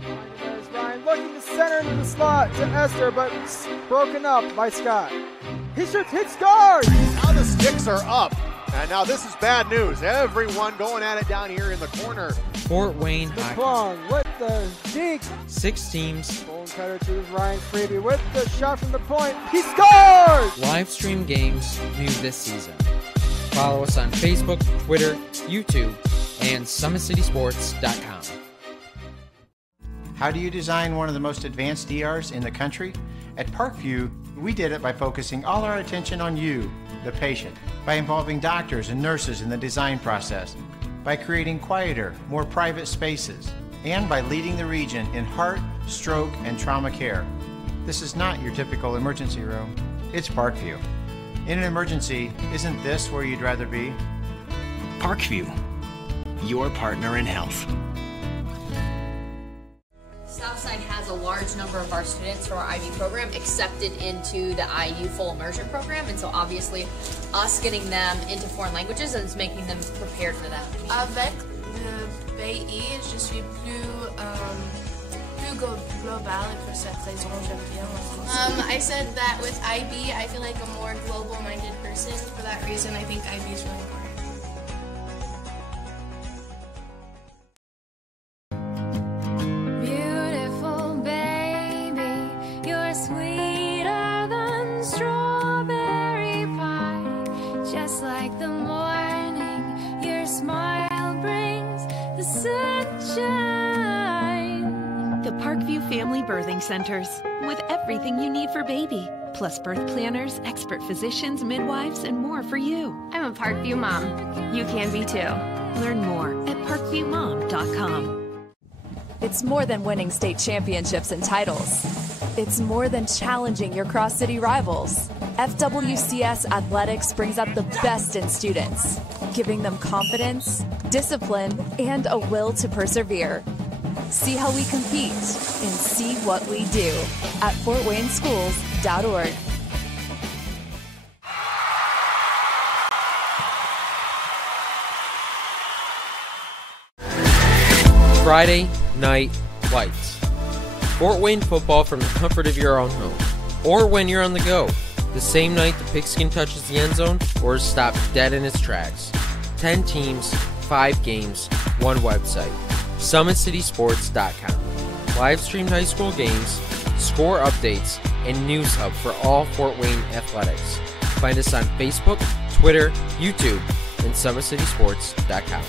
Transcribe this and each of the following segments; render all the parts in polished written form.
There's Ryan looking to center into the slot to Esther, but broken up by Scott. He shoots, hits, scores! Now the sticks are up. And now this is bad news. Everyone going at it down here in the corner. Fort Wayne Hockey. McClung with the deke. 6 teams. Bone cutter to Ryan Freeby with the shot from the point. He scores! Live stream games new this season. Follow us on Facebook, Twitter, YouTube, and SummitCitySports.com. How do you design one of the most advanced ERs in the country? At Parkview, we did it by focusing all our attention on you, the patient, by involving doctors and nurses in the design process, by creating quieter, more private spaces, and by leading the region in heart, stroke, and trauma care. This is not your typical emergency room. It's Parkview. In an emergency, isn't this where you'd rather be? Parkview, your partner in health. Southside has a large number of our students from our IB program accepted into the IU full immersion program, and so obviously us getting them into foreign languages is making them prepared for that. Avec le pays, je suis plus global, et pour cette raison j'aime bien la France. I said that with IB, I feel like a more global-minded person. For that reason, I think IB is really important. Parkview Family Birthing Centers, with everything you need for baby, plus birth planners, expert physicians, midwives, and more for you. I'm a Parkview mom. You can be too. Learn more at parkviewmom.com. It's more than winning state championships and titles. It's more than challenging your cross-city rivals. FWCS Athletics brings out the best in students, giving them confidence, discipline, and a will to persevere. See how we compete and see what we do at fortwayneschools.org. Friday Night Lights. Fort Wayne football from the comfort of your own home, or when you're on the go. The same night the pigskin touches the end zone or is stopped dead in its tracks. 10 teams, 5 games, 1 website. SummitCitySports.com. Live streamed high school games, score updates, and news hub for all Fort Wayne athletics. Find us on Facebook, Twitter, YouTube, and SummitCitySports.com.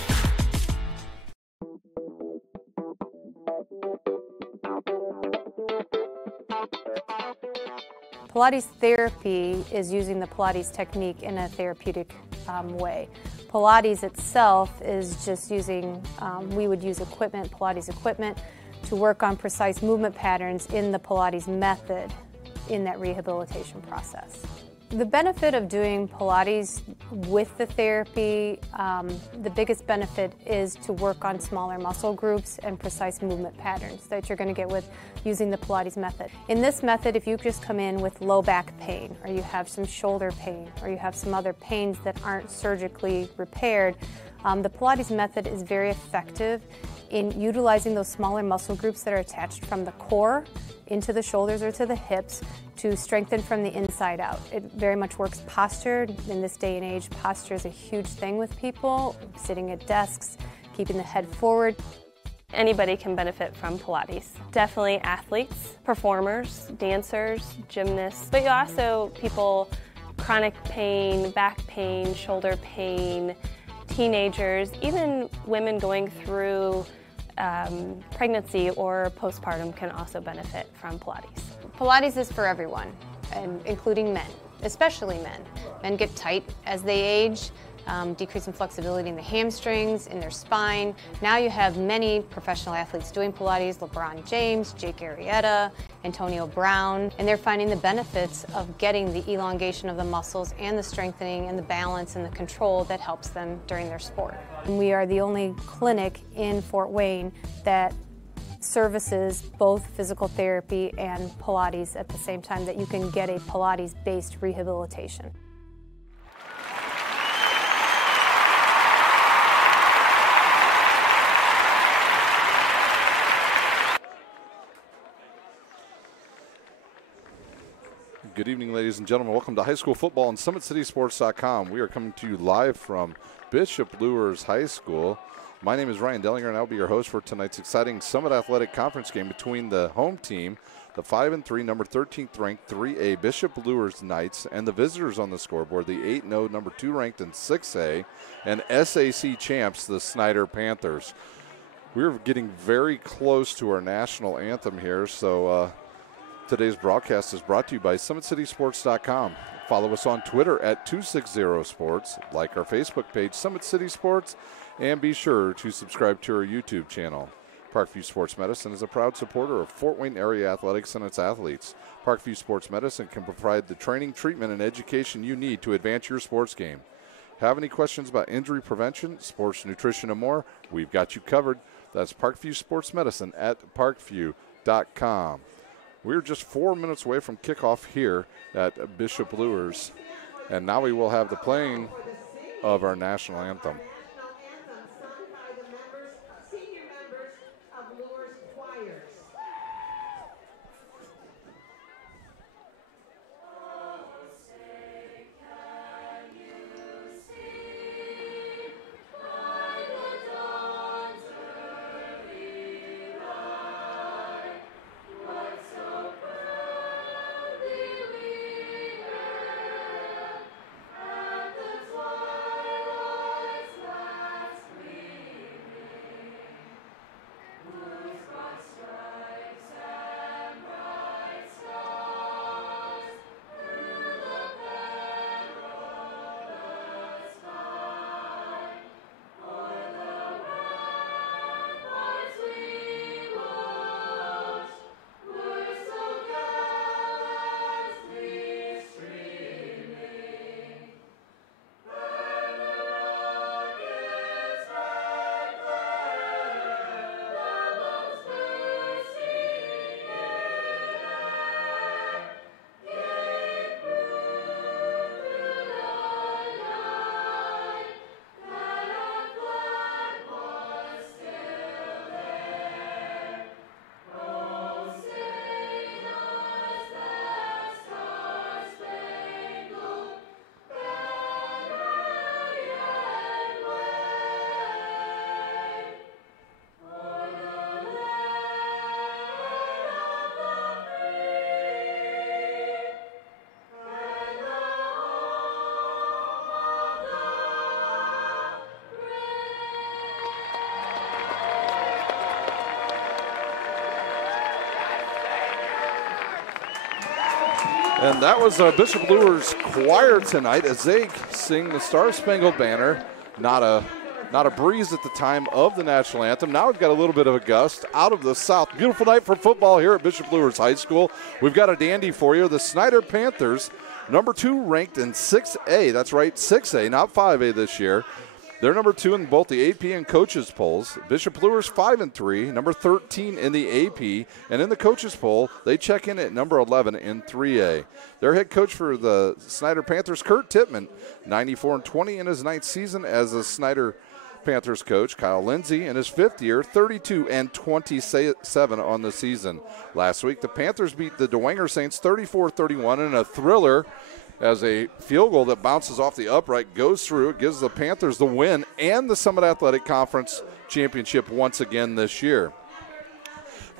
Pilates therapy is using the Pilates technique in a therapeutic way. Pilates itself is just using, we would use equipment, Pilates equipment, to work on precise movement patterns in the Pilates method in that rehabilitation process. The benefit of doing Pilates with the therapy, the biggest benefit is to work on smaller muscle groups and precise movement patterns that you're going to get with using the Pilates method. In this method, if you just come in with low back pain, or you have some shoulder pain, or you have some other pains that aren't surgically repaired, the Pilates method is very effective in utilizing those smaller muscle groups that are attached from the core into the shoulders or to the hips to strengthen from the inside out. It very much works posture. In this day and age, posture is a huge thing with people, sitting at desks, keeping the head forward. Anybody can benefit from Pilates. Definitely athletes, performers, dancers, gymnasts, but you also people chronic pain, back pain, shoulder pain, teenagers, even women going through pregnancy or postpartum can also benefit from Pilates. Pilates is for everyone, and including men, especially men. Men get tight as they age, decreasing flexibility in the hamstrings, in their spine. Now you have many professional athletes doing Pilates, LeBron James, Jake Arrieta, Antonio Brown, and they're finding the benefits of getting the elongation of the muscles and the strengthening and the balance and the control that helps them during their sport. And we are the only clinic in Fort Wayne that services both physical therapy and Pilates at the same time, that you can get a Pilates-based rehabilitation. Good evening, ladies and gentlemen. Welcome to high school football on SummitCitySports.com. We are coming to you live from Bishop Luers High School. My name is Ryan Dellinger, and I'll be your host for tonight's exciting Summit Athletic Conference game between the home team, the 5-3, number 13th ranked 3A Bishop Luers Knights, and the visitors on the scoreboard, the 8-0, number 2 ranked in 6A, and SAC champs, the Snyder Panthers. We're getting very close to our national anthem here, so today's broadcast is brought to you by SummitCitySports.com. Follow us on Twitter at 260sports, like our Facebook page, Summit City Sports, and be sure to subscribe to our YouTube channel. Parkview Sports Medicine is a proud supporter of Fort Wayne area athletics and its athletes. Parkview Sports Medicine can provide the training, treatment, and education you need to advance your sports game. Have any questions about injury prevention, sports nutrition, and more? We've got you covered. That's Parkview Sports Medicine at parkview.com. We're just 4 minutes away from kickoff here at Bishop Luers, and now we will have the playing of our national anthem. And that was Bishop Luers Choir tonight as they sing the Star Spangled Banner. Not a breeze at the time of the national anthem. Now we've got a little bit of a gust out of the south. Beautiful night for football here at Bishop Luers High School. We've got a dandy for you. The Snyder Panthers, number 2 ranked in 6A. That's right, 6A, not 5A this year. They're number 2 in both the AP and coaches polls. Bishop Luers 5-3, number 13 in the AP, and in the coaches poll, they check in at number 11 in 3A. Their head coach for the Snyder Panthers, Kurt Tippmann, 94-20 in his 9th season as a Snyder Panthers coach. Kyle Lindsay in his 5th year, 32-27 on the season. Last week, the Panthers beat the Dwenger Saints 34-31 in a thriller, as a field goal that bounces off the upright goes through. It gives the Panthers the win and the Summit Athletic Conference championship once again this year.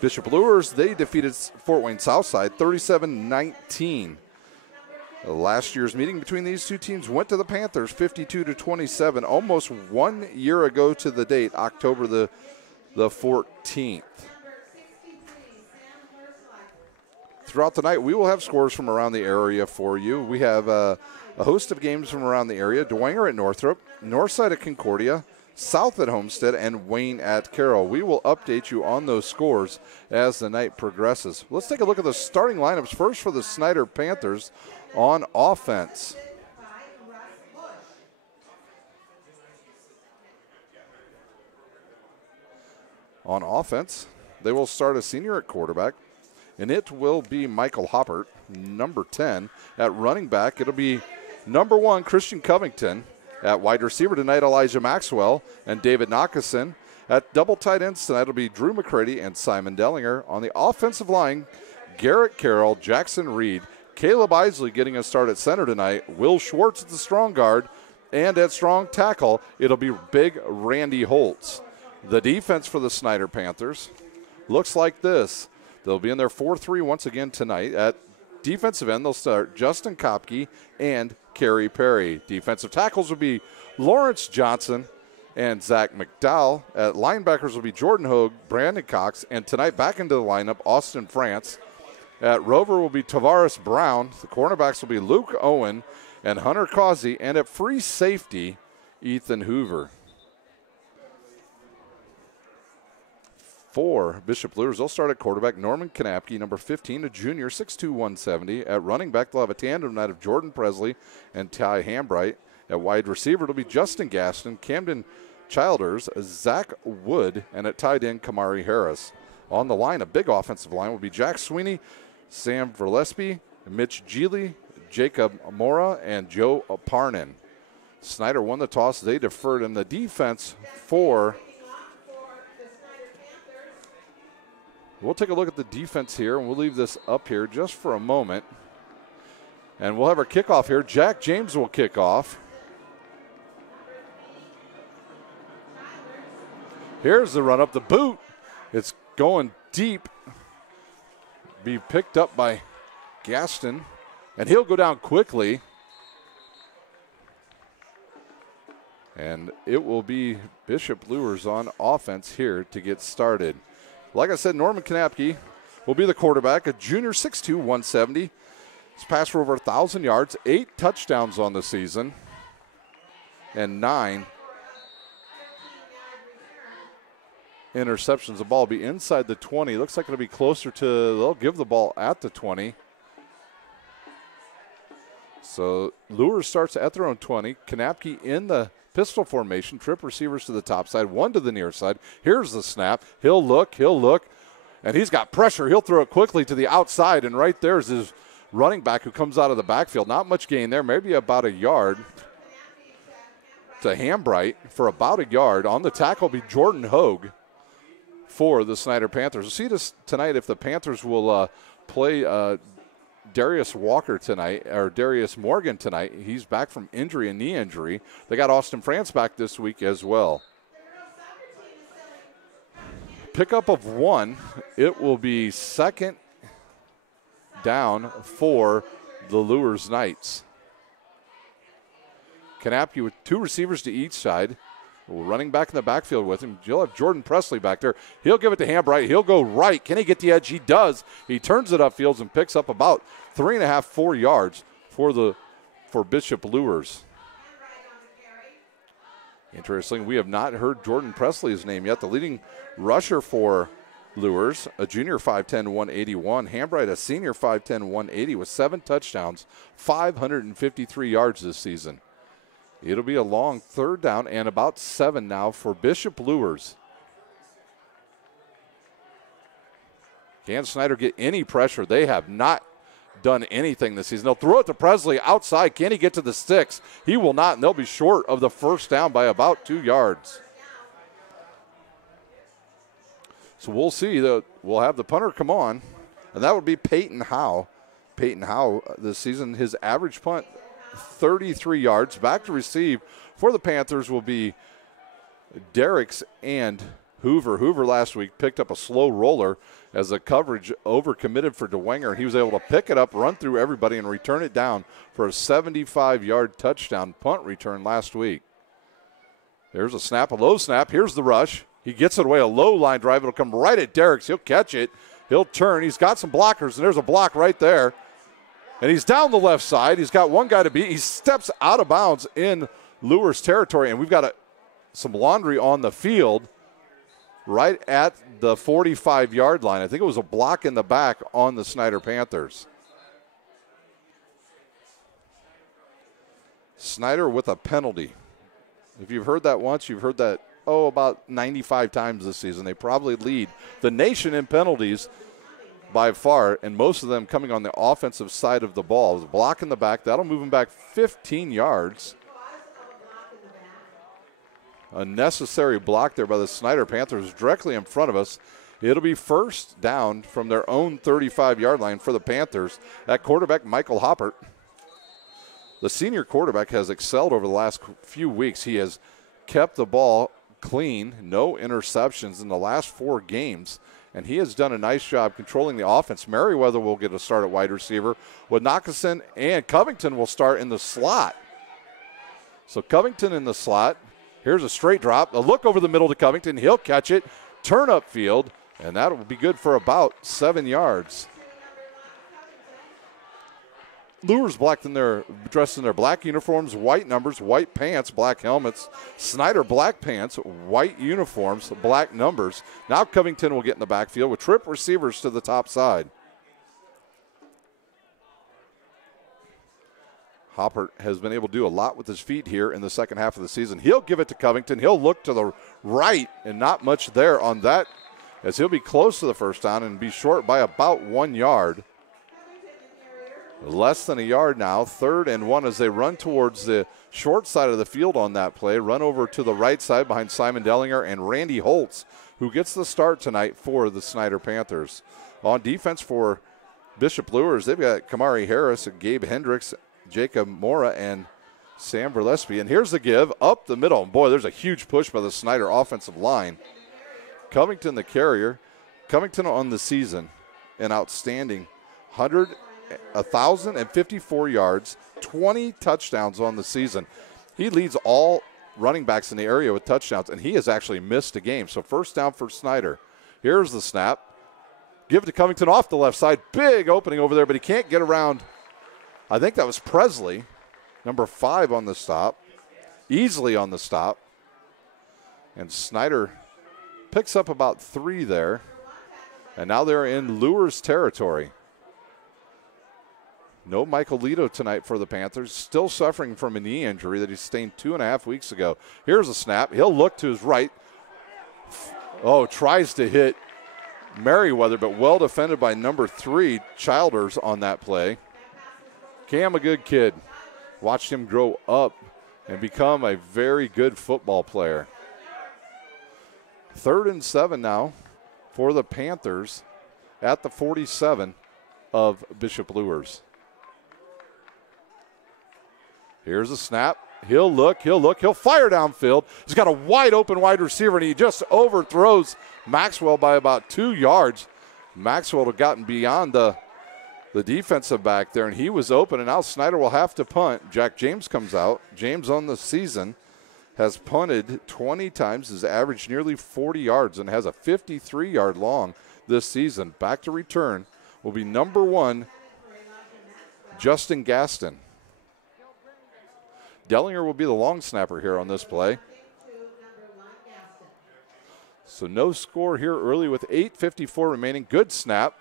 Bishop Luers, they defeated Fort Wayne Southside 37-19. Last year's meeting between these two teams went to the Panthers 52-27, almost 1 year ago to the date, October the 14th. Throughout the night, we will have scores from around the area for you. We have a host of games from around the area. Dwenger at Northrop, Northside at Concordia, South at Homestead, and Wayne at Carroll. We will update you on those scores as the night progresses. Let's take a look at the starting lineups first for the Snyder Panthers on offense. On offense, they will start a senior at quarterback, and it will be Michael Hoppert, number 10. At running back, it'll be number 1, Christian Covington. At wide receiver tonight, Elijah Maxwell and David Knockason. At double tight ends tonight, it'll be Drew McCready and Simon Dellinger. On the offensive line, Garrett Carroll, Jackson Reed, Caleb Isley getting a start at center tonight. Will Schwartz at the strong guard. And at strong tackle, it'll be big Randy Holtz. The defense for the Snyder Panthers looks like this. They'll be in their 4-3 once again tonight. At defensive end, they'll start Justin Kopke and Kerry Perry. Defensive tackles will be Lawrence Johnson and Zach McDowell. At linebackers will be Jordan Hogue, Brandon Cox, and tonight back into the lineup, Austin France. At Rover will be Tavares Brown. The cornerbacks will be Luke Owen and Hunter Causey, and at free safety, Ethan Hoover. For Bishop Luers, they'll start at quarterback Norman Kanapke, number 15, a junior, 6'2", 170. At running back, they'll have a tandem night of Jordan Presley and Ty Hambright. At wide receiver, it'll be Justin Gaston, Camden Childers, Zach Wood, and at tight end, Kamari Harris. On the line, a big offensive line will be Jack Sweeney, Sam Verlespi, Mitch Geely, Jacob Mora, and Joe Parnan. Snyder won the toss. They deferred, and the defense for... We'll take a look at the defense here, and we'll leave this up here just for a moment. And we'll have our kickoff here. Jack James will kick off. Here's the run up the boot. It's going deep. Be picked up by Gaston. And he'll go down quickly. And it will be Bishop Luers on offense here to get started. Like I said, Norman Kanapke will be the quarterback, a junior, 6'2", 170. He's passed for over 1,000 yards, 8 touchdowns on the season, and 9 interceptions. The ball will be inside the 20. Looks like it'll be closer to, they'll give the ball at the 20. So Luers starts at their own 20. Kanapke in the pistol formation, trip receivers to the top side, one to the near side. Here's the snap. He'll look, and he's got pressure. He'll throw it quickly to the outside, and right there's his running back who comes out of the backfield. Not much gain there, maybe about a yard to Hambright for about a yard. On the tackle will be Jordan Hogue for the Snyder Panthers. We'll see this tonight if the Panthers will play Darius Walker tonight, or Darius Morgan tonight. He's back from injury, a knee injury. They got Austin France back this week as well. Pickup of 1. It will be second down for the Luers Knights. Kanapke with 2 receivers to each side. Running back in the backfield with him. You'll have Jordan Presley back there. He'll give it to Hambright. He'll go right. Can he get the edge? He does. He turns it upfield and picks up about 3.5, 4 yards for Bishop Luers. Interesting, we have not heard Jordan Presley's name yet. The leading rusher for Luers, a junior, 5'10", 181. Hambright, a senior, 5'10", 180 with 7 touchdowns, 553 yards this season. It'll be a long third down and about 7 now for Bishop Luers. Can Snyder get any pressure? They have not done anything this season. They'll throw it to Presley outside. Can he get to the sticks? He will not, and they'll be short of the first down by about 2 yards. So we'll see. We'll have the punter come on, and that would be Peyton Howe. Peyton Howe this season, his average punt, 33 yards. Back to receive for the Panthers will be Derricks and Hoover. Hoover last week picked up a slow roller as the coverage overcommitted for DeWenger. He was able to pick it up, run through everybody, and return it down for a 75-yard touchdown punt return last week. There's a snap, a low snap. Here's the rush. He gets it away, a low line drive. It'll come right at Derricks. He'll catch it. He'll turn. He's got some blockers, and there's a block right there. And he's down the left side. He's got one guy to beat. He steps out of bounds in Luers territory, and we've got some laundry on the field right at the 45-yard line. I think it was a block in the back on the Snyder Panthers. Snyder with a penalty. If you've heard that once, you've heard that, about 95 times this season. They probably lead the nation in penalties by far, and most of them coming on the offensive side of the ball. The block in the back, that'll move him back 15 yards. A necessary block there by the Snyder Panthers directly in front of us. It'll be first down from their own 35-yard line for the Panthers. At quarterback, Michael Hoppert. The senior quarterback has excelled over the last few weeks. He has kept the ball clean, no interceptions in the last 4 games, and he has done a nice job controlling the offense. Merriweather will get a start at wide receiver, with Nockeson and Covington will start in the slot. So Covington in the slot. Here's a straight drop, a look over the middle to Covington. He'll catch it, turn up field, and that will be good for about 7 yards. Lures dressed in their black uniforms, white numbers, white pants, black helmets. Snyder black pants, white uniforms, black numbers. Now Covington will get in the backfield with trip receivers to the top side. Hoppert has been able to do a lot with his feet here in the second half of the season. He'll give it to Covington. He'll look to the right, and not much there on that, as he'll be close to the first down and be short by about 1 yard. Less than a yard now, 3rd and 1 as they run towards the short side of the field on that play. Run over to the right side behind Simon Dellinger and Randy Holtz, who gets the start tonight for the Snyder Panthers. On defense for Bishop Luers, they've got Kamari Harris, Gabe Hendricks, Jacob Mora, and Sam Verlespi. And here's the give up the middle. And boy, there's a huge push by the Snyder offensive line. Covington the carrier. Covington on the season, an outstanding 1,054 yards, 20 touchdowns on the season. He leads all running backs in the area with touchdowns, and he has actually missed a game. So first down for Snyder. Here's the snap. Give it to Covington off the left side. Big opening over there, but he can't get around. I think that was Presley, number 5 on the stop. Easily on the stop. And Snyder picks up about 3 there. And now they're in Luers territory. No Michael Lito tonight for the Panthers. Still suffering from a knee injury that he sustained 2.5 weeks ago. Here's a snap. He'll look to his right. Oh, tries to hit Merriweather, but well defended by number 3, Childers, on that play. Cam, a good kid. Watched him grow up and become a very good football player. 3rd and 7 now for the Panthers at the 47 of Bishop Luers. Here's a snap. He'll look, he'll fire downfield. He's got a wide open wide receiver, and he just overthrows Maxwell by about 2 yards. Maxwell had gotten beyond the defensive back there, and he was open, and now Snyder will have to punt. Jack James comes out. James on the season has punted 20 times, has averaged nearly 40 yards, and has a 53-yard long this season. Back to return will be number 1, Justin Gaston. Dellinger will be the long snapper here on this play. So no score here early with 8:54 remaining. Good snap.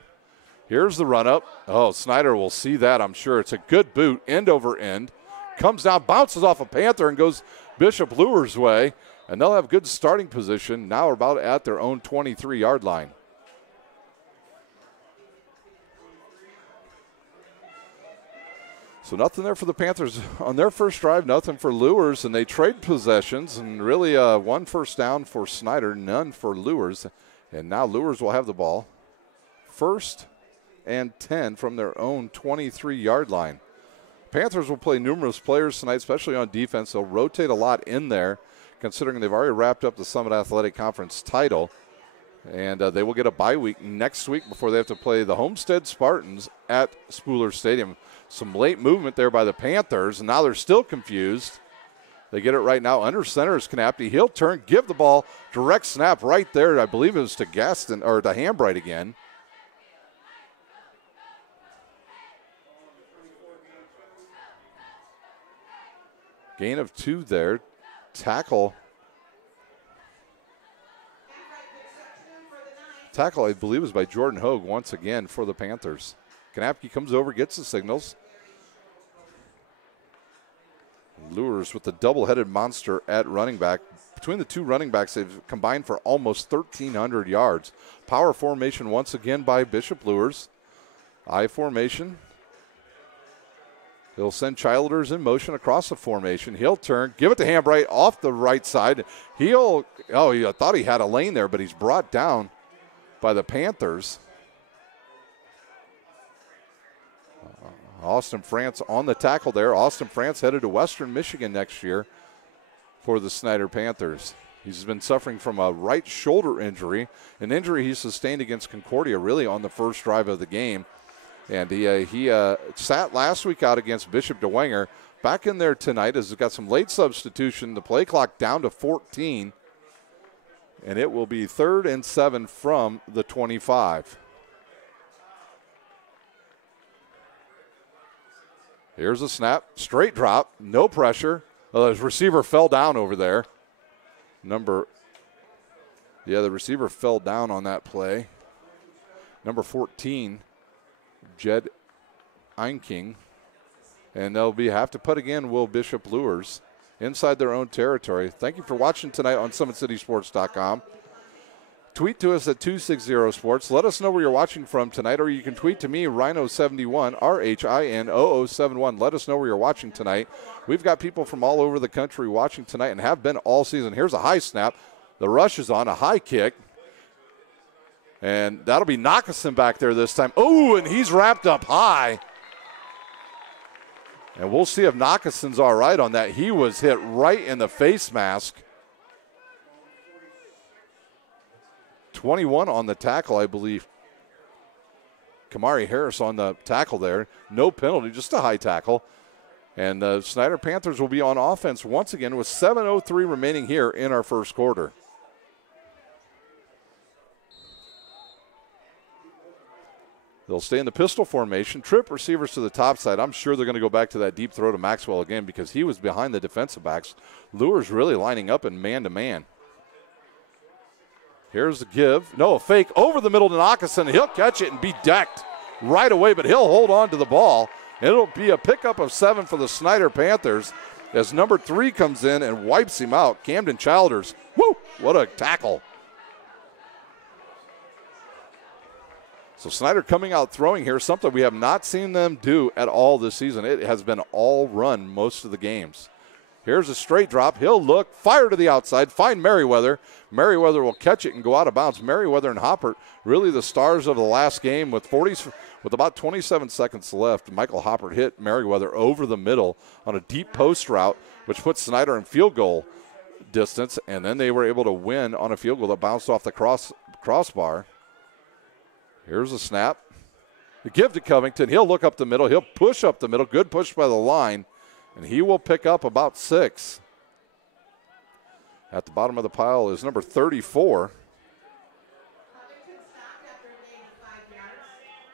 Here's the run up. Oh, Snyder will see that, I'm sure. It's a good boot, end over end. Comes down, bounces off a Panther, and goes Bishop Luers' way. And they'll have good starting position. Now we're about at their own 23-yard line. So nothing there for the Panthers on their first drive, nothing for Luers, and they trade possessions, and really 1 first down for Snyder, none for Luers. And now Luers will have the ball. 1st and 10 from their own 23-yard line. Panthers will play numerous players tonight, especially on defense. They'll rotate a lot in there, considering they've already wrapped up the Summit Athletic Conference title. And they will get a bye week next week before they have to play the Homestead Spartans at Spooler Stadium. Some late movement there by the Panthers, and now they're still confused. They get it right now. Under center is Knapke. He'll turn, give the ball, direct snap right there. I believe it was to Gaston, or to Hambright again. Gain of 2 there. Tackle, I believe, was by Jordan Hogue once again for the Panthers. Knapke comes over, gets the signals. Luers with the double-headed monster at running back. Between the 2 running backs, they've combined for almost 1,300 yards. Power formation once again by Bishop Luers. I formation. He'll send Childers in motion across the formation. He'll turn, give it to Hambright off the right side. I thought he had a lane there, but he's brought down by the Panthers. Austin France on the tackle there. Austin France headed to Western Michigan next year for the Snyder Panthers. He's been suffering from a right shoulder injury, an injury he sustained against Concordia really on the first drive of the game. And he sat last week out against Bishop Dwenger. Back in there tonight as he's got some late substitution. The play clock down to 14. And it will be 3rd and 7 from the 25. Here's a snap, straight drop, no pressure. The receiver fell down over there. The receiver fell down on that play. Number 14, Jed Einking. And they'll have to put again Will Bishop Luers inside their own territory. Thank you for watching tonight on SummitCitySports.com. Tweet to us at 260sports. Let us know where you're watching from tonight, or you can tweet to me, Rhino71, RHINO071. Let us know where you're watching tonight. We've got people from all over the country watching tonight and have been all season. Here's a high snap. The rush is on, a high kick. And that'll be Nakasin back there this time. Oh, and he's wrapped up high. And we'll see if Nakasin's all right on that. He was hit right in the face mask. 21 on the tackle, I believe. Kamari Harris on the tackle there. No penalty, just a high tackle. And the Snyder Panthers will be on offense once again with 7:03 remaining here in our first quarter. They'll stay in the pistol formation, trip receivers to the top side. I'm sure they're going to go back to that deep throw to Maxwell again because he was behind the defensive backs. Luers really lining up in man-to-man. Here's the give. No, a fake over the middle to Nakasin. He'll catch it and be decked right away, but he'll hold on to the ball. It'll be a pickup of 7 for the Snyder Panthers as number 3 comes in and wipes him out. Camden Childers. Woo! What a tackle. So Snyder coming out throwing here, something we have not seen them do at all this season. It has been all run most of the games. Here's a straight drop. He'll look, fire to the outside, find Merriweather. Merriweather will catch it and go out of bounds. Merriweather and Hoppert, really the stars of the last game with about 27 seconds left. Michael Hoppert hit Merriweather over the middle on a deep post route, which puts Snyder in field goal distance, and then they were able to win on a field goal that bounced off the crossbar. Here's a snap. The give to Covington. He'll look up the middle. He'll push up the middle. Good push by the line. And he will pick up about 6. At the bottom of the pile is number 34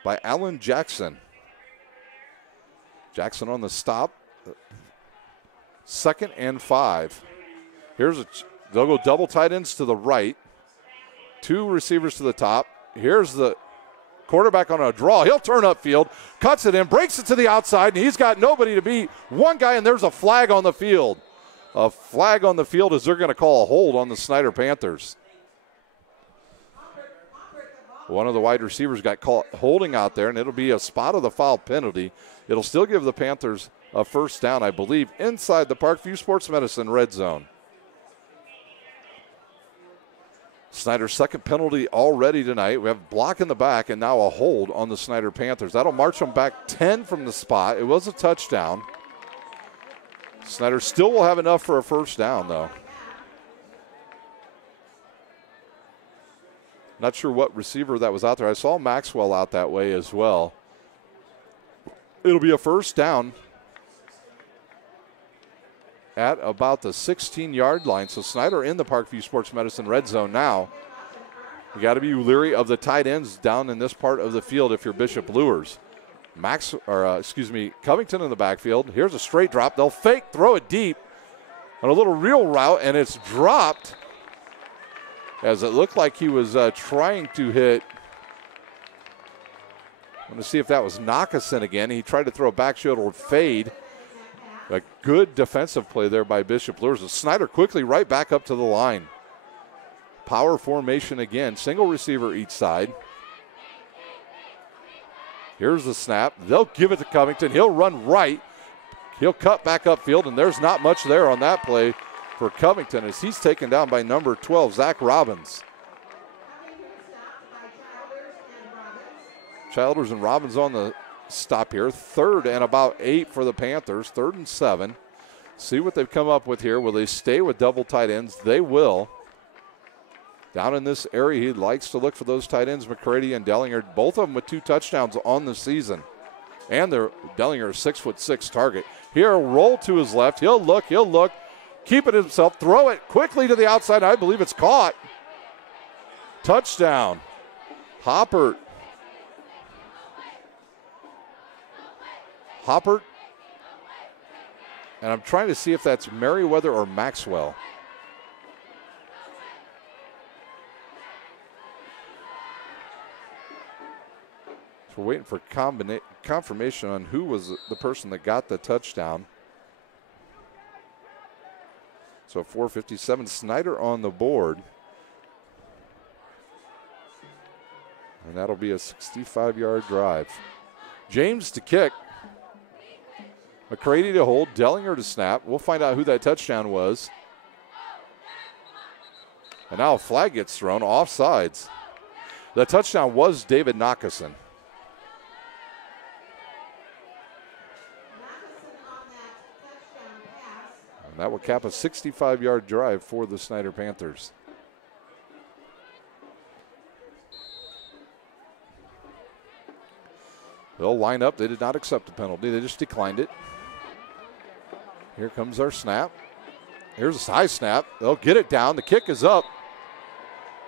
by Alan Jackson. Jackson on the stop. 2nd and 5. They'll go double tight ends to the right. 2 receivers to the top. Here's the quarterback on a draw. He'll turn upfield, cuts it in, breaks it to the outside, and he's got nobody to beat. One guy, and there's a flag on the field. A flag on the field as they're going to call a hold on the Snyder Panthers. One of the wide receivers got caught holding out there, and it'll be a spot of the foul penalty. It'll still give the Panthers a first down, I believe, inside the Parkview Sports Medicine red zone. Snyder's second penalty already tonight. We have a block in the back and now a hold on the Snyder Panthers. That'll march them back 10 from the spot. It was a touchdown. Snyder still will have enough for a first down, though. Not sure what receiver that was out there. I saw Maxwell out that way as well. It'll be a first down at about the 16-yard line. So Snyder in the Parkview Sports Medicine red zone now. You got to be leery of the tight ends down in this part of the field if you're Bishop Luers. Covington in the backfield. Here's a straight drop. They'll fake, throw it deep on a little reel route, and it's dropped as it looked like he was trying to hit. I'm going to see if that was Nakasin again. He tried to throw a back shoulder fade. A good defensive play there by Bishop Luers. Snyder quickly right back up to the line. Power formation again. Single receiver each side. Here's the snap. They'll give it to Covington. He'll run right. He'll cut back upfield, and there's not much there on that play for Covington as he's taken down by number 12, Zach Robbins. Childers and Robbins on the stop here. 3rd and about 8 for the Panthers. 3rd and 7. See what they've come up with here. Will they stay with double tight ends? They will. Down in this area, he likes to look for those tight ends, McCready and Dellinger. Both of them with 2 touchdowns on the season. And Dellinger, a 6'6" target. Here, roll to his left. He'll look. Keep it himself. Throw it quickly to the outside. I believe it's caught. Touchdown. Hoppert. And I'm trying to see if that's Merriweather or Maxwell. So we're waiting for confirmation on who was the person that got the touchdown. So 4:57, Snyder on the board. And that'll be a 65-yard drive. James to kick. McCready to hold, Dellinger to snap. We'll find out who that touchdown was. And now a flag gets thrown, offsides. The touchdown was David Knockason. And that will cap a 65-yard drive for the Snyder Panthers. They'll line up. They did not accept the penalty. They just declined it. Here comes our snap. Here's a high snap. They'll get it down. The kick is up.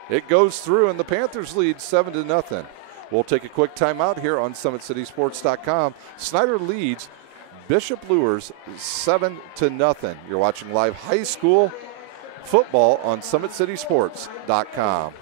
It goes through, and the Panthers lead 7-0. We'll take a quick timeout here on SummitCitySports.com. Snyder leads Bishop Luers 7-0. You're watching live high school football on SummitCitySports.com.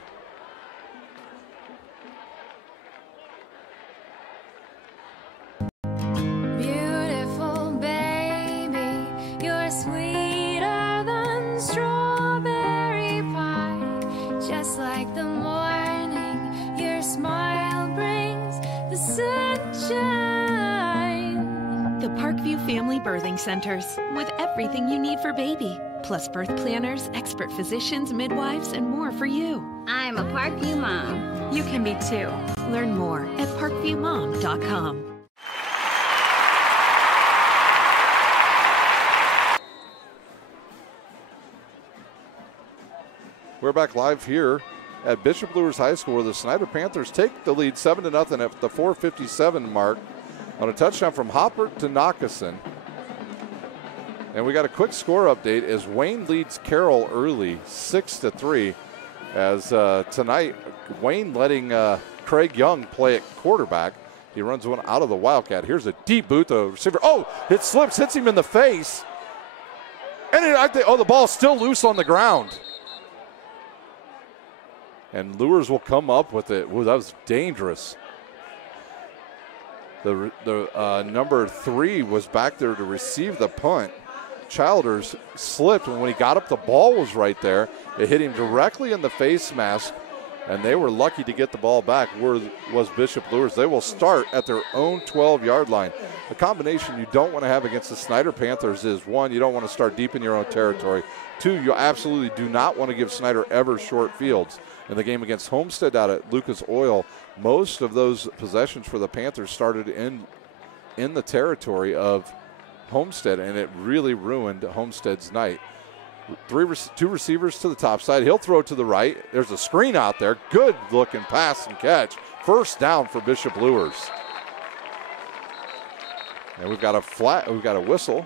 Family Birthing Centers, with everything you need for baby, plus birth planners, expert physicians, midwives, and more for you. I'm a Parkview mom. You can be too. Learn more at parkviewmom.com. We're back live here at Bishop Luers High School, where the Snyder Panthers take the lead 7-0 at the 4:57 mark. On a touchdown from Hopper to Knockason. And we got a quick score update as Wayne leads Carroll early, 6-3. As tonight, Wayne letting Craig Young play at quarterback. He runs one out of the Wildcat. Here's a deep boot, the receiver. Oh, it slips, hits him in the face. And the ball's still loose on the ground. And Luers will come up with it. Ooh, that was dangerous. The number 3 was back there to receive the punt. Childers slipped, and when he got up, the ball was right there. It hit him directly in the face mask, and they were lucky to get the ball back. Where was Bishop Luers? They will start at their own 12-yard line. The combination you don't want to have against the Snyder Panthers is, 1, you don't want to start deep in your own territory. 2, you absolutely do not want to give Snyder ever short fields. In the game against Homestead out at Lucas Oil, most of those possessions for the Panthers started in the territory of Homestead, and it really ruined Homestead's night. 2 receivers to the top side. He'll throw to the right. There's a screen out there. Good looking pass and catch. First down for Bishop Luers. And we've got a whistle.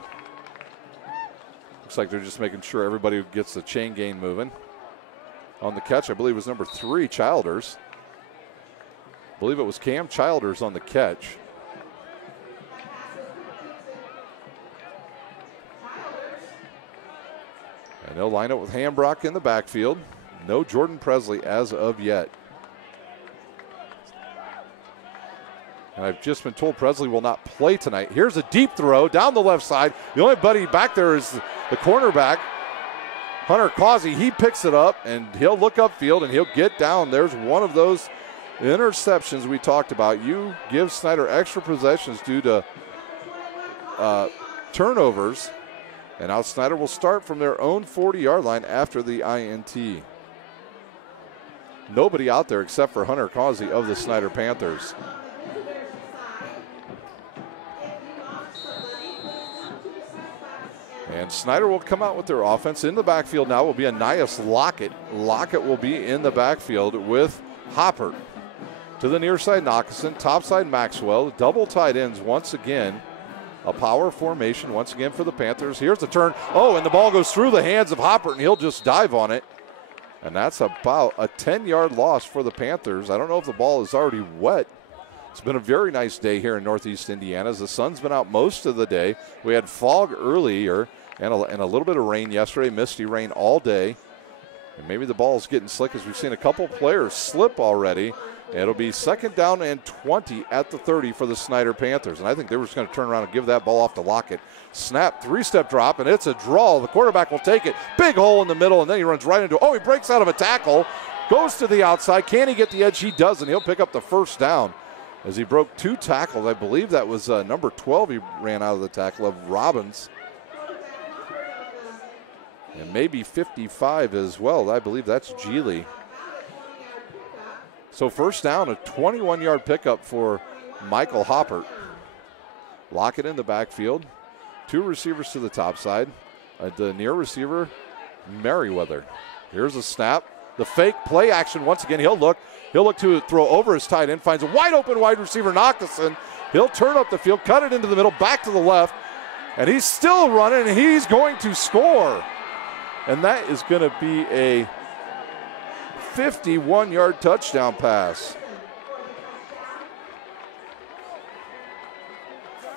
Looks like they're just making sure everybody gets the chain gain moving. On the catch, I believe, was number 3, Childers. I believe it was Cam Childers on the catch. And they'll line up with Hambrock in the backfield. No Jordan Presley as of yet. And I've just been told Presley will not play tonight. Here's a deep throw down the left side. The only buddy back there is the cornerback, Hunter Causey. He picks it up, and he'll look upfield, and he'll get down. There's one of those interceptions we talked about. You give Snyder extra possessions due to turnovers, and now Snyder will start from their own 40-yard line after the INT. Nobody out there except for Hunter Causey of the Snyder Panthers. And Snyder will come out with their offense. In the backfield now will be Anias Lockett. Lockett will be in the backfield with Hopper. To the near side, Knockason. Top side, Maxwell. Double tight ends once again. A power formation once again for the Panthers. Here's the turn. Oh, and the ball goes through the hands of Hopper, and he'll just dive on it. And that's about a 10-yard loss for the Panthers. I don't know if the ball is already wet. It's been a very nice day here in Northeast Indiana. As the sun's been out most of the day. We had fog earlier and a little bit of rain yesterday, misty rain all day. And maybe the ball's getting slick as we've seen a couple players slip already. It'll be 2nd down and 20 at the 30 for the Snyder Panthers. And I think they were just going to turn around and give that ball off to Lockett. Snap, 3-step drop, and it's a draw. The quarterback will take it. Big hole in the middle, and then he runs right into it. Oh, he breaks out of a tackle. Goes to the outside. Can he get the edge? He does, and he'll pick up the 1st down as he broke 2 tackles. I believe that was number 12 he ran out of the tackle of Robbins. And maybe 55 as well. I believe that's Geely. So 1st down, a 21-yard pickup for Michael Hoppert. Lockett in the backfield. 2 receivers to the top side. The near receiver, Merriweather. Here's a snap. The fake play action once again. He'll look to throw over his tight end. Finds a wide open wide receiver, Knockason. He'll turn up the field, cut it into the middle, back to the left. And he's still running, and he's going to score. And that is going to be a 51-yard touchdown pass.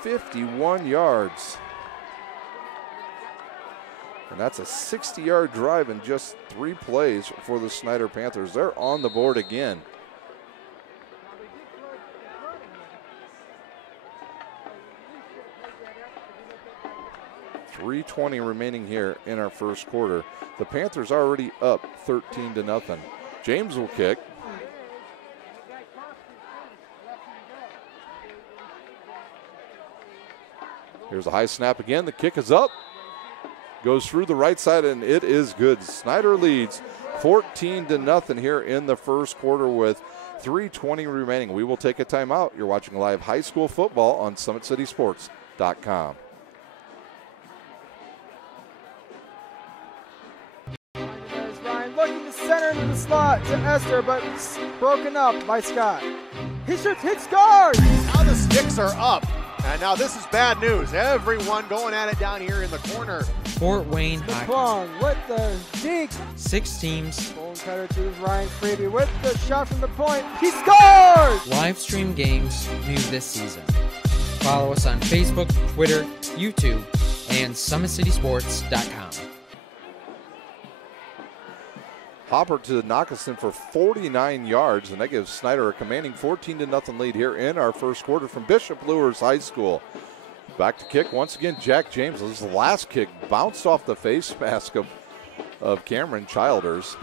51 yards. And that's a 60-yard drive in just 3 plays for the Snyder Panthers. They're on the board again. .320 remaining here in our 1st quarter. The Panthers are already up 13-0. James will kick. Here's a high snap again. The kick is up. Goes through the right side, and it is good. Snyder leads 14-0 here in the 1st quarter with .320 remaining. We will take a timeout. You're watching live high school football on SummitCitySports.com. Looking to center into the slot to Esther, but broken up by Scott. He shoots, hit, scores! Now the sticks are up. And now this is bad news. Everyone going at it down here in the corner. Fort Wayne High. McClung with the deke. 6 teams. Bone cutter to Ryan Freeby with the shot from the point. He scores! Live stream games new this season. Follow us on Facebook, Twitter, YouTube, and SummitCitySports.com. Hopper to Knockason for 49 yards, and that gives Snyder a commanding 14-0 lead here in our 1st quarter from Bishop Luers High School. Back to kick once again, Jack James. His last kick bounced off the face mask of Cameron Childers,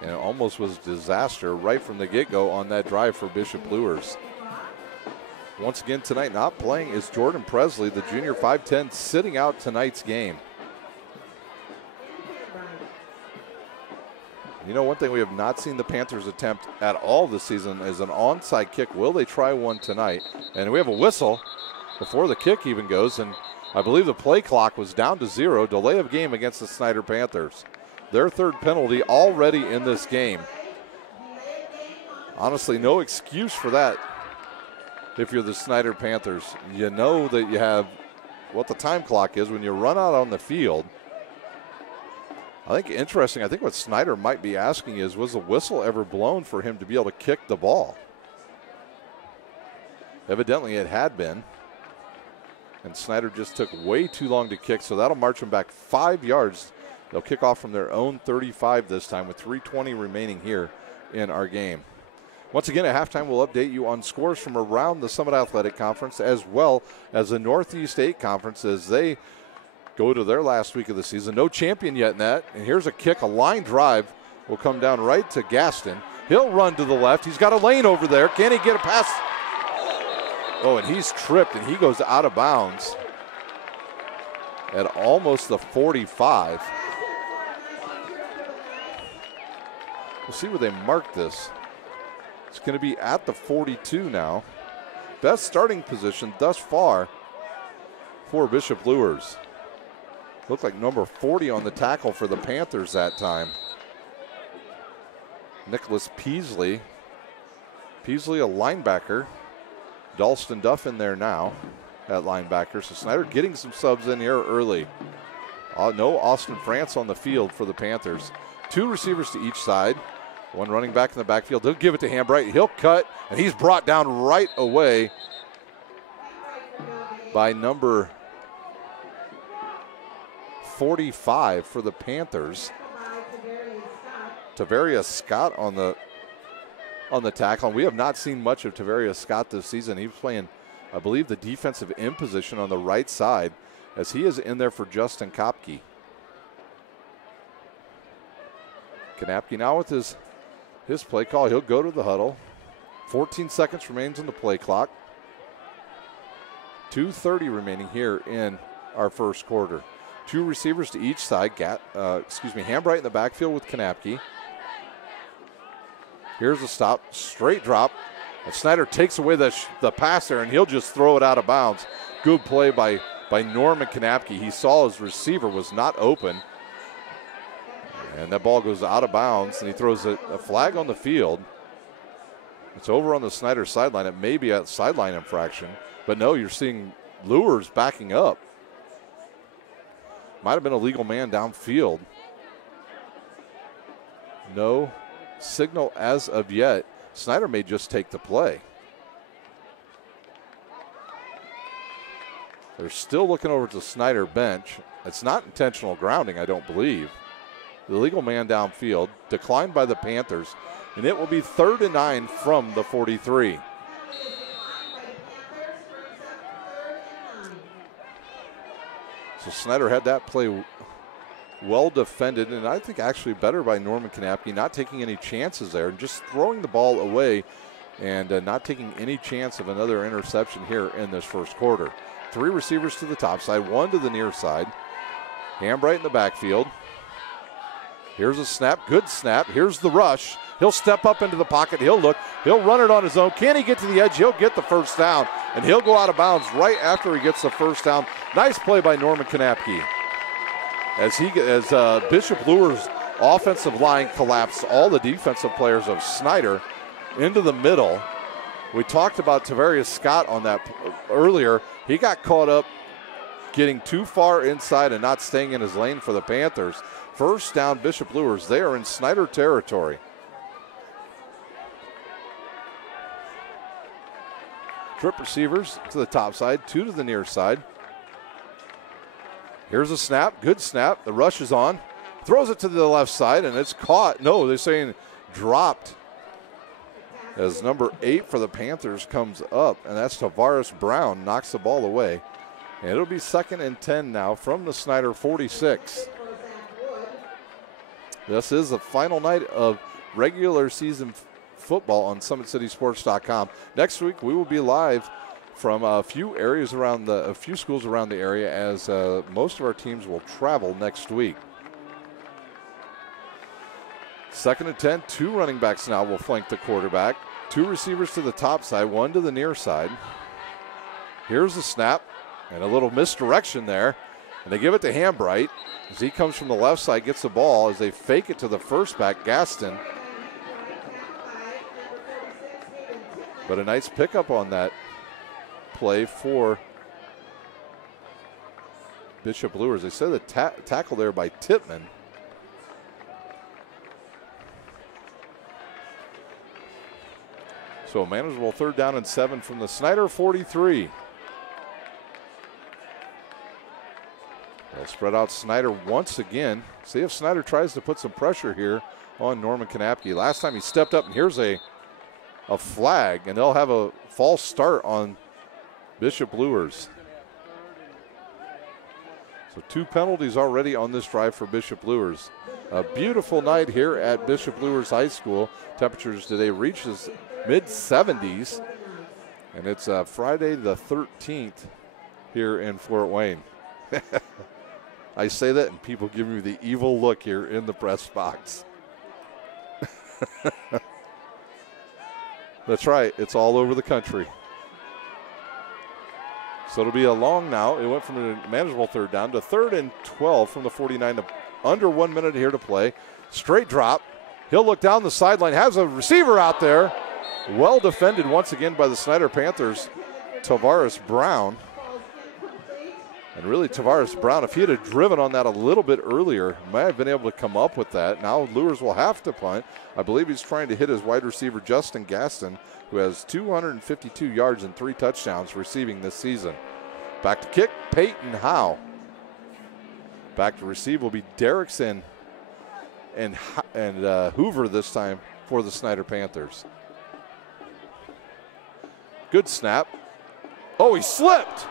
and it almost was disaster right from the get-go on that drive for Bishop Luers. Once again tonight, not playing is Jordan Presley, the junior 5'10", sitting out tonight's game. You know, one thing we have not seen the Panthers attempt at all this season is an onside kick. Will they try one tonight? And we have a whistle before the kick even goes, and I believe the play clock was down to 0. Delay of game against the Snyder Panthers. Their 3rd penalty already in this game. Honestly, no excuse for that if you're the Snyder Panthers. You know that you have what the time clock is when you run out on the field. I think interesting, I think what Snyder might be asking is, was the whistle ever blown for him to be able to kick the ball? Evidently it had been. And Snyder just took way too long to kick, so that'll march them back 5 yards. They'll kick off from their own 35 this time with .320 remaining here in our game. Once again, at halftime, we'll update you on scores from around the Summit Athletic Conference as well as the Northeast 8 Conference as they go to their last week of the season. No champion yet in that. And here's a kick, a line drive will come down right to Gaston. He'll run to the left. He's got a lane over there. Can he get a pass? Oh, and he's tripped, and he goes out of bounds at almost the 45. We'll see where they mark this. It's going to be at the 42 now. Best starting position thus far for Bishop Luers. Looked like number 40 on the tackle for the Panthers that time. Nicholas Peasley. Peasley, a linebacker. Dalston Duff in there now at linebacker. So Snyder getting some subs in here early. No Austin France on the field for the Panthers. 2 receivers to each side. 1 running back in the backfield. They'll give it to Hambright. He'll cut, and he's brought down right away by number 45 for the Panthers. Tavarius Scott on the tackle. And we have not seen much of Tavarius Scott this season. He was playing, I believe, the defensive end position on the right side, as he is in there for Justin Kopke. Kanapke now with his play call. He'll go to the huddle. 14 seconds remains on the play clock. 2:30 remaining here in our first quarter. 2 receivers to each side. Hambright in the backfield with Kanapke. Here's a stop, straight drop. And Snyder takes away the pass there, and he'll just throw it out of bounds. Good play by Norman Kanapke. He saw his receiver was not open. And that ball goes out of bounds, and he throws a flag on the field. It's over on the Snyder sideline. It may be a sideline infraction. But no, you're seeing Luers backing up. Might have been a legal man downfield. No signal as of yet. Snyder may just take the play. They're still looking over to Snyder bench. It's not intentional grounding, I don't believe. The legal man downfield, declined by the Panthers, and it will be 3rd and 9 from the 43. So Snyder had that play well defended, and I think actually better by Norman Kanapke, not taking any chances there and just throwing the ball away and not taking any chance of another interception here in this first quarter. 3 receivers to the top side, 1 to the near side. Hambright in the backfield. Here's a snap, good snap. Here's the rush. He'll step up into the pocket. He'll look. He'll run it on his own. Can he get to the edge? He'll get the first down, and he'll go out of bounds right after he gets the first down. Nice play by Norman Kanapke. As Bishop Luers' offensive line collapsed all the defensive players of Snyder into the middle. We talked about Tavarius Scott on that earlier. He got caught up getting too far inside and not staying in his lane for the Panthers. First down, Bishop Luers. They are in Snyder territory. Trip receivers to the top side, 2 to the near side. Here's a snap, good snap. The rush is on. Throws it to the left side, and it's caught. No, they're saying dropped. As number 8 for the Panthers comes up, and that's Tavares Brown, knocks the ball away. And it'll be 2nd and 10 now from the Snyder 46. This is the final night of regular season football on SummitCitySports.com. Next week we will be live from a few schools around the area, as most of our teams will travel next week. 2nd and 10, 2 running backs now will flank the quarterback. 2 receivers to the top side, 1 to the near side. Here's the snap, and a little misdirection there. And they give it to Hambright as he comes from the left side, gets the ball as they fake it to the first back, Gaston. But a nice pickup on that play for Bishop Luers. They said the tackle there by Tippmann. So a manageable 3rd down and 7 from the Snyder 43. They'll spread out Snyder once again. See if Snyder tries to put some pressure here on Norman Kanapke. Last time he stepped up, and here's a flag, and they'll have a false start on Bishop Luers. So 2 penalties already on this drive for Bishop Luers. A beautiful night here at Bishop Luers High School. Temperatures today reaches mid-70s, and it's Friday the 13th here in Fort Wayne. I say that, and people give me the evil look here in the press box. That's right. It's all over the country. So it'll be a long now. It went from a manageable 3rd down to 3rd and 12 from the 49 to under 1 minute here to play. Straight drop. He'll look down the sideline. Has a receiver out there. Well defended once again by the Snyder Panthers. Tavares Brown. And really, Tavares Brown, if he had driven on that a little bit earlier, might have been able to come up with that. Now Luers will have to punt. I believe he's trying to hit his wide receiver, Justin Gaston, who has 252 yards and 3 touchdowns receiving this season. Back to kick, Peyton Howe. Back to receive will be Derrickson and Hoover this time for the Snyder Panthers. Good snap. Oh, he slipped.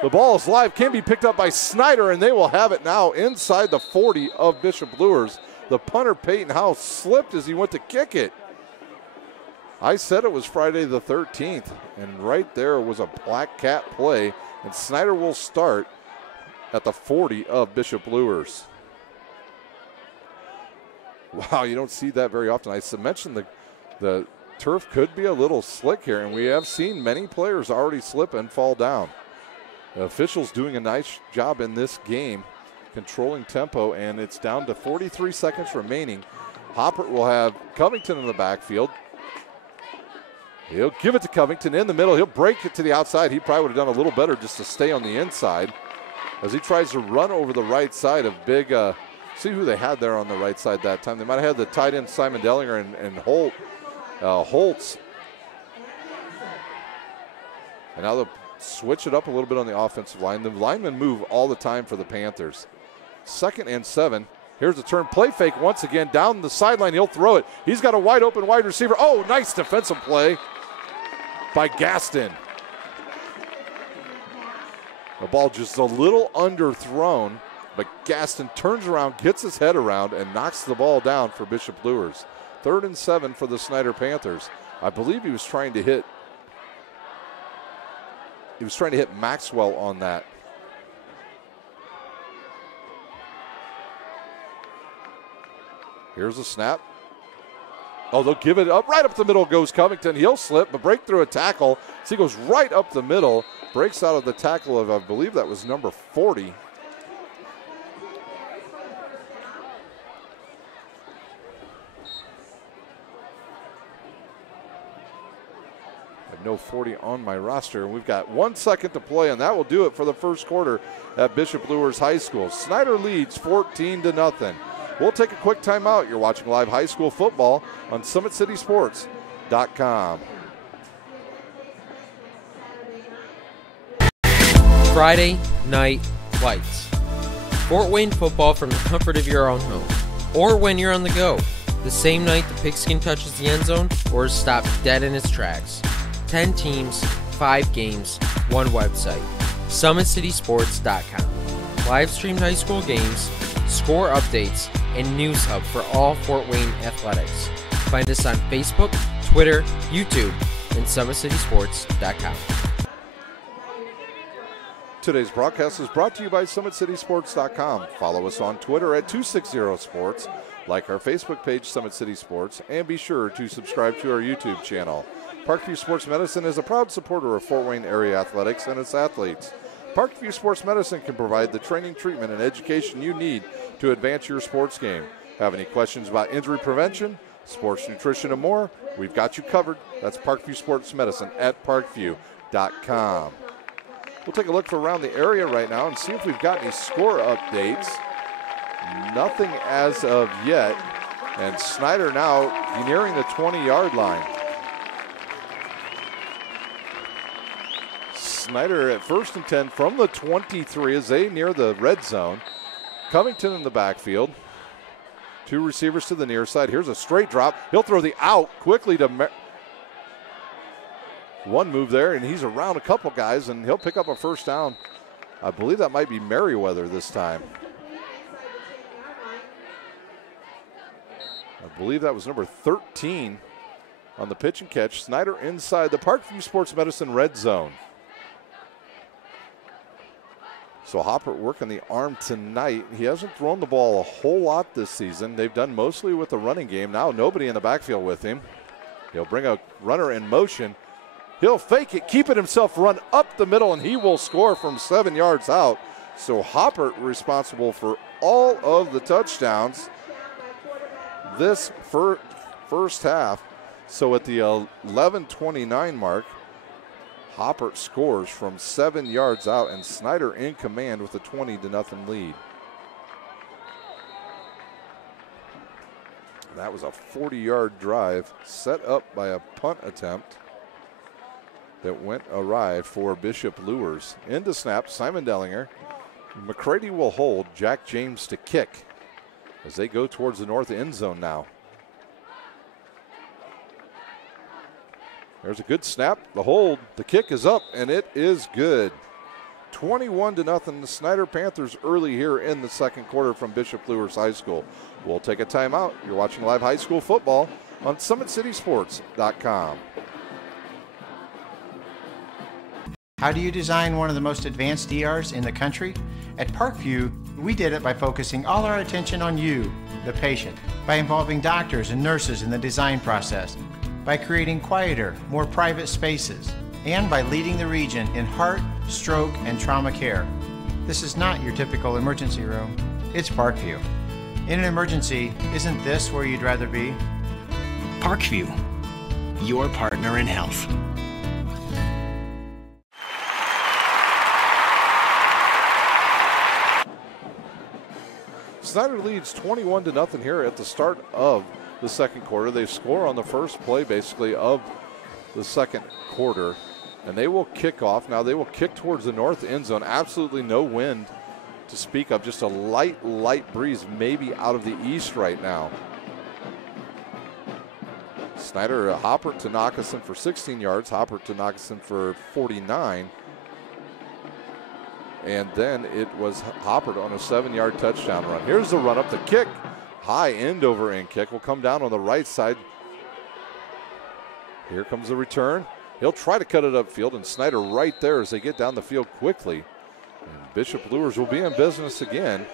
The ball is live, can be picked up by Snyder, and they will have it now inside the 40 of Bishop Luers. The punter, Peyton Howe, slipped as he went to kick it. I said it was Friday the 13th, and right there was a black cat play, and Snyder will start at the 40 of Bishop Luers. Wow, you don't see that very often. I mentioned the turf could be a little slick here, and we have seen many players already slip and fall down. The officials doing a nice job in this game, controlling tempo, and it's down to 43 seconds remaining. Hopper will have Covington in the backfield. He'll give it to Covington in the middle. He'll break it to the outside. He probably would have done a little better just to stay on the inside as he tries to run over the right side of big, see who they had there on the right side that time. They might have had the tight end Simon Dellinger and Holtz. And now they'll switch it up a little bit on the offensive line. The linemen move all the time for the Panthers. 2nd and 7. Here's the turn. Play fake once again. Down the sideline. He'll throw it. He's got a wide open wide receiver. Oh, nice defensive play by Gaston. The ball just a little underthrown, but Gaston turns around, gets his head around, and knocks the ball down for Bishop Luers. 3rd and 7 for the Snyder Panthers. I believe he was trying to hit Maxwell on that. Here's a snap. Oh, they'll give it up. Right up the middle goes Covington. He'll slip, but break through a tackle. So he goes right up the middle. Breaks out of the tackle of, I believe that was number 40. No 40 on my roster. We've got 1 second to play, and that will do it for the first quarter at Bishop Luers High School. Snyder leads 14-0. We'll take a quick timeout. You're watching live high school football on SummitCitySports.com. Friday Night Lights. Fort Wayne football from the comfort of your own home, or when you're on the go. The same night the pigskin touches the end zone or is stopped dead in its tracks. 10 teams, 5 games, 1 website. SummitCitySports.com. Live streamed high school games, score updates, and news hub for all Fort Wayne athletics. Find us on Facebook, Twitter, YouTube, and SummitCitySports.com. Today's broadcast is brought to you by SummitCitySports.com. Follow us on Twitter at 260sports, like our Facebook page, Summit City Sports, and be sure to subscribe to our YouTube channel. Parkview Sports Medicine is a proud supporter of Fort Wayne area athletics and its athletes. Parkview Sports Medicine can provide the training, treatment, and education you need to advance your sports game. Have any questions about injury prevention, sports nutrition, and more? We've got you covered. That's Parkview Sports Medicine at parkview.com. We'll take a look around the area right now and see if we've got any score updates. Nothing as of yet. And Snyder now nearing the 20-yard line. Snyder at 1st and 10 from the 23 as they near the red zone. Covington in the backfield. 2 receivers to the near side. Here's a straight drop. He'll throw the out quickly to one move there, and he's around a couple guys, and he'll pick up a first down. I believe that might be Merriweather this time. I believe that was number 13 on the pitch and catch. Snyder inside the Parkview Sports Medicine red zone. So Hopper working the arm tonight. He hasn't thrown the ball a whole lot this season. They've done mostly with the running game. Now nobody in the backfield with him. He'll bring a runner in motion. He'll fake it, keep it himself, run up the middle, and he will score from 7 yards out. So Hoppert responsible for all of the touchdowns this first half. So at the 11:29 mark, Hoppert scores from 7 yards out, and Snyder in command with a 20-0 lead. That was a 40-yard drive set up by a punt attempt that went awry for Bishop Luers. Into snap, Simon Dellinger. McCready will hold, Jack James to kick as they go towards the north end zone now. There's a good snap, the hold, the kick is up, and it is good. 21-0, the Snyder Panthers early here in the second quarter from Bishop Luers High School. We'll take a timeout. You're watching live high school football on SummitCitySports.com. How do you design one of the most advanced ERs in the country? At Parkview, we did it by focusing all our attention on you, the patient, by involving doctors and nurses in the design process, by creating quieter, more private spaces, and by leading the region in heart, stroke, and trauma care. This is not your typical emergency room. It's Parkview. In an emergency, isn't this where you'd rather be? Parkview, your partner in health. Snyder leads 21-0 here at the start of the second quarter. They score on the first play, basically, of the second quarter, and they will kick off. Now they will kick towards the north end zone. Absolutely no wind to speak of, just a light breeze, maybe out of the east right now. Snyder, Hoppert to Nockeson for 16 yards, Hoppert to Nockeson for 49. And then it was Hoppert on a 7-yard touchdown run. Here's the run up, the kick. High end over end kick will come down on the right side. Here comes the return. He'll try to cut it upfield, and Snyder right there as they get down the field quickly. And Bishop Luers will be in business again.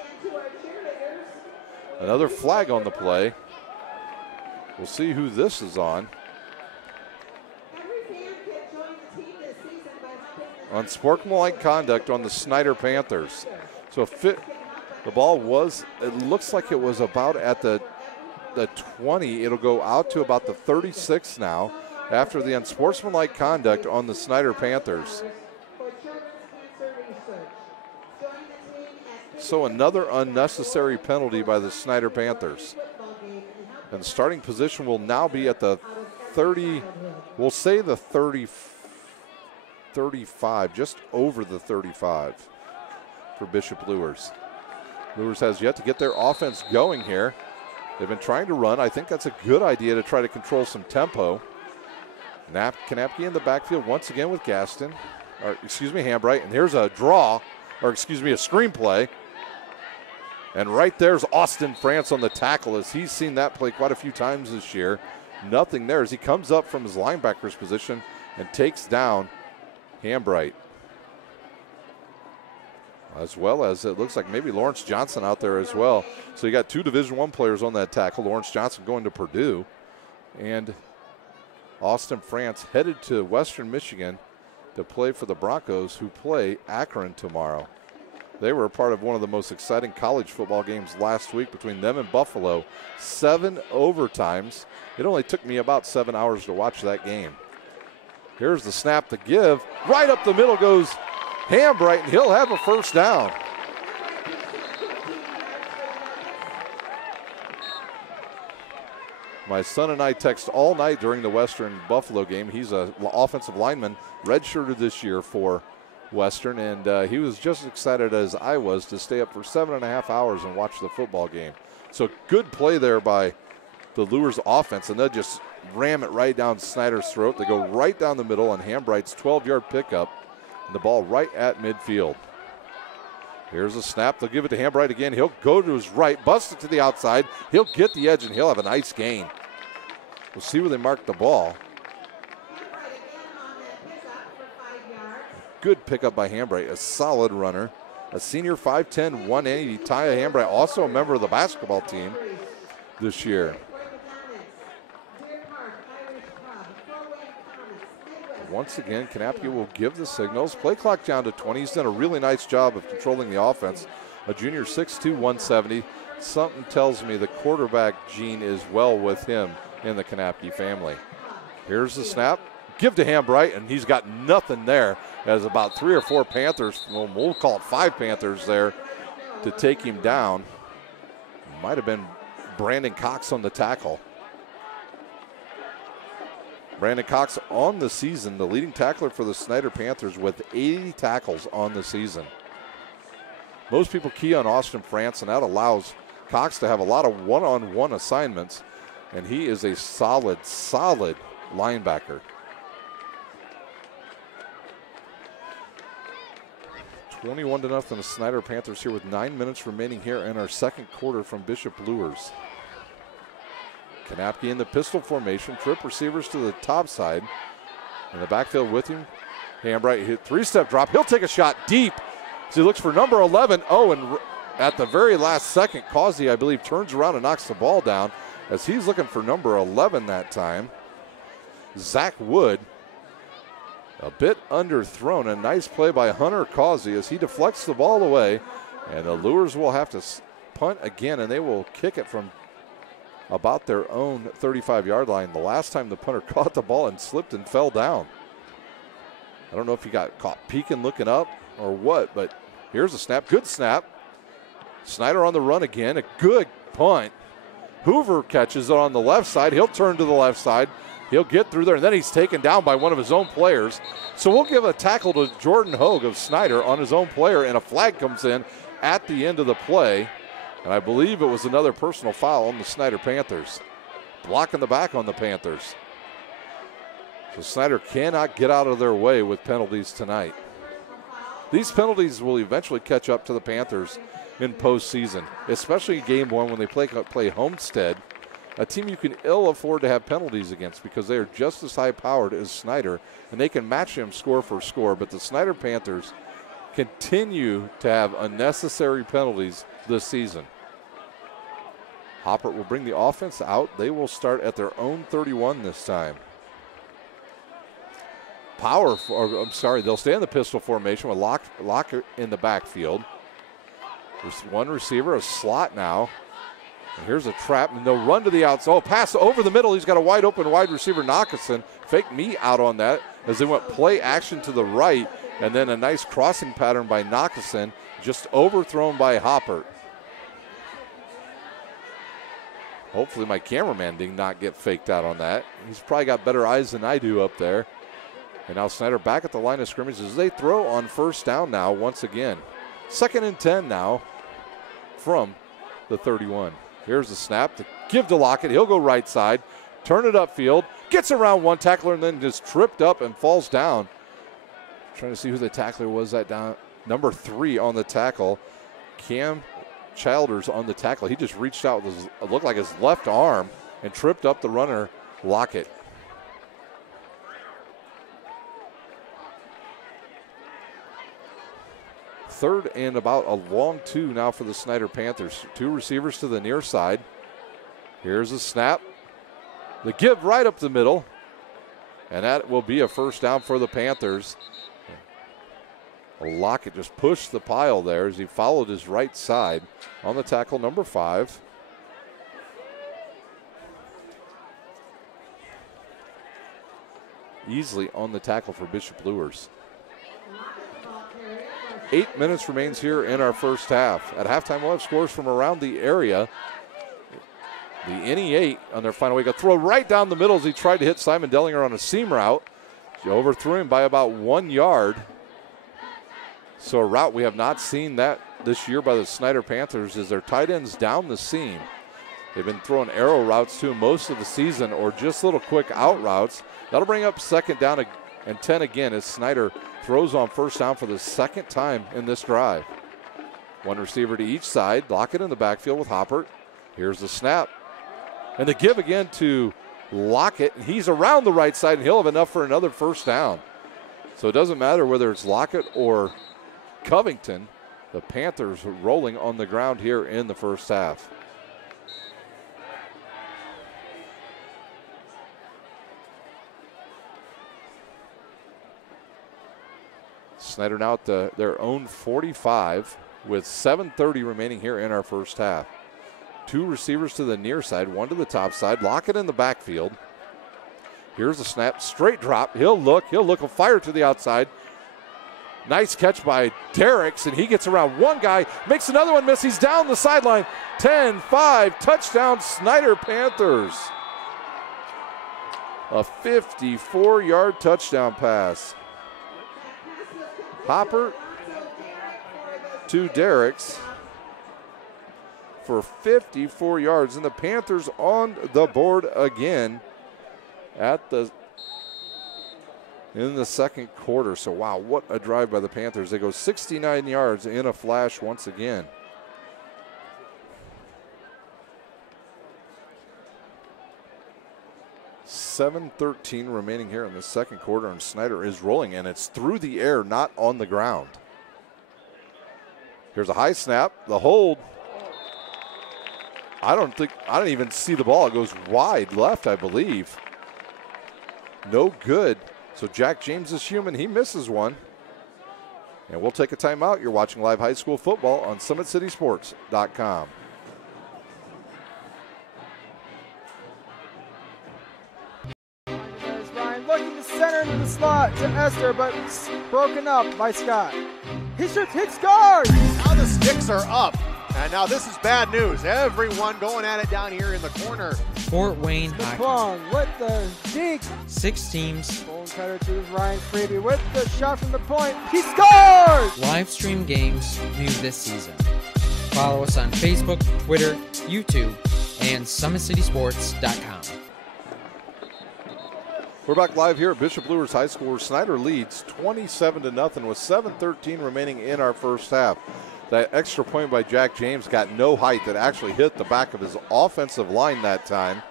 Another flag on the play. We'll see who this is on. Unsportsmanlike conduct on the Snyder Panthers. So the ball was, it looks like it was about at the 20. It'll go out to about the 36 now after the unsportsmanlike conduct on the Snyder Panthers. So another unnecessary penalty by the Snyder Panthers. And the starting position will now be at the 30, we'll say the 35, just over the 35 for Bishop Luers. Luers has yet to get their offense going here. They've been trying to run. I think that's a good idea to try to control some tempo. Kanapke in the backfield once again with Gaston, or excuse me, Hambright. And here's a draw, or excuse me, a screenplay. And right there's Austin France on the tackle, as he's seen that play quite a few times this year. Nothing there as he comes up from his linebacker's position and takes down Hambright. As well as it looks like maybe Lawrence Johnson out there as well. So you got two Division I players on that tackle. Lawrence Johnson going to Purdue. And Austin France headed to Western Michigan to play for the Broncos, who play Akron tomorrow. They were a part of one of the most exciting college football games last week between them and Buffalo. 7 overtimes. It only took me about 7 hours to watch that game. Here's the snap to give. Right up the middle goes Hambright, and he'll have a first down. My son and I text all night during the Western Buffalo game. He's an offensive lineman, redshirted this year for Western, and he was just as excited as I was to stay up for 7.5 hours and watch the football game. So good play there by the Luers offense, and they'll just ram it right down Snyder's throat. They go right down the middle on Hambright's 12-yard pickup, and the ball right at midfield. Here's a snap. They'll give it to Hambright again. He'll go to his right, bust it to the outside. He'll get the edge, and he'll have a nice gain. We'll see where they mark the ball. Good pickup by Hambright, a solid runner. A senior 5'10", 180. Taya Hambright, also a member of the basketball team this year. once again, Kanapke will give the signals. Play clock down to 20. He's done a really nice job of controlling the offense. A junior, 6'2", 170. Something tells me the quarterback gene is well with him in the Kanapke family. Here's the snap. Give to Hambright, and he's got nothing there. Has about 3 or 4 Panthers, well, we'll call it 5 Panthers there to take him down. Might have been Brandon Cox on the tackle. Brandon Cox on the season, the leading tackler for the Snyder Panthers with 80 tackles on the season. Most people key on Austin France, and that allows Cox to have a lot of one-on-one assignments, and he is a solid linebacker. 21-0 the Snyder Panthers here with 9 minutes remaining here in our second quarter from Bishop Luers. Kanapke in the pistol formation, trip receivers to the top side. In the backfield with him, Hambright hit 3-step drop. He'll take a shot deep as he looks for number 11. Oh, and at the very last second, Causey, I believe, turns around and knocks the ball down as he's looking for number 11 that time. Zach Wood, a bit underthrown. A nice play by Hunter Causey as he deflects the ball away. And the Luers will have to punt again, and they will kick it from about their own 35-yard line. The last time the punter caught the ball and slipped and fell down. I don't know if he got caught peeking, looking up, or what, but here's a snap. Good snap. Snyder on the run again. A good punt. Hoover catches it on the left side. He'll turn to the left side. He'll get through there, and then he's taken down by one of his own players. So we'll give a tackle to Jordan Hogue of Snyder on his own player, and a flag comes in at the end of the play. And I believe it was another personal foul on the Snyder Panthers. Blocking the back on the Panthers. So Snyder cannot get out of their way with penalties tonight. These penalties will eventually catch up to the Panthers in postseason, especially in game one when they play Homestead, a team you can ill afford to have penalties against because they are just as high-powered as Snyder, and they can match him score for score. But the Snyder Panthers continue to have unnecessary penalties this season. Hopper will bring the offense out. They will start at their own 31 this time. They'll stay in the pistol formation with Lockett in the backfield. There's one receiver, a slot now. And here's a trap, and they'll run to the outside. Oh, pass over the middle. He's got a wide open wide receiver, Knockason. Fake me out on that as they went play action to the right, and then a nice crossing pattern by Knockason, just overthrown by Hopper. Hopefully my cameraman did not get faked out on that. He's probably got better eyes than I do up there. And now Snyder back at the line of scrimmage as they throw on first down now once again. 2nd and 10 now from the 31. Here's the snap to give to Lockett. He'll go right side, turn it upfield, gets around one tackler, and then just tripped up and falls down. Trying to see who the tackler was that down. Number 3 on the tackle. Cam Childers on the tackle. He just reached out with it looked like his left arm and tripped up the runner, Lockett. Third and about a long 2 now for the Snyder Panthers. 2 receivers to the near side. Here's a snap. The give right up the middle. And that will be a first down for the Panthers. Lockett just pushed the pile there as he followed his right side on the tackle, number 5. Easily on the tackle for Bishop Luers. 8 minutes remains here in our first half. At halftime, we'll have scores from around the area. The NE8 on their final week. A throw right down the middle as he tried to hit Simon Dellinger on a seam route. He overthrew him by about 1 yard. So a route we have not seen that this year by the Snyder Panthers is their tight ends down the seam. They've been throwing arrow routes to him most of the season or just little quick out routes. That'll bring up 2nd down and 10 again as Snyder throws on first down for the 2nd time in this drive. One receiver to each side. Lockett in the backfield with Hopper. Here's the snap. And the give again to Lockett. He's around the right side, and he'll have enough for another first down. So it doesn't matter whether it's Lockett or Covington. The Panthers rolling on the ground here in the first half. Snyder now at their own 45 with 7:30 remaining here in our first half. 2 receivers to the near side, 1 to the top side. Lockett in the backfield. Here's a snap, straight drop. He'll look, he'll fire to the outside. Nice catch by Derricks, and he gets around one guy, makes another one miss. He's down the sideline. 10-5, touchdown Snyder Panthers. A 54-yard touchdown pass. Hopper to Derricks for 54 yards, and the Panthers on the board again in the second quarter. So, wow, what a drive by the Panthers. They go 69 yards in a flash once again. $7:13 remaining here in the second quarter, and Snyder is rolling, and it's through the air, not on the ground. Here's a high snap, the hold. I don't even see the ball. It goes wide left, I believe. No good. So Jack James is human. He misses one. And we'll take a timeout. You're watching live high school football on SummitCitySports.com. There's Ryan looking to center into the slot to Esther, but broken up by Scott. He scores! Now the sticks are up. And now this is bad news. Everyone going at it down here in the corner. Fort Wayne McClung with the deke. 6 teams. Bone cutter to Ryan Freeby with the shot from the point. He scores! Live stream games new this season. Follow us on Facebook, Twitter, YouTube, and SummitCitySports.com. We're back live here at Bishop Luers High School, where Snyder leads 27-0 with 7:13 remaining in our first half. That extra point by Jack James got no height. That actually hit the back of his offensive line that time.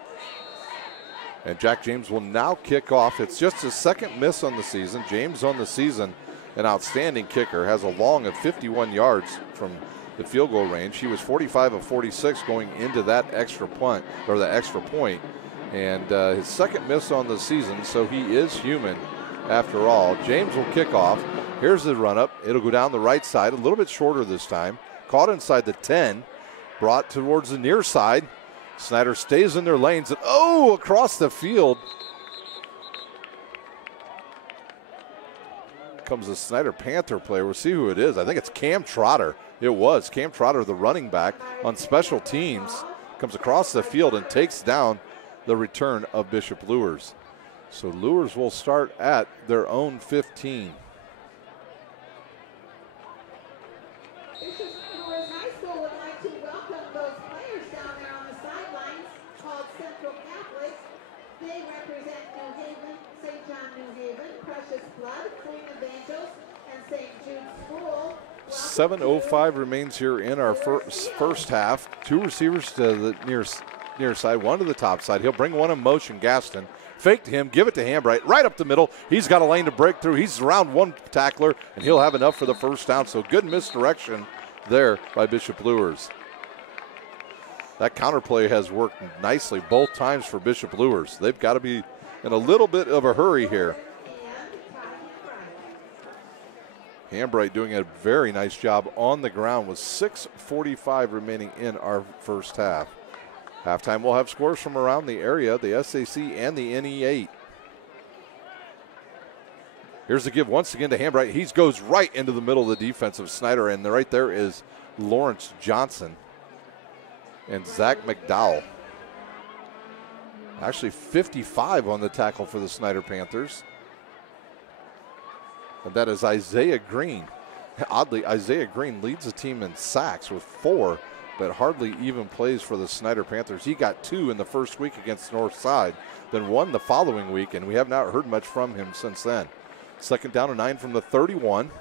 And Jack James will now kick off. It's just his second miss on the season. James on the season, an outstanding kicker, has a long of 51 yards from the field goal range. He was 45 of 46 going into that extra punt, or the extra point. And his second miss on the season, so he is human after all. James will kick off. Here's the run up. It'll go down the right side, a little bit shorter this time. Caught inside the 10, brought towards the near side. Snyder stays in their lanes, and across the field comes a Snyder Panther player. We'll see who it is. I think it's Cam Trotter. It was Cam Trotter, the running back on special teams, comes across the field and takes down the return of Bishop Luers. So Luers will start at their own 15. Bishop Luers High School would like to welcome those players down there on the sidelines called Central Catholics. They represent New Haven, St. John New Haven, Precious Blood, Queen of Angels, and St. Jude's School. 7:05 remains here in our first half. 2 receivers to the near side, 1 to the top side. He'll bring one in motion, Gaston. Fake to him, give it to Hambright, right up the middle. He's got a lane to break through. He's around one tackler, and he'll have enough for the first down. So good misdirection there by Bishop Luers. That counterplay has worked nicely both times for Bishop Luers. They've got to be in a little bit of a hurry here. Hambright doing a very nice job on the ground with 6:45 remaining in our first half. Halftime, we'll have scores from around the area, the SAC and the NE8. Here's the give once again to Hambright. He goes right into the middle of the defense of Snyder, and right there is Lawrence Johnson and Zach McDowell. Actually 55 on the tackle for the Snyder Panthers. And that is Isaiah Green. Oddly, Isaiah Green leads the team in sacks with 4, but hardly even plays for the Snyder Panthers. He got 2 in the first week against Northside, then 1 the following week, and we have not heard much from him since then. Second down and 9 from the 31.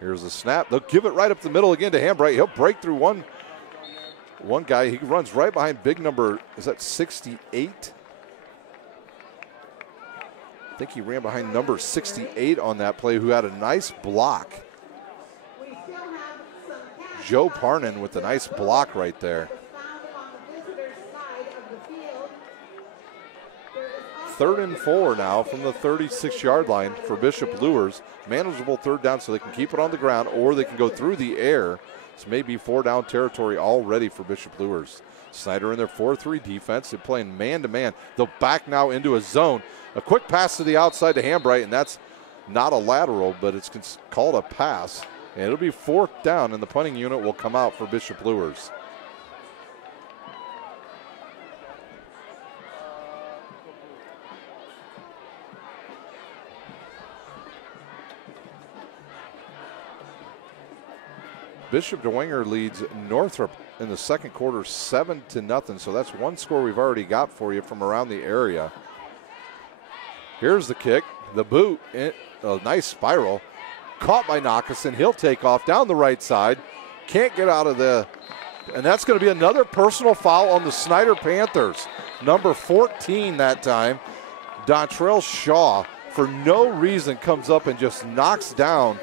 Here's the snap. They'll give it right up the middle again to Hambright. He'll break through one guy. He runs right behind big number, is that 68? I think he ran behind number 68 on that play, who had a nice block. Joe Parnan with a nice block right there. 3rd and 4 now from the 36-yard line for Bishop Luers. Manageable 3rd down so they can keep it on the ground or they can go through the air. It's maybe 4-down territory already for Bishop Luers. Snyder in their 4-3 defense. They're playing man-to-man. They'll back now into a zone. A quick pass to the outside to Hambright, and that's not a lateral, but it's called a pass. And it'll be 4th down, and the punting unit will come out for Bishop Luers. Bishop Dwenger leads Northrop in the second quarter 7-0. So that's one score we've already got for you from around the area. Here's the kick, the boot, a nice spiral. Caught by Knockason. He'll take off down the right side. Can't get out of and that's going to be another personal foul on the Snyder Panthers. Number 14 that time. Dontrell Shaw, for no reason, comes up and just knocks down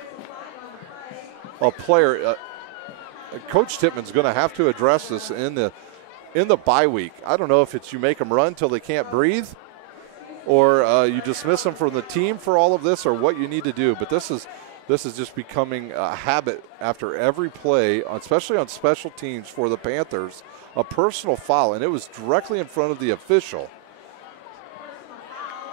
a player. Coach Tippmann's going to have to address this in the bye week. I don't know if it's you make them run till they can't breathe, or you dismiss them from the team for all of this, or what you need to do. But this is just becoming a habit after every play, especially on special teams for the Panthers. A personal foul, and it was directly in front of the official.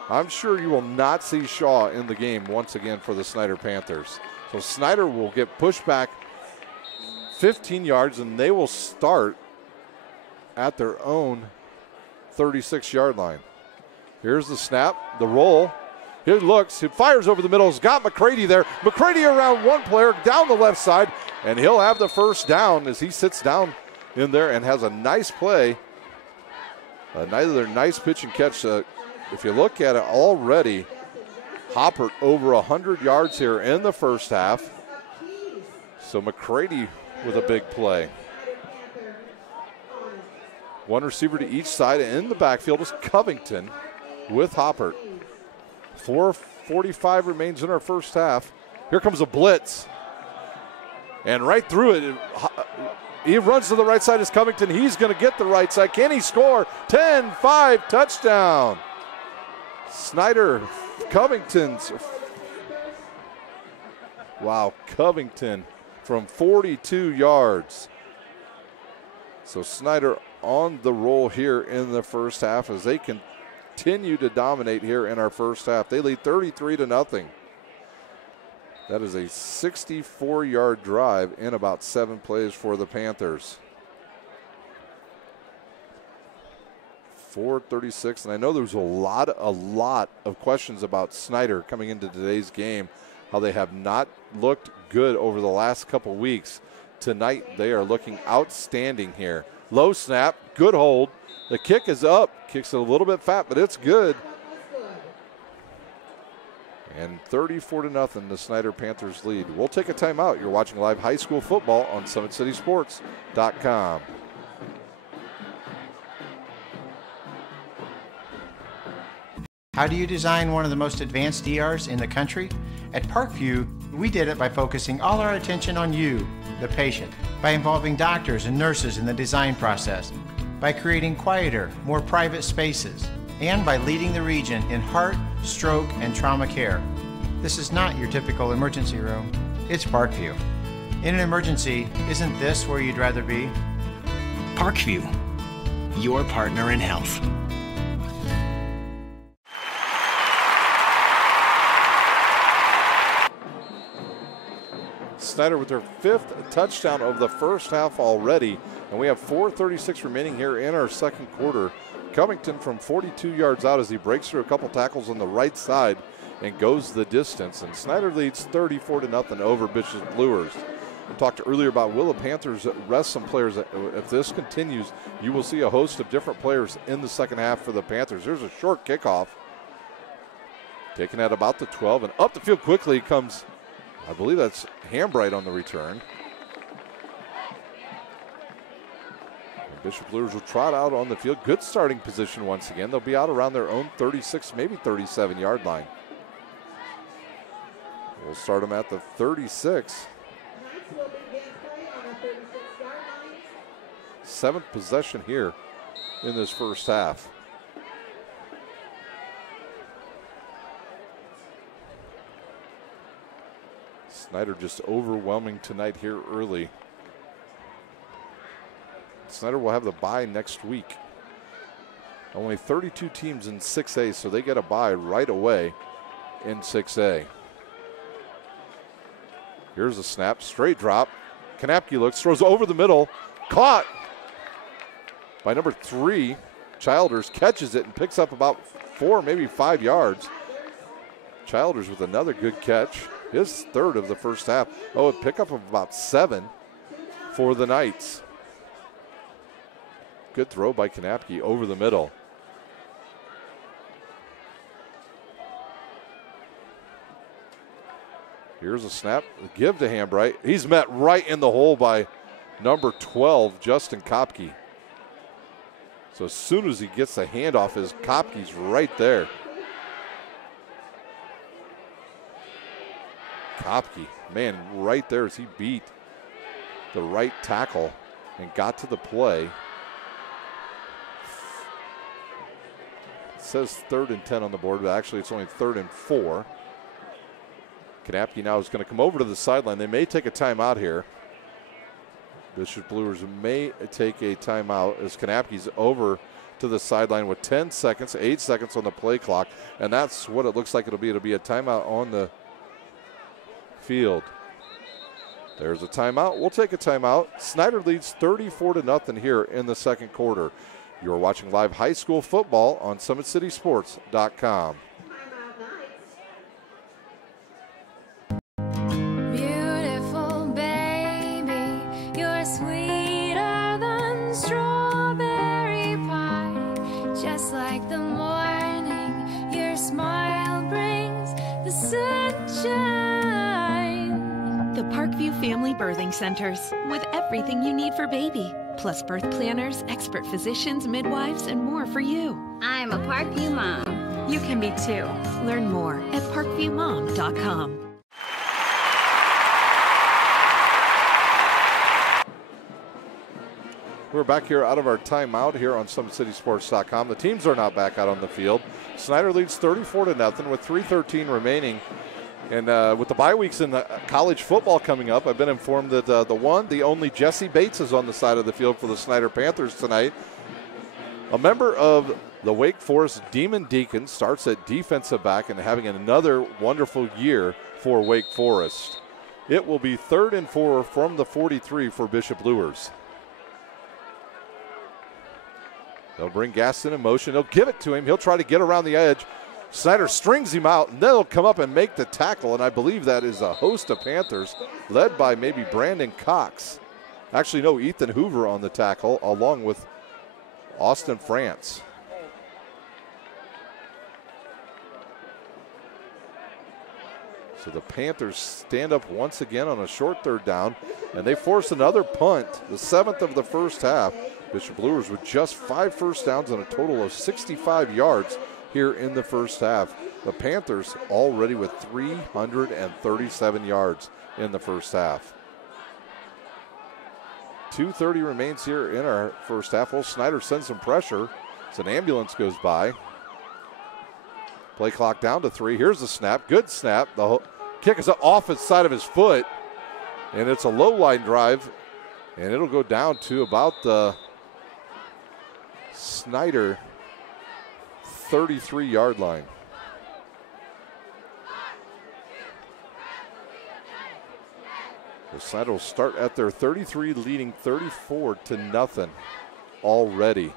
I'm sure you will not see Shaw in the game once again for the Snyder Panthers. So Snyder will get pushed back 15 yards, and they will start at their own 36-yard line. Here's the snap, the roll. He looks, he fires over the middle. He's got McCready there. McCready around one player down the left side, and he'll have the first down as he sits down in there and has a nice play. Another nice pitch and catch. If you look at it already, Hoppert over 100 yards here in the first half. So McCready with a big play. One receiver to each side. In the backfield is Covington with Hoppert. 4:45 remains in our first half. Here comes a blitz. And right through it, he runs to the right side as Covington. He's going to get the right side. Can he score? 10-5 touchdown. Snyder, Covington's. Wow, Covington from 42 yards. So Snyder on the roll here in the first half as they continue to dominate here in our first half. They lead 33-0. That is a 64-yard drive in about 7 plays for the Panthers. 4:36, and I know there's a lot of questions about Snyder coming into today's game, how they have not looked good over the last couple weeks. Tonight they are looking outstanding here. Low snap, good hold. The kick is up, kicks it a little bit fat, but it's good. And 34-0, the Snyder Panthers lead. We'll take a timeout. You're watching live high school football on SummitCitySports.com. How do you design one of the most advanced DRs in the country? At Parkview, we did it by focusing all our attention on you, the patient, by involving doctors and nurses in the design process, by creating quieter, more private spaces, and by leading the region in heart, stroke, and trauma care. This is not your typical emergency room. It's Parkview. In an emergency, isn't this where you'd rather be? Parkview, your partner in health. Snyder with their 5th touchdown of the first half already, and we have 4:36 remaining here in our second quarter. Covington from 42 yards out as he breaks through a couple tackles on the right side and goes the distance. And Snyder leads 34-0 over Bishop Luers. We talked earlier about will the Panthers rest some players. If this continues, you will see a host of different players in the second half for the Panthers. There's a short kickoff. Taken at about the 12, and up the field quickly comes, I believe that's Hambright on the return. Bishop Luers will trot out on the field. Good starting position once again. They'll be out around their own 36, maybe 37-yard line. We'll start them at the 36. 7th possession here in this first half. Snyder just overwhelming tonight here early. Snyder will have the bye next week. Only 32 teams in 6A, so they get a bye right away in 6A. Here's a snap, straight drop. Kanapke looks, throws over the middle, caught by number 3. Childers catches it and picks up about 4, maybe 5 yards. Childers with another good catch, his third of the first half. Oh, a pickup of about 7 for the Knights. Good throw by Kanapke over the middle. Here's a snap, give to Hambright. He's met right in the hole by number 12, Justin Kopke. So as soon as he gets the handoff, Kopke's right there. Kopke, man, right there as he beat the right tackle and got to the play. It says 3rd and 10 on the board, but actually it's only 3rd and 4. Kanapke now is going to come over to the sideline. They may take a timeout here. Bishop Bluers may take a timeout as Kanapke's over to the sideline with 10 seconds, 8 seconds on the play clock, and that's what it looks like it'll be. It'll be a timeout on the field. There's a timeout. We'll take a timeout. Snyder leads 34-0 here in the second quarter. You're watching live high school football on SummitCitySports.com. Family Birthing Centers, with everything you need for baby, plus birth planners, expert physicians, midwives, and more for you. I'm a Parkview mom. You can be too. Learn more at parkviewmom.com. We're back here out of our timeout here on SummitCitySports.com. The teams are now back out on the field. Snyder leads 34-0 with 3:13 remaining. And with the bye weeks in the college football coming up, I've been informed that the only Jesse Bates is on the side of the field for the Snyder Panthers tonight. A member of the Wake Forest Demon Deacons starts at defensive back and having another wonderful year for Wake Forest. It will be 3rd and 4 from the 43 for Bishop Luers. They'll bring Gaston in motion. They'll give it to him. He'll try to get around the edge. Snyder strings him out, and then he'll come up and make the tackle, and I believe that is a host of Panthers, led by maybe Brandon Cox. Actually, no, Ethan Hoover on the tackle, along with Austin France. So the Panthers stand up once again on a short 3rd down, and they force another punt, the 7th of the first half. Bishop Luers with just 5 first downs and a total of 65 yards here in the first half. The Panthers already with 337 yards in the first half. 2:30 remains here in our first half. Well, Snyder sends some pressure as an ambulance goes by. Play clock down to 3. Here's the snap. Good snap. The kick is off the side of his foot, and it's a low line drive, and it'll go down to about the Snyder 33-yard line. The Snyder will start at their 33, leading 34-0 already.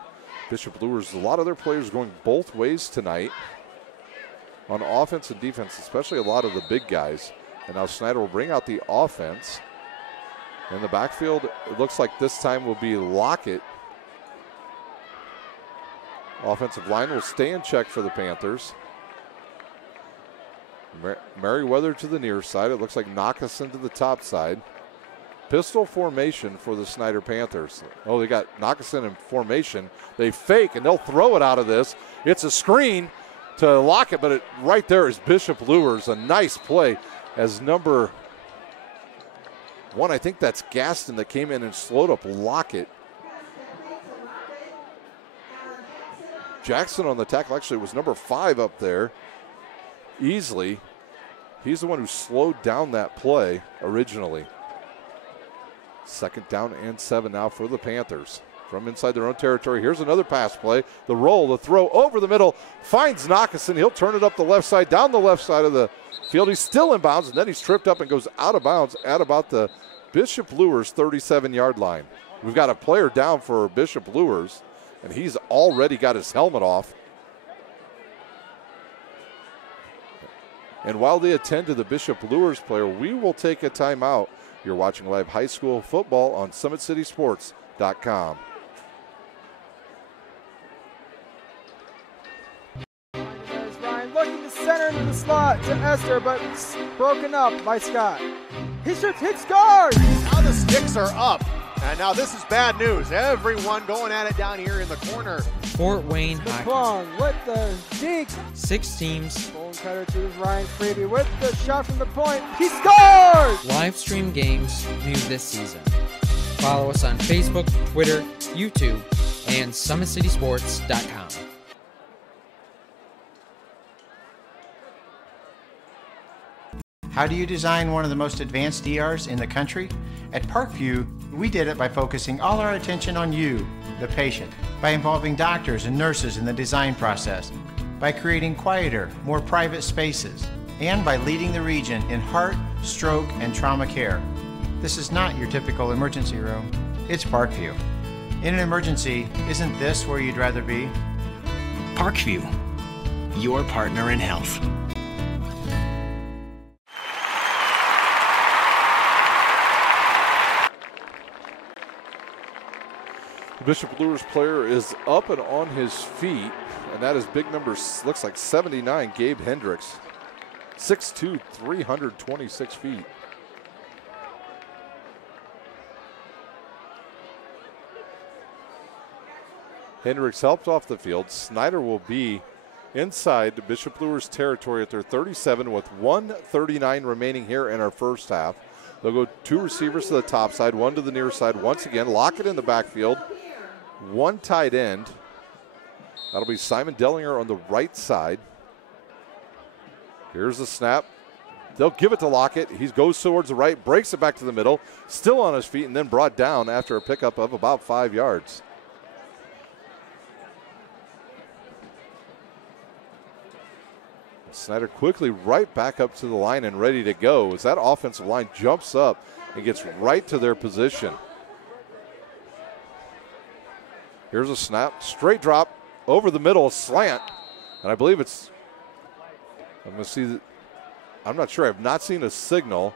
Bishop Luers, a lot of their players going both ways tonight on offense and defense, especially a lot of the big guys. And now Snyder will bring out the offense. In the backfield, it looks like this time will be Lockett. Offensive line will stay in check for the Panthers. Merriweather to the near side. It looks like Knockason to the top side. Pistol formation for the Snyder Panthers. Oh, they got Knockason in formation. They fake, and they'll throw it out of this. It's a screen to Lockett, but right there is Bishop Luers. A nice play as number 1, I think that's Gaston, that came in and slowed up Lockett. Jackson on the tackle. Actually, it was number 5 up there. Easily He's the one who slowed down that play originally. 2nd down and 7 now for the Panthers. From inside their own territory, here's another pass play. The roll, the throw over the middle, finds Nockeson. He'll turn it up the left side, down the left side of the field. He's still in bounds, and then he's tripped up and goes out of bounds at about the Bishop Luers 37-yard line. We've got a player down for Bishop Luers, and he's already got his helmet off. And while they attend to the Bishop Luers player, we will take a timeout. You're watching live high school football on SummitCitySports.com. There's Ryan looking to center into the slot to Esther, but broken up by Scott. He shoots, hits, scores! Now the sticks are up. And now this is bad news. Everyone going at it down here in the corner. Fort Wayne Hockey. McClung with the deke. 6 teams. Bone cutter to Ryan Freeby with the shot from the point. He scores! Live stream games new this season. Follow us on Facebook, Twitter, YouTube, and SummitCitySports.com. How do you design one of the most advanced ERs in the country? At Parkview, we did it by focusing all our attention on you, the patient, by involving doctors and nurses in the design process, by creating quieter, more private spaces, and by leading the region in heart, stroke, and trauma care. This is not your typical emergency room. It's Parkview. In an emergency, isn't this where you'd rather be? Parkview, your partner in health. The Bishop Luers player is up and on his feet, and that is big number, looks like 79, Gabe Hendricks. 6'2", 326 feet. Hendricks helped off the field. Snyder will be inside Bishop Luers territory at their 37 with 1:39 remaining here in our first half. They'll go 2 receivers to the top side, 1 to the near side once again. Lockett in the backfield. 1 tight end. That'll be Simon Dellinger on the right side. Here's the snap. They'll give it to Lockett. He goes towards the right, breaks it back to the middle, still on his feet, and then brought down after a pickup of about 5 yards. Snyder quickly right back up to the line and ready to go as that offensive line jumps up and gets right to their position. Here's a snap, straight drop, over the middle, slant. And I believe it's, I'm going to see, I'm not sure, I've not seen a signal.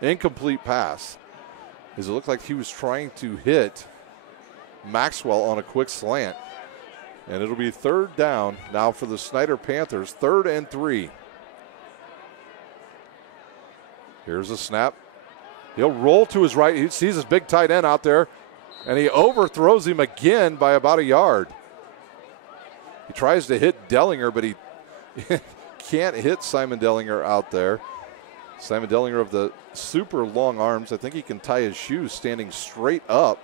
Incomplete pass. Does it look like he was trying to hit Maxwell on a quick slant? And it'll be 3rd down now for the Snyder Panthers, 3rd and 3. Here's a snap. He'll roll to his right. He sees his big tight end out there, and he overthrows him again by about a yard. He tries to hit Dellinger, but he can't hit Simon Dellinger out there. Simon Dellinger of the super long arms. I think he can tie his shoes standing straight up.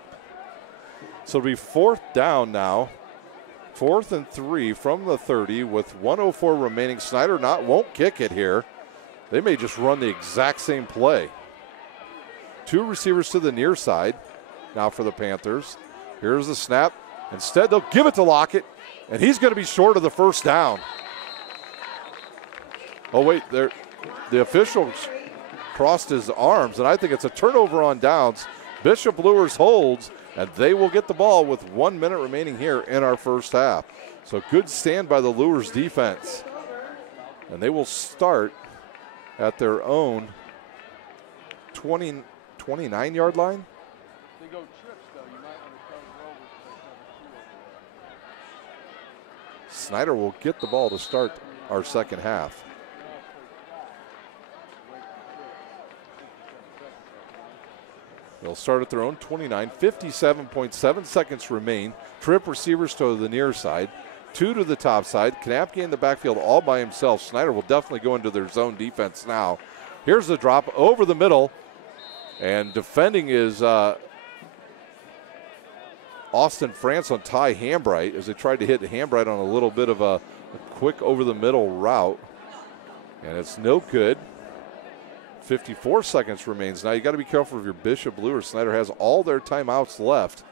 So it'll be 4th down now. 4th and 3 from the 30 with 1:04 remaining. Snyder won't kick it here. They may just run the exact same play. 2 receivers to the near side now for the Panthers. Here's the snap. Instead, they'll give it to Lockett, and he's going to be short of the 1st down. Oh, wait, the official crossed his arms, and I think it's a turnover on downs. Bishop Luers holds, and they will get the ball with 1 minute remaining here in our first half. So good stand by the Luers defense. And they will start at their own 29-yard line. They go trips, though. You might want to cover over. Snyder will get the ball to start our second half. They'll start at their own 29, 57.7 seconds remain. Trip receivers to the near side, 2 to the top side. Knapke in the backfield all by himself. Snyder will definitely go into their zone defense now. Here's the drop over the middle, and defending is Austin France on Ty Hambright as they tried to hit Hambright on a little bit of a quick over the middle route. And it's no good. 54 seconds remains. Now you got to be careful of your Bishop Luers. Snyder has all their timeouts left.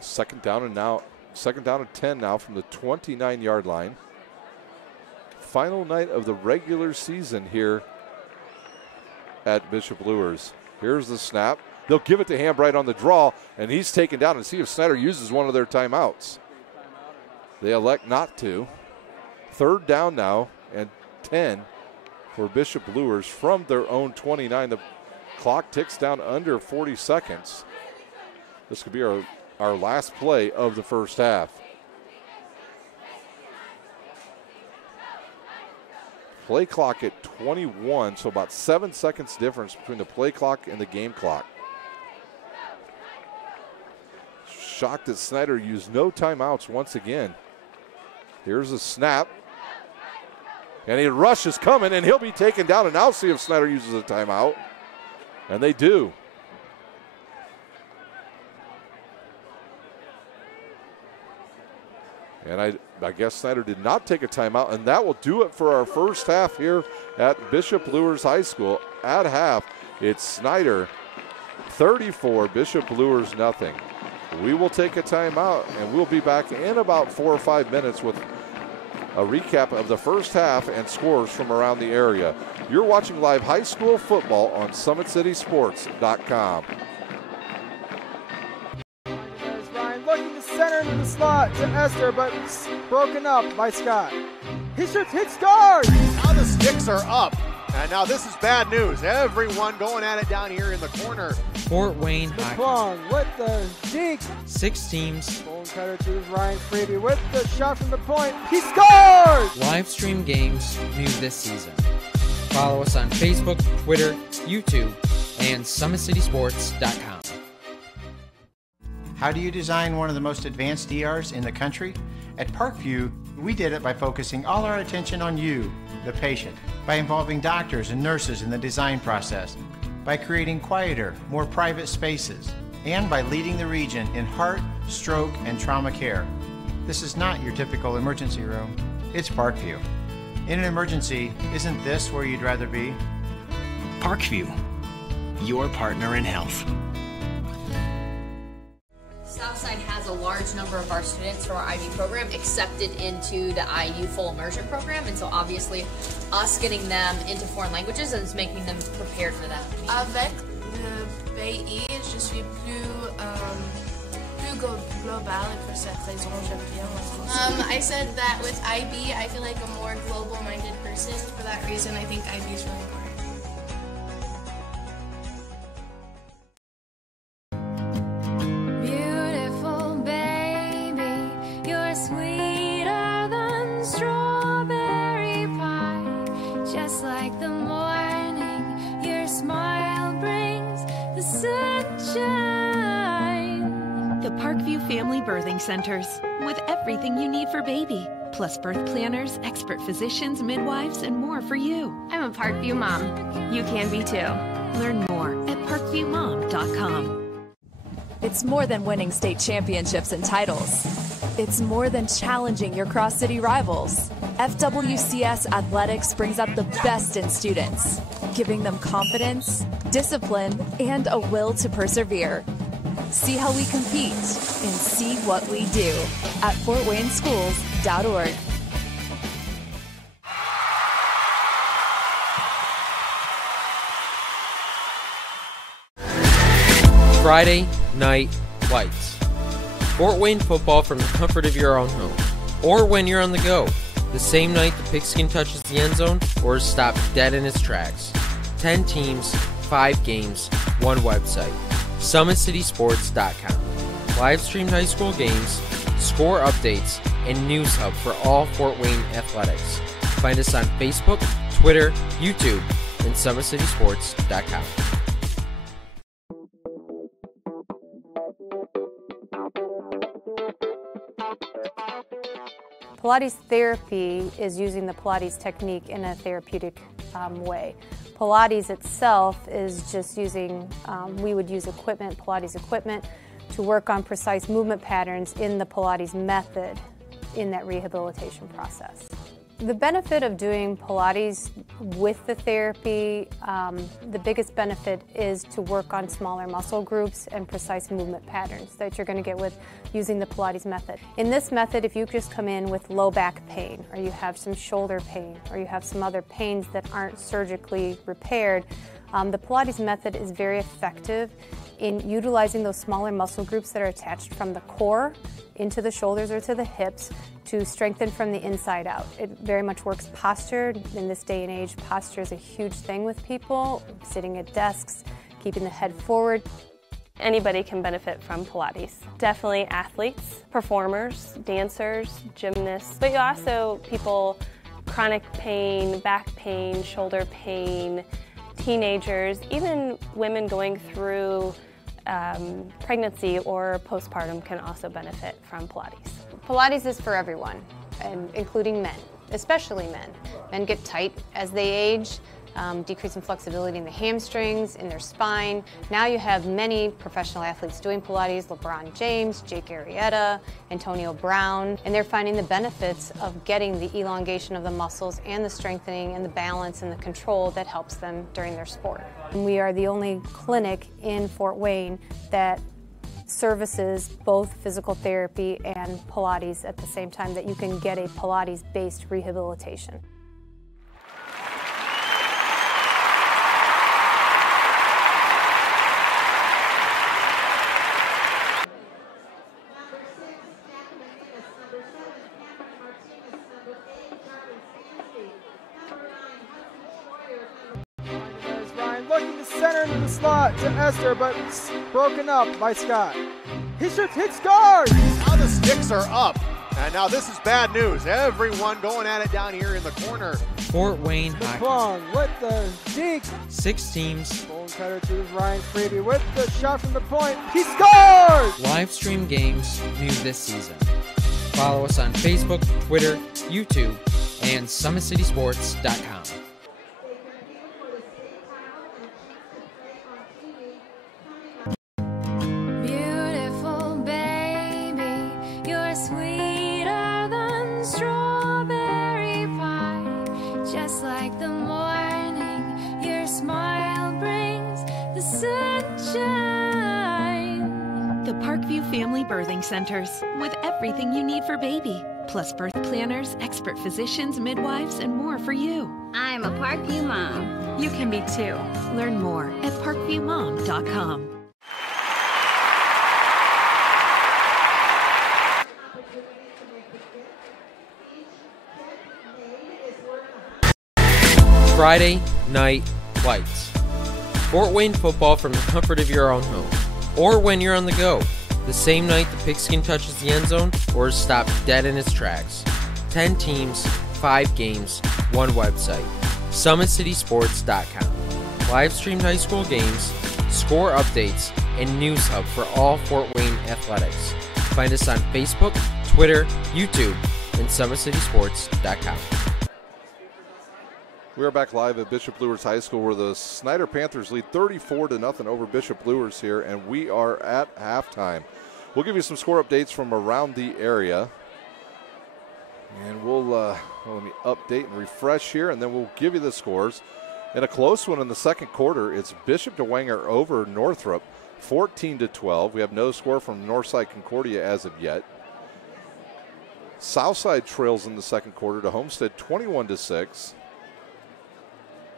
Second down and 10 now from the 29-yard line. Final night of the regular season here at Bishop Luers. Here's the snap. They'll give it to Hambright on the draw, and he's taken down, and see if Snyder uses one of their timeouts. They elect not to. Third down now and 10 for Bishop Luers from their own 29. The clock ticks down under 40 seconds. This could be our last play of the first half. Play clock at 21, so about 7 seconds difference between the play clock and the game clock. Shocked that Snyder used no timeouts once again. Here's a snap. And a rush is coming, and he'll be taken down. And now see if Snyder uses a timeout. And they do. And I guess Snyder did not take a timeout, and that will do it for our first half here at Bishop Luers High School. At half, it's Snyder 34, Bishop Luers nothing. We will take a timeout, and we'll be back in about 4 or 5 minutes with a recap of the first half and scores from around the area. You're watching live high school football on SummitCitySports.com. Looking to center into the slot to Esther, but broken up by Scott. He shoots, hits, scores! Now the sticks are up. And now this is bad news. Everyone going at it down here in the corner. Fort Wayne Hockey. Plum with the deke. 6 teams. Bone cutter to Ryan Freeby with the shot from the point. He scores! Live stream games new this season. Follow us on Facebook, Twitter, YouTube, and SummitCitySports.com. How do you design one of the most advanced ERs in the country? At Parkview, we did it by focusing all our attention on you, the patient, by involving doctors and nurses in the design process, by creating quieter, more private spaces, and by leading the region in heart, stroke, and trauma care. This is not your typical emergency room. It's Parkview. In an emergency, isn't this where you'd rather be? Parkview, your partner in health. Southside has a large number of our students from our IB program accepted into the IU full immersion program, and so obviously us getting them into foreign languages is making them prepared for that. Avec le pays, je suis plus global, et pour cette raison, j'aime bien. I said that with IB, I feel like a more global-minded person. For that reason, I think IB is really important. Family Birthing Centers, with everything you need for baby, plus birth planners, expert physicians, midwives, and more for you. I'm a Parkview mom. You can be too. Learn more at parkviewmom.com. It's more than winning state championships and titles. It's more than challenging your cross-city rivals. FWCS Athletics brings out the best in students, giving them confidence, discipline, and a will to persevere. See how we compete and see what we do at fortwayneschools.org. Friday Night Lights. Fort Wayne football from the comfort of your own home, or when you're on the go, the same night the pigskin touches the end zone or is stopped dead in its tracks. 10 teams, 5 games, 1 website. SummitCitySports.com. Live streamed high school games, score updates, and news hub for all Fort Wayne athletics. Find us on Facebook, Twitter, YouTube, and SummitCitySports.com. Pilates therapy is using the Pilates technique in a therapeutic way. Pilates itself is just using, we would use equipment, Pilates equipment, to work on precise movement patterns in the Pilates method in that rehabilitation process. The benefit of doing Pilates with the therapy, the biggest benefit is to work on smaller muscle groups and precise movement patterns that you're going to get with using the Pilates method. In this method, if you just come in with low back pain, or you have some shoulder pain, or you have some other pains that aren't surgically repaired, the Pilates method is very effective in utilizing those smaller muscle groups that are attached from the core into the shoulders or to the hips to strengthen from the inside out. It very much works posture. In this day and age, posture is a huge thing with people, sitting at desks, keeping the head forward. Anybody can benefit from Pilates. Definitely athletes, performers, dancers, gymnasts, but also people, chronic pain, back pain, shoulder pain, teenagers, even women going through pregnancy or postpartum can also benefit from Pilates. Pilates is for everyone, and including men, especially men. Men get tight as they age, decreasing flexibility in the hamstrings, in their spine. Now you have many professional athletes doing Pilates, LeBron James, Jake Arrieta, Antonio Brown, and they're finding the benefits of getting the elongation of the muscles and the strengthening and the balance and the control that helps them during their sport. And we are the only clinic in Fort Wayne that services both physical therapy and Pilates at the same time, that you can get a Pilates-based rehabilitation. Looking to center into the slot to Esther, but broken up by Scott. He shoots, hits, scores! Now the sticks are up. And now this is bad news. Everyone going at it down here in the corner. Fort Wayne Hockey. LeBron with the deke. 6 teams. Bone cutter to Ryan Freeby with the shot from the point. He scores! Live stream games new this season. Follow us on Facebook, Twitter, YouTube, and SummitCitySports.com. The Parkview Family Birthing Centers, with everything you need for baby, plus birth planners, expert physicians, midwives, and more for you. I'm a Parkview mom. You can be too. Learn more at parkviewmom.com. Friday Night Lights. Fort Wayne football from the comfort of your own home, or when you're on the go, the same night the pigskin touches the end zone or is stopped dead in its tracks. 10 teams, 5 games, 1 website. SummitCitySports.com. Live streamed high school games, score updates, and news hub for all Fort Wayne athletics. Find us on Facebook, Twitter, YouTube, and SummitCitySports.com. We are back live at Bishop Luers High School, where the Snyder Panthers lead 34-0 over Bishop Luers here, and we are at halftime. We'll give you some score updates from around the area, and we'll let me update and refresh here, and then we'll give you the scores. In a close one in the second quarter, it's Bishop Dwenger over Northrop, 14-12. We have no score from Northside Concordia as of yet. Southside trails in the second quarter to Homestead, 21-6.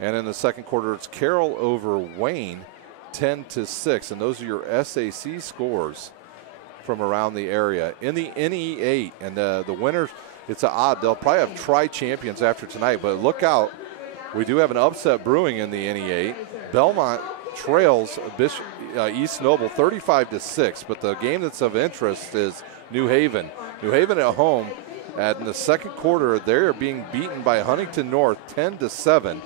And in the second quarter, it's Carroll over Wayne, 10-6. And those are your SAC scores from around the area. In the NE8, and the winners, it's an odd. They'll probably have tri-champions after tonight, but look out. We do have an upset brewing in the NE8. Belmont trails East Noble 35-6, but the game that's of interest is New Haven. New Haven at home. In the second quarter, they're being beaten by Huntington North 10-7.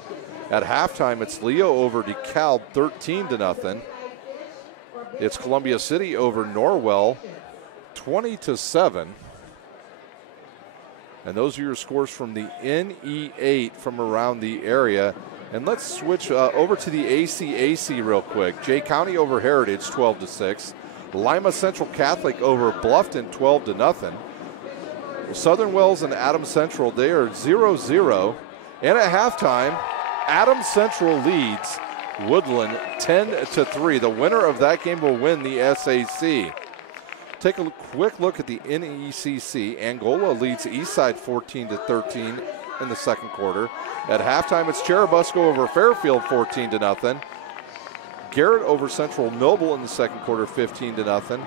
At halftime, it's Leo over DeKalb 13-0. It's Columbia City over Norwell 20-7. And those are your scores from the NE8 from around the area. And let's switch over to the ACAC real quick. Jay County over Heritage 12-6. Lima Central Catholic over Bluffton 12-0. Southern Wells and Adams Central, they are 0-0. And at halftime, Adams Central leads Woodland 10-3. The winner of that game will win the SAC. Take a quick look at the NECC. Angola leads Eastside 14-13 in the second quarter. At halftime, it's Cherubusco over Fairfield 14-0. Garrett over Central Noble in the second quarter 15-0.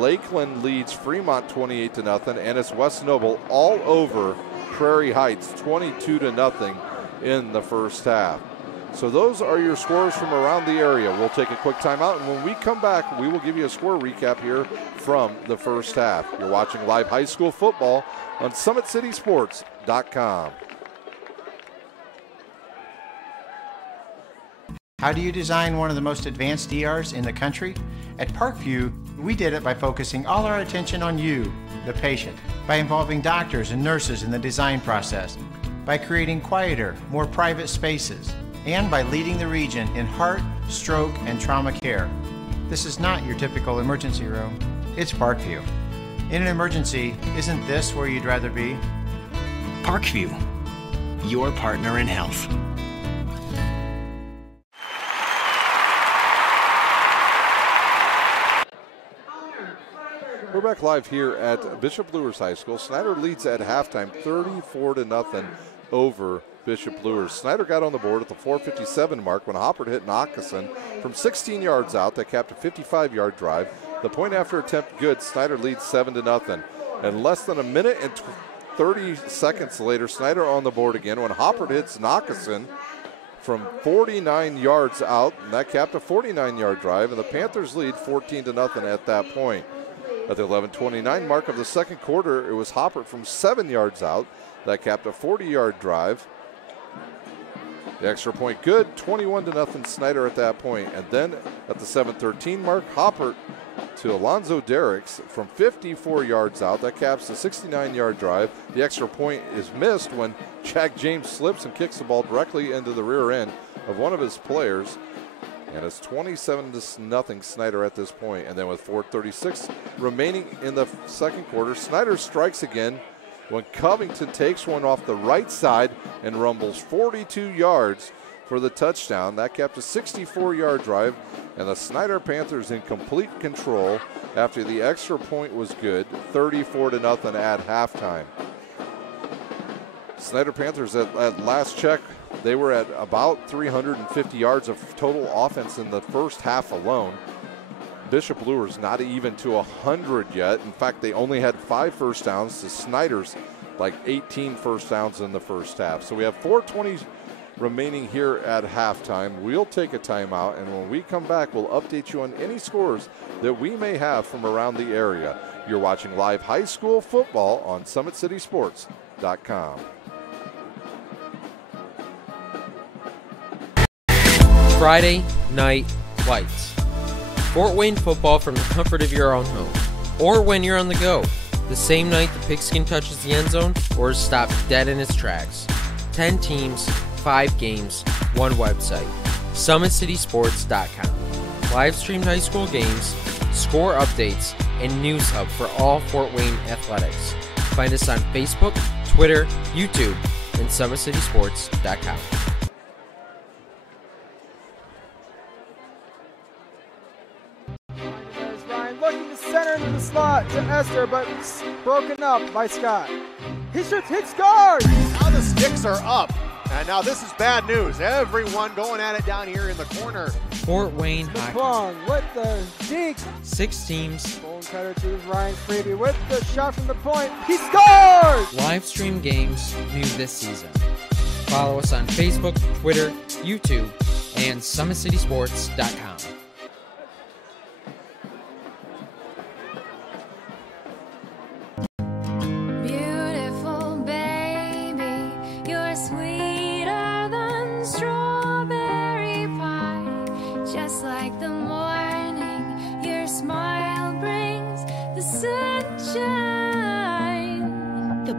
Lakeland leads Fremont 28-0, and it's West Noble all over Prairie Heights 22-0 in the first half. So those are your scores from around the area. We'll take a quick timeout, and when we come back, we will give you a score recap here from the first half. You're watching live high school football on SummitCitySports.com. How do you design one of the most advanced ERs in the country? At Parkview, we did it by focusing all our attention on you, the patient, by involving doctors and nurses in the design process, by creating quieter, more private spaces, and by leading the region in heart, stroke, and trauma care. This is not your typical emergency room. It's Parkview. In an emergency, isn't this where you'd rather be? Parkview, your partner in health. We're back live here at Bishop Luers High School. Snyder leads at halftime 34-0 over Bishop Luers. Snyder got on the board at the 4:57 mark when Hopper hit Nockeson from 16 yards out. That capped a 55-yard drive. The point after attempt good. Snyder leads 7-0. And less than a minute and 30 seconds later, Snyder on the board again when Hopper hits Nockeson from 49 yards out. And that capped a 49-yard drive. And the Panthers lead 14-0 at that point. At the 11:29 mark of the second quarter, it was Hopper from 7 yards out. That capped a 40-yard drive. The extra point good, 21-0 Snyder at that point. And then at the 7:13 mark, Hopper to Alonzo Derricks from 54 yards out. That caps a 69-yard drive. The extra point is missed when Jack James slips and kicks the ball directly into the rear end of one of his players. And it's 27-0 Snyder at this point. And then with 4:36 remaining in the second quarter, Snyder strikes again when Covington takes one off the right side and rumbles 42 yards for the touchdown. That capped a 64-yard drive, and the Snyder Panthers in complete control after the extra point was good, 34-0 at halftime. Snyder Panthers at last check, they were at about 350 yards of total offense in the first half alone. Bishop Luers not even to 100 yet. In fact, they only had 5 first downs to Snyder's like 18 first downs in the first half. So we have 4:20 remaining here at halftime. We'll take a timeout, and when we come back, we'll update you on any scores that we may have from around the area. You're watching live high school football on SummitCitySports.com. Friday Night Lights. Fort Wayne football from the comfort of your own home, or when you're on the go, the same night the pigskin touches the end zone or is stopped dead in its tracks. 10 teams, 5 games, 1 website, SummitCitySports.com. Live streamed high school games, score updates, and news hub for all Fort Wayne athletics. Find us on Facebook, Twitter, YouTube, and SummitCitySports.com. Looking to center into the slot to Esther, but broken up by Scott. He shoots, hit, scores! Now the sticks are up. And now this is bad news. Everyone going at it down here in the corner. Fort Wayne Hockey. McClung with the deke. 6 teams. Bone cutter to Ryan Freeby with the shot from the point. He scores! Live stream games new this season. Follow us on Facebook, Twitter, YouTube, and SummitCitySports.com.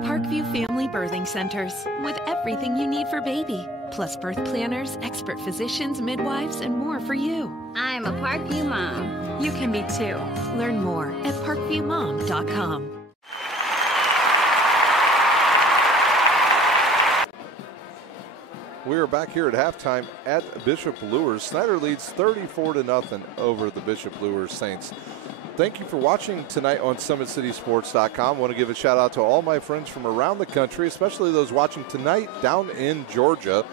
Parkview Family Birthing Centers, with everything you need for baby, plus birth planners, expert physicians, midwives, and more for you. I'm a Parkview mom. You can be too. Learn more at parkviewmom.com. We are back here at halftime at Bishop Luers. Snyder leads 34-0 over the Bishop Luers Saints. Thank you for watching tonight on SummitCitySports.com. I want to give a shout out to all my friends from around the country, especially those watching tonight down in Georgia.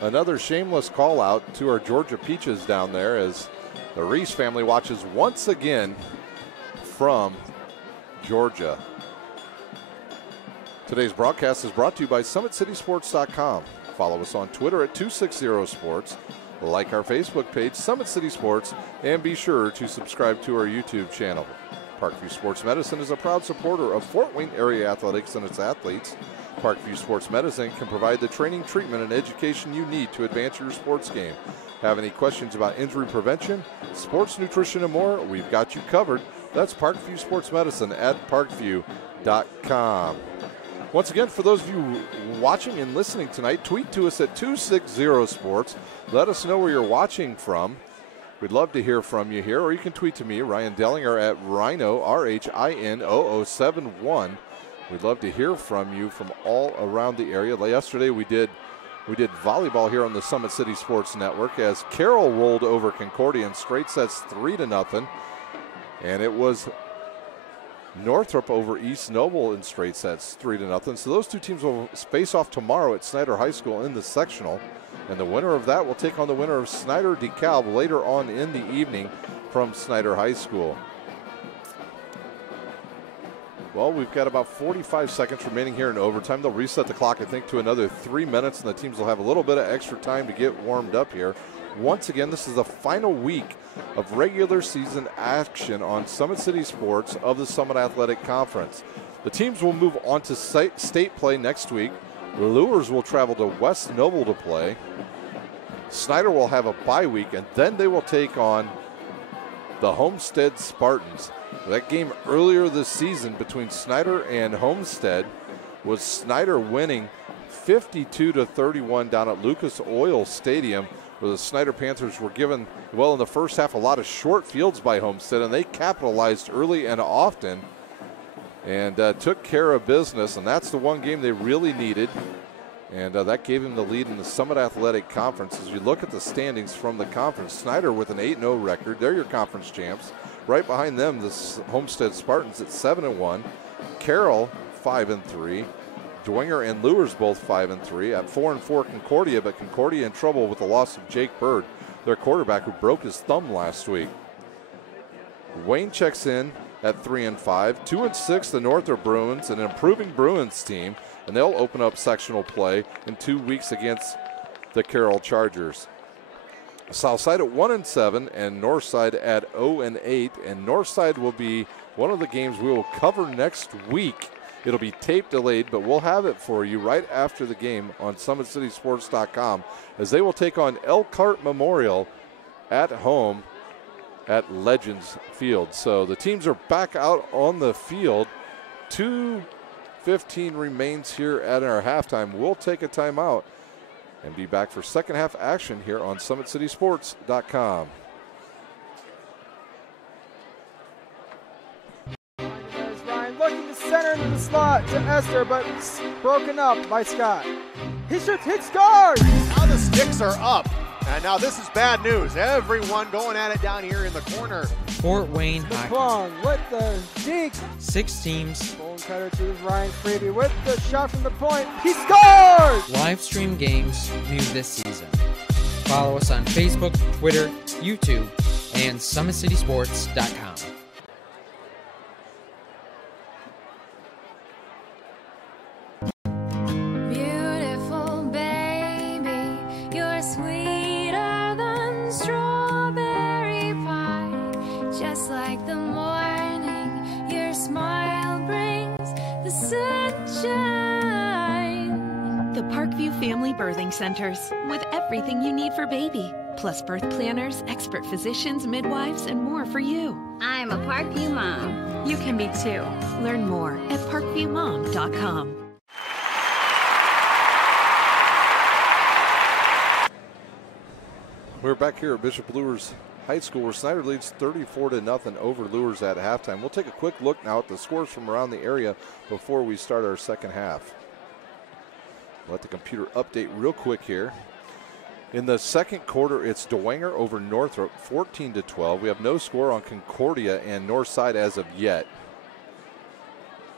Another shameless call out to our Georgia Peaches down there as the Reese family watches once again from Georgia. Today's broadcast is brought to you by SummitCitySports.com. Follow us on Twitter at 260sports. Like our Facebook page, Summit City Sports, and be sure to subscribe to our YouTube channel. Parkview Sports Medicine is a proud supporter of Fort Wayne area athletics and its athletes. Parkview Sports Medicine can provide the training, treatment, and education you need to advance your sports game. Have any questions about injury prevention, sports nutrition, and more? We've got you covered. That's Parkview Sports Medicine at parkview.com. Once again, for those of you watching and listening tonight, tweet to us at 260sports. Let us know where you're watching from. We'd love to hear from you here, or you can tweet to me, Ryan Dellinger, at Rhino, RHINO071. We'd love to hear from you from all around the area. Yesterday we did volleyball here on the Summit City Sports Network as Carroll rolled over Concordia in straight sets 3-0, and it was Northrop over East Noble in straight sets 3-0. So those two teams will face off tomorrow at Snyder High School in the sectional. And the winner of that will take on the winner of Snyder DeKalb later on in the evening from Snyder High School. Well, we've got about 45 seconds remaining here in overtime. They'll reset the clock, I think, to another 3 minutes, and the teams will have a little bit of extra time to get warmed up here. Once again, this is the final week of regular season action on Summit City Sports of the Summit Athletic Conference. The teams will move on to state play next week. Luers will travel to West Noble to play. Snyder will have a bye week, and then they will take on the Homestead Spartans. That game earlier this season between Snyder and Homestead was Snyder winning 52-31 down at Lucas Oil Stadium, where the Snyder Panthers were given, well, in the first half, a lot of short fields by Homestead, and they capitalized early and often and took care of business, and that's the one game they really needed, and that gave them the lead in the Summit Athletic Conference. As you look at the standings from the conference, Snyder with an 8-0 record. They're your conference champs. Right behind them, the Homestead Spartans at 7-1. Carroll, 5-3. Dwenger and Luers both 5-3. At 4-4 Concordia, but Concordia in trouble with the loss of Jake Bird, their quarterback, who broke his thumb last week. Wayne checks in at 3-5. 2-6 the Northrop Bruins, an improving Bruins team, and they'll open up sectional play in 2 weeks against the Carroll Chargers. Southside at 1-7 and Northside at 0-8, and Northside will be one of the games we will cover next week. It'll be tape delayed, but we'll have it for you right after the game on SummitCitySports.com, as they will take on Elkhart Memorial at home at Legends Field. So the teams are back out on the field. 2:15 remains here at our halftime. We'll take a timeout and be back for second half action here on SummitCitySports.com. There's Ryan looking to center into the slot to Esther, but broken up by Scott. He shoots, hit, scores! Now the sticks are up. And now this is bad news. Everyone going at it down here in the corner. Fort Wayne Hockey. McClung with the deke. 6 teams. Bone cutter to Ryan Freeby with the shot from the point. He scores! Live stream games new this season. Follow us on Facebook, Twitter, YouTube, and SummitCitySports.com. Family Birthing Centers, with everything you need for baby, plus birth planners, expert physicians, midwives, and more for you. I'm a Parkview mom. You can be too. Learn more at parkviewmom.com. We're back here at Bishop Luers High School where Snyder leads 34-0 over Luers at halftime. We'll take a quick look now at the scores from around the area before we start our second half. Let the computer update real quick here. In the second quarter, it's Dwenger over Northrop, 14-12. We have no score on Concordia and Northside as of yet.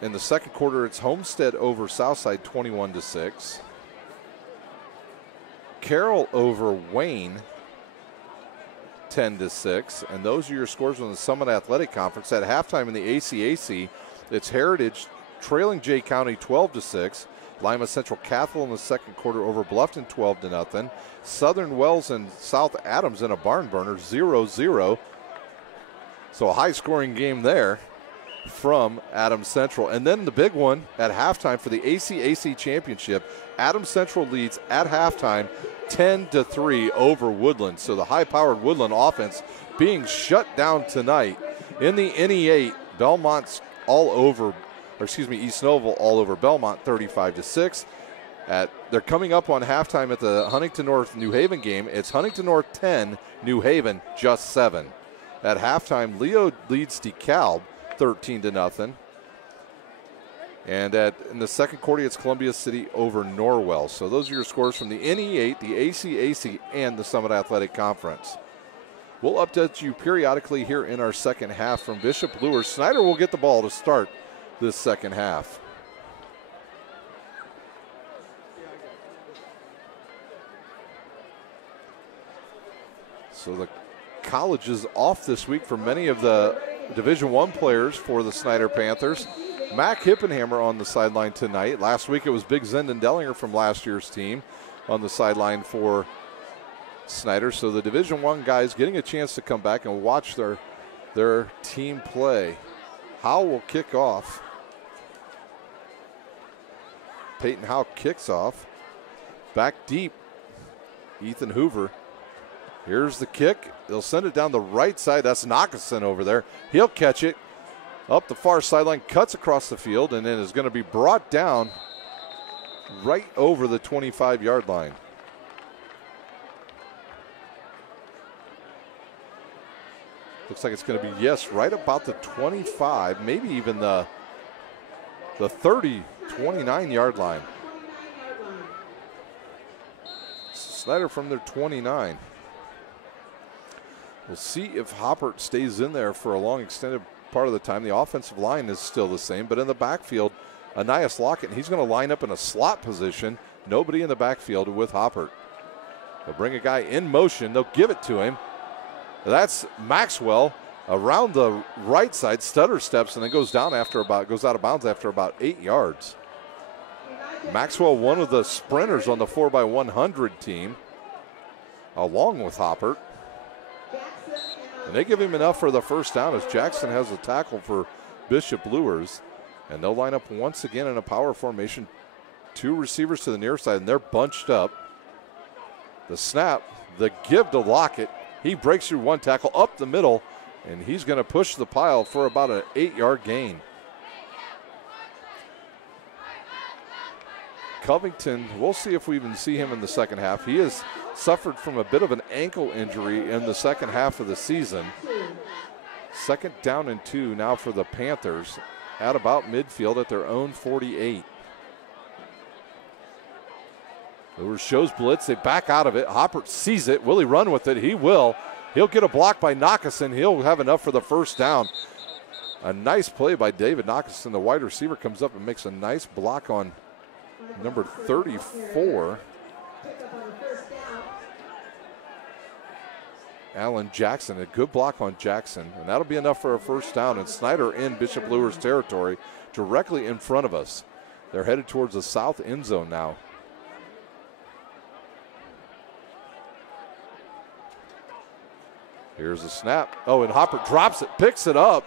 In the second quarter, it's Homestead over Southside, 21-6. Carroll over Wayne, 10-6. And those are your scores from the Summit Athletic Conference. At halftime in the ACAC, it's Heritage trailing Jay County 12-6. Lima Central Catholic in the second quarter over Bluffton 12-0. Southern Wells and South Adams in a barn burner 0-0. So a high scoring game there from Adams Central. And then the big one at halftime for the ACAC championship, Adams Central leads at halftime 10-3 over Woodland. So the high-powered Woodland offense being shut down tonight. In the NE8, Belmont's all over, or excuse me, East Noble all over Belmont 35-6. They're coming up on halftime at the Huntington North New Haven game. It's Huntington North 10, New Haven just 7. At halftime, Leo leads DeKalb 13-0. And in the second quarter, it's Columbia City over Norwell. So those are your scores from the NE8, the ACAC, and the Summit Athletic Conference. We'll update you periodically here in our second half from Bishop Luers. Snyder will get the ball to start this second half. So the college is off this week for many of the Division I players for the Snyder Panthers. Mac Hippenhammer on the sideline tonight. Last week it was Big Zenden Dellinger from last year's team on the sideline for Snyder. So the Division I guys getting a chance to come back and watch their team play. Howe will kick off. Peyton Howe kicks off. Back deep, Ethan Hoover. Here's the kick. They'll send it down the right side. That's Knockason over there. He'll catch it up the far sideline, cuts across the field, and then is going to be brought down right over the 25-yard line. Looks like it's going to be, yes, right about the 25, maybe even the 30, 29-yard line. Snyder from their 29. We'll see if Hoppert stays in there for a long extended part of the time. The offensive line is still the same, but in the backfield, Anias Lockett, he's going to line up in a slot position. Nobody in the backfield with Hoppert. They'll bring a guy in motion. They'll give it to him. That's Maxwell around the right side, stutter steps, and then goes out of bounds after about 8 yards. Maxwell, one of the sprinters on the 4x100 team, along with Hoppert. And they give him enough for the first down as Jackson has a tackle for Bishop Luers. And they'll line up once again in a power formation. 2 receivers to the near side, and they're bunched up. The snap, the give to Lockett. He breaks through one tackle up the middle, and he's going to push the pile for about an 8-yard gain. Covington, we'll see if we even see him in the second half. He has suffered from a bit of an ankle injury in the second half of the season. Second down and 2 now for the Panthers at about midfield at their own 48. Luers shows blitz. They back out of it. Hoppert sees it. Will he run with it? He will. He'll get a block by Knockason. He'll have enough for the first down. A nice play by David Knockason. The wide receiver comes up and makes a nice block on number 34. Alan Jackson, a good block on Jackson. And that'll be enough for a first down. And Snyder in Bishop Luers territory directly in front of us. They're headed towards the south end zone now. Here's the snap. Oh, and Hoppert drops it, picks it up.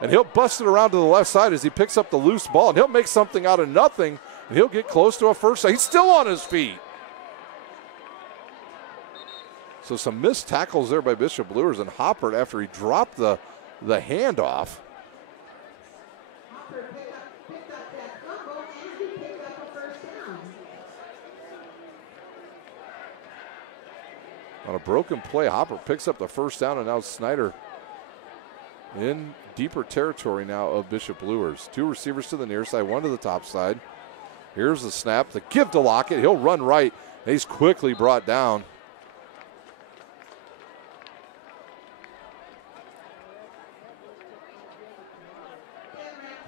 And he'll bust it around to the left side as he picks up the loose ball. And he'll make something out of nothing. And he'll get close to a first down. He's still on his feet. So some missed tackles there by Bishop Luers, and Hoppert after he dropped the handoff. On a broken play, Hopper picks up the first down, and now Snyder in deeper territory now of Bishop Luers. 2 receivers to the near side, 1 to the top side. Here's the snap, the give to Lockett. He'll run right. He's quickly brought down.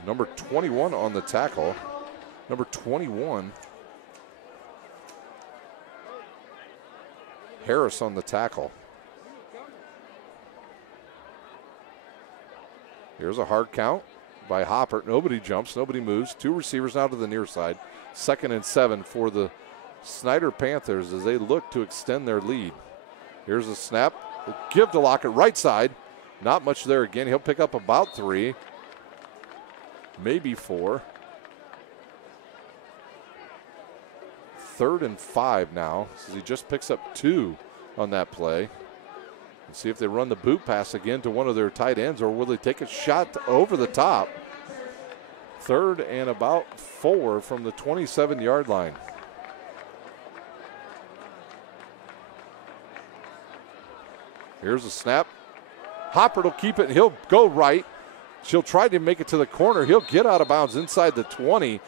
Number 21 on the tackle. Number 21. Harris on the tackle. Here's a hard count by Hopper. Nobody jumps, nobody moves. 2 receivers now to the near side. 2nd and 7 for the Snyder Panthers as they look to extend their lead. Here's a snap. Give to Lockett, right side. Not much there again. He'll pick up about 3, maybe 4. 3rd and 5 now. So he just picks up 2 on that play. Let's see if they run the boot pass again to one of their tight ends, or will they take a shot over the top? 3rd and about 4 from the 27-yard line. Here's a snap. Hopper will keep it, and he'll go right. She'll try to make it to the corner. He'll get out of bounds inside the 20,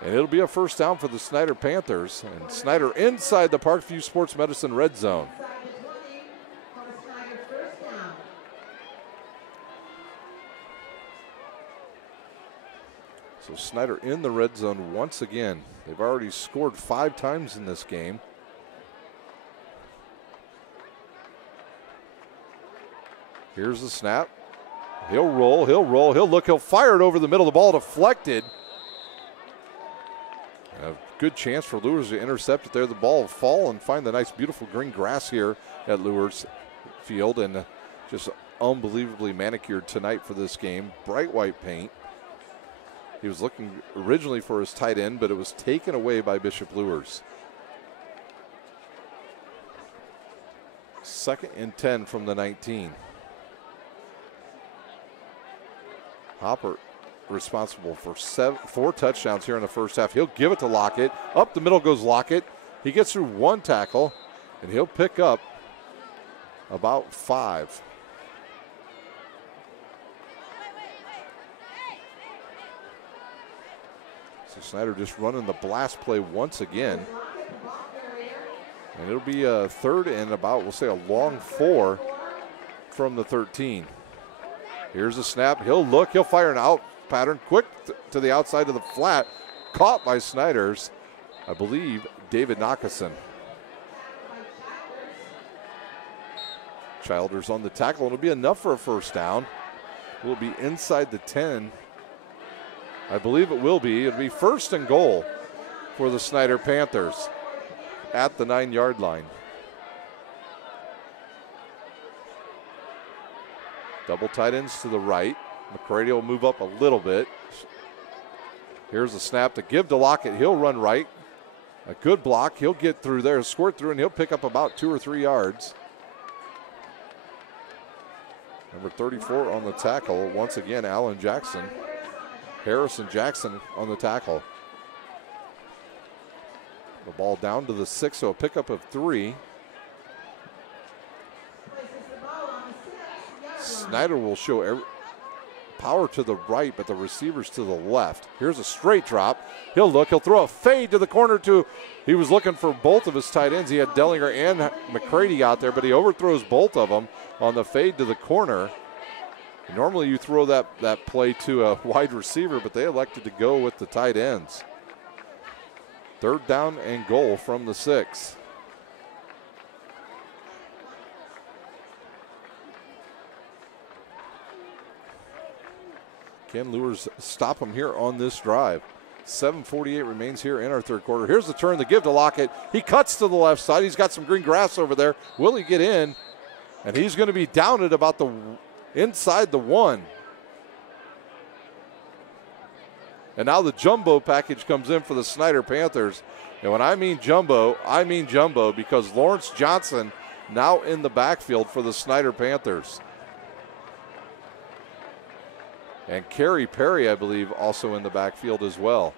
and it'll be a first down for the Snyder Panthers. And Snyder inside the Parkview Sports Medicine red zone. So Snyder in the red zone once again. They've already scored 5 times in this game. Here's the snap. He'll roll, he'll look, he'll fire it over the middle. The ball deflected. A good chance for Luers to intercept it there. The ball will fall and find the nice, beautiful green grass here at Luers Field. And just unbelievably manicured tonight for this game. Bright white paint. He was looking originally for his tight end, but it was taken away by Bishop Luers. 2nd and 10 from the 19. Hopper responsible for 4 touchdowns here in the first half. He'll give it to Lockett. Up the middle goes Lockett. He gets through 1 tackle, and he'll pick up about 5. So Snyder just running the blast play once again. And it'll be a 3rd and about, we'll say a long 4 from the 13. Here's a snap. He'll look. He'll fire an out pattern. Quick to the outside of the flat. Caught by Snyder's, I believe, David Nockeson. Childers on the tackle. It'll be enough for a first down. Will be inside the 10. I believe it will be. It'll be 1st and goal for the Snyder Panthers at the 9-yard line. Double tight ends to the right. McCready will move up a little bit. Here's a snap to give to Lockett. He'll run right. A good block. He'll get through there, squirt through, and he'll pick up about 2 or 3 yards. Number 34 on the tackle. Once again, Allen Jackson. Harrison Jackson on the tackle. The ball down to the 6, so a pickup of 3. Snyder will show power to the right, but the receivers to the left. Here's a straight drop. He'll look. He'll throw a fade to the corner to. He was looking for both of his tight ends. He had Dellinger and McCready out there, but he overthrows both of them on the fade to the corner. Normally you throw that play to a wide receiver, but they elected to go with the tight ends. 3rd down and goal from the 6. Can Luers stop him here on this drive? 7:48 remains here in our 3rd quarter. Here's the turn, the give to Lockett. He cuts to the left side. He's got some green grass over there. Will he get in? And he's going to be down at about the inside the 1. And now the jumbo package comes in for the Snyder Panthers. And when I mean jumbo because Lawrence Johnson now in the backfield for the Snyder Panthers. And Kerry Perry, I believe, also in the backfield as well.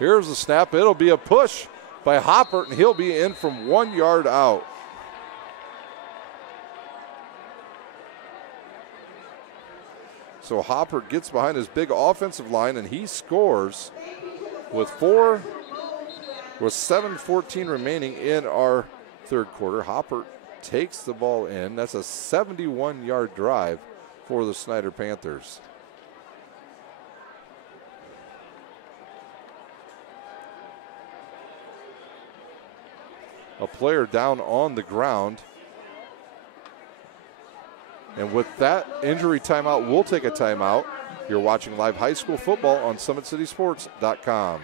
Here's the snap. It'll be a push by Hoppert, and he'll be in from 1 yard out. So Hoppert gets behind his big offensive line, and he scores with 7:14 remaining in our third quarter. Hoppert takes the ball in. That's a 71-yard drive for the Snyder Panthers. A player down on the ground. And with that injury timeout, we'll take a timeout. You're watching live high school football on SummitCitySports.com.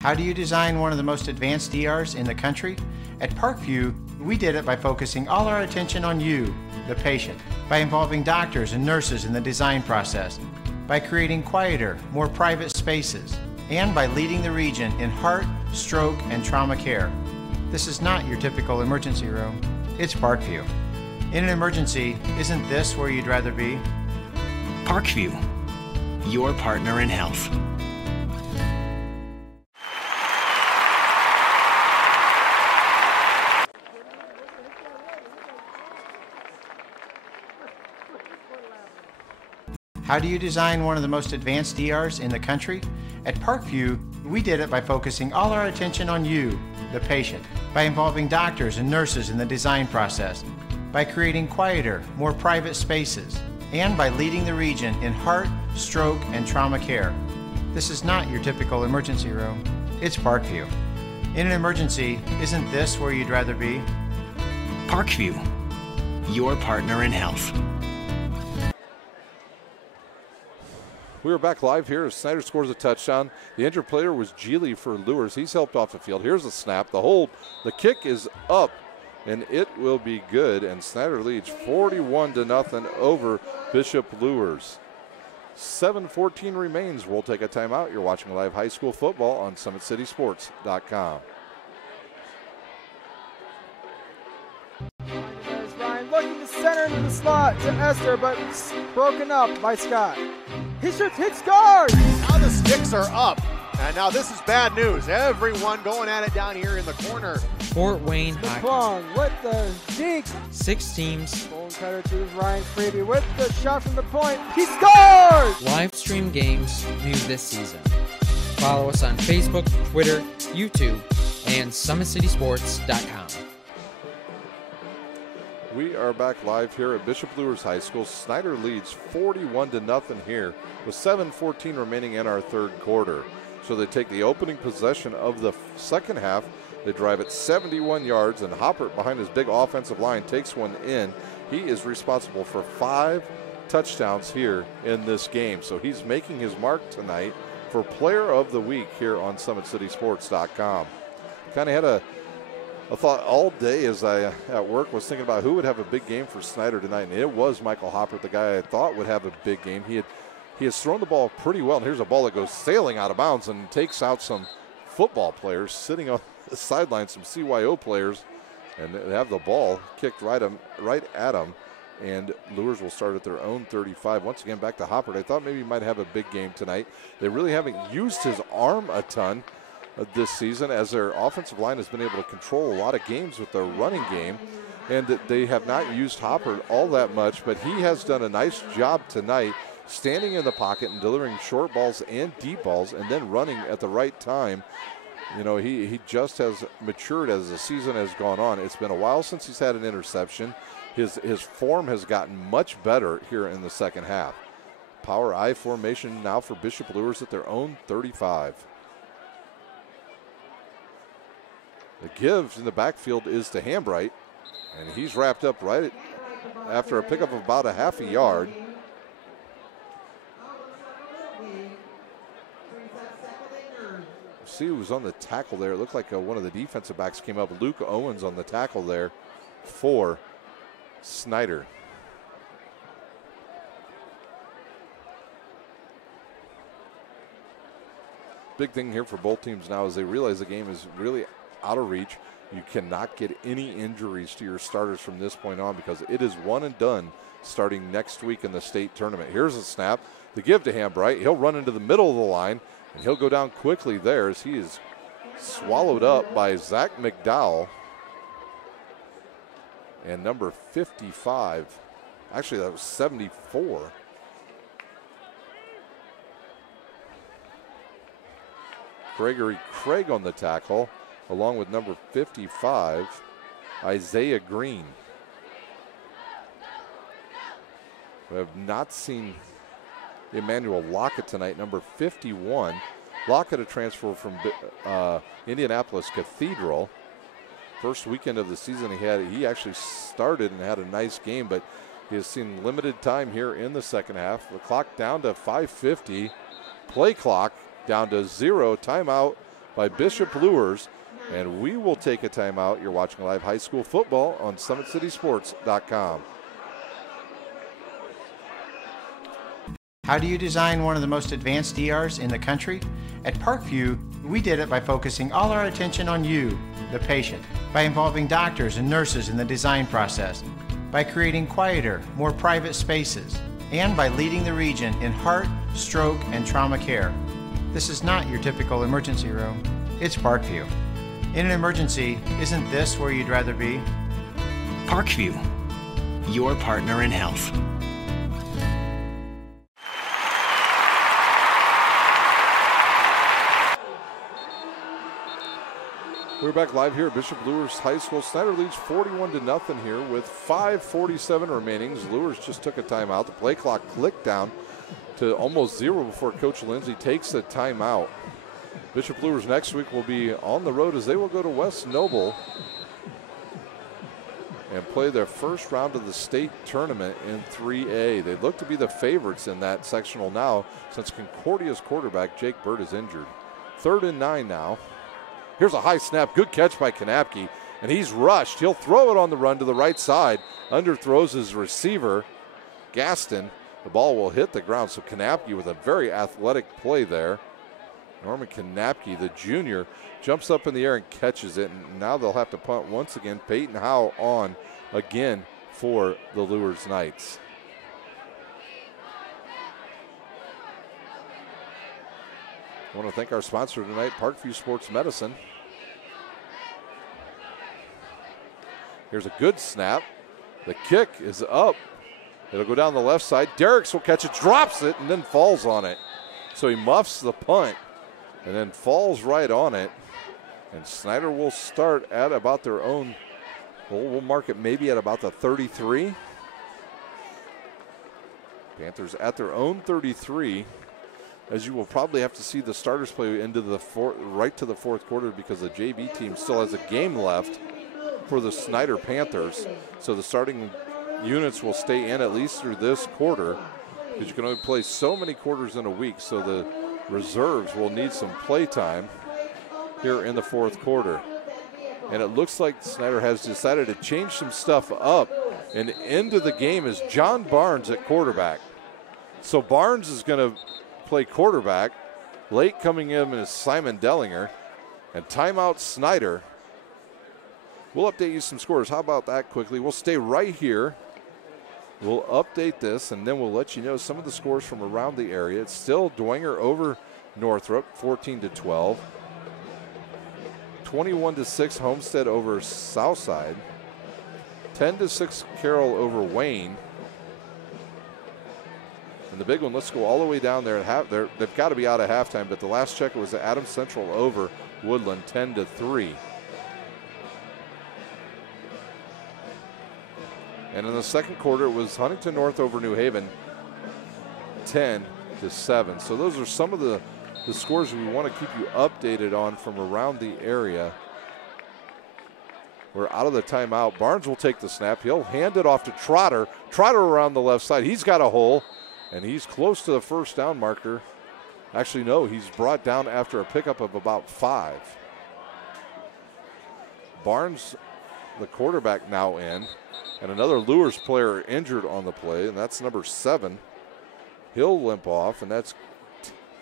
How do you design one of the most advanced ERs in the country? At Parkview, we did it by focusing all our attention on you, the patient, by involving doctors and nurses in the design process, by creating quieter, more private spaces, and by leading the region in heart, stroke, and trauma care. This is not your typical emergency room. It's Parkview. In an emergency, isn't this where you'd rather be? Parkview, your partner in health. How do you design one of the most advanced ERs in the country? At Parkview, we did it by focusing all our attention on you, the patient, by involving doctors and nurses in the design process, by creating quieter, more private spaces, and by leading the region in heart, stroke, and trauma care. This is not your typical emergency room. It's Parkview. In an emergency, isn't this where you'd rather be? Parkview, your partner in health. We are back live here as Snyder scores a touchdown. The injured player was Geely for Lures. He's helped off the field. Here's the snap. The hold. The kick is up, and it will be good. And Snyder leads 41-0 over Bishop Lures. 7:14 remains. We'll take a timeout. You're watching live high school football on SummitCitySports.com. There's Ryan looking to center into the slot to Esther, but broken up by Scott. He shoots, hits, scores! Now the sticks are up. And now this is bad news. Everyone going at it down here in the corner. Fort Wayne Hockey. McClung with the deke. 6 teams. Bone cutter to Ryan Freeby with the shot from the point. He scores! Live stream games new this season. Follow us on Facebook, Twitter, YouTube, and SummitCitySports.com. We are back live here at Bishop Lures High School. Snyder leads 41-0 here with 7:14 remaining in our third quarter. So they take the opening possession of the second half. They drive it 71 yards, and Hoppert behind his big offensive line takes one in. He is responsible for 5 touchdowns here in this game. So he's making his mark tonight for Player of the Week here on SummitCitySports.com. Kind of had a thought all day as I at work was thinking about who would have a big game for Snyder tonight, and it was Michael Hoppert, the guy I thought would have a big game. He has thrown the ball pretty well, and here's a ball that goes sailing out of bounds and takes out some football players sitting on the sideline, some CYO players, and they have the ball kicked right at them, and Lures will start at their own 35. Once again, back to Hoppert. I thought maybe he might have a big game tonight. They really haven't used his arm a ton this season, as their offensive line has been able to control a lot of games with their running game, and they have not used Hoppert all that much, but he has done a nice job tonight standing in the pocket and delivering short balls and deep balls and then running at the right time. You know, he just has matured as the season has gone on. It's been a while since he's had an interception. His form has gotten much better here in the second half. Power I formation now for Bishop Lures at their own 35. The give in the backfield is to Hambright, and he's wrapped up right after a pickup of about a half a yard. See who was on the tackle there. It looked like one of the defensive backs came up. Luke Owens on the tackle there for Snyder. Big thing here for both teams now is they realize the game is really out of reach. You cannot get any injuries to your starters from this point on, because it is one and done starting next week in the state tournament. Here's a snap. The give to Hambright. He'll run into the middle of the line, and he'll go down quickly there as he is swallowed up by Zach McDowell. And number 55, actually that was 74. Gregory Craig on the tackle, along with number 55, Isaiah Green. We have not seen Emmanuel Lockett tonight, number 51. Lockett, a transfer from Indianapolis Cathedral. First weekend of the season he actually started and had a nice game, but he has seen limited time here in the second half. The clock down to 5:50. Play clock down to 0. Timeout by Bishop Luers, and we will take a timeout. You're watching live high school football on SummitCitySports.com. How do you design one of the most advanced ERs in the country? At Parkview, we did it by focusing all our attention on you, the patient, by involving doctors and nurses in the design process, by creating quieter, more private spaces, and by leading the region in heart, stroke, and trauma care. This is not your typical emergency room. It's Parkview. In an emergency, isn't this where you'd rather be? Parkview, your partner in health. We're back live here at Bishop Luers High School. Snyder leads 41-0 here with 5:47 remaining. Luers just took a timeout. The play clock clicked down to almost 0 before Coach Lindsay takes the timeout. Bishop Luers next week will be on the road as they will go to West Noble and play their first round of the state tournament in 3A. They look to be the favorites in that sectional now since Concordia's quarterback Jake Bird is injured. 3rd and 9 now. Here's a high snap, good catch by Kanapke, and he's rushed. He'll throw it on the run to the right side. Underthrows his receiver, Gaston. The ball will hit the ground, so Kanapke with a very athletic play there. Norman Kanapke, the junior, jumps up in the air and catches it, and now they'll have to punt once again. Peyton Howe on again for the Luers Knights. I want to thank our sponsor tonight, Parkview Sports Medicine. Here's a good snap. The kick is up. It'll go down the left side. Derricks will catch it, drops it, and then falls on it. So he muffs the punt and then falls right on it. And Snyder will start at about their own, we'll mark it maybe at about the 33. Panthers at their own 33. As you will probably have to see the starters play into the right to the fourth quarter because the JV team still has a game left for the Snyder Panthers. So the starting units will stay in at least through this quarter because you can only play so many quarters in a week. So the reserves will need some play time here in the fourth quarter. And it looks like Snyder has decided to change some stuff up. And into the game is John Barnes at quarterback. So Barnes is going to play quarterback. Late coming in is Simon Dellinger. And timeout Snyder. We'll update you some scores. How about that quickly? We'll stay right here. We'll update this, and then we'll let you know some of the scores from around the area. It's still Dwenger over Northrop, 14-12. 21-6 Homestead over Southside. 10-6 Carroll over Wayne. And the big one, let's go all the way down there. They've got to be out of halftime, but the last check was Adams Central over Woodland, 10-3. And in the second quarter, it was Huntington North over New Haven, 10-7. So those are some of the scores we want to keep you updated on from around the area. We're out of the timeout. Barnes will take the snap. He'll hand it off to Trotter. Trotter around the left side. He's got a hole. And he's close to the first down marker. Actually, no, he's brought down after a pickup of about 5. Barnes, the quarterback, now in. And another Luers player injured on the play, and that's number 7. He'll limp off, and that's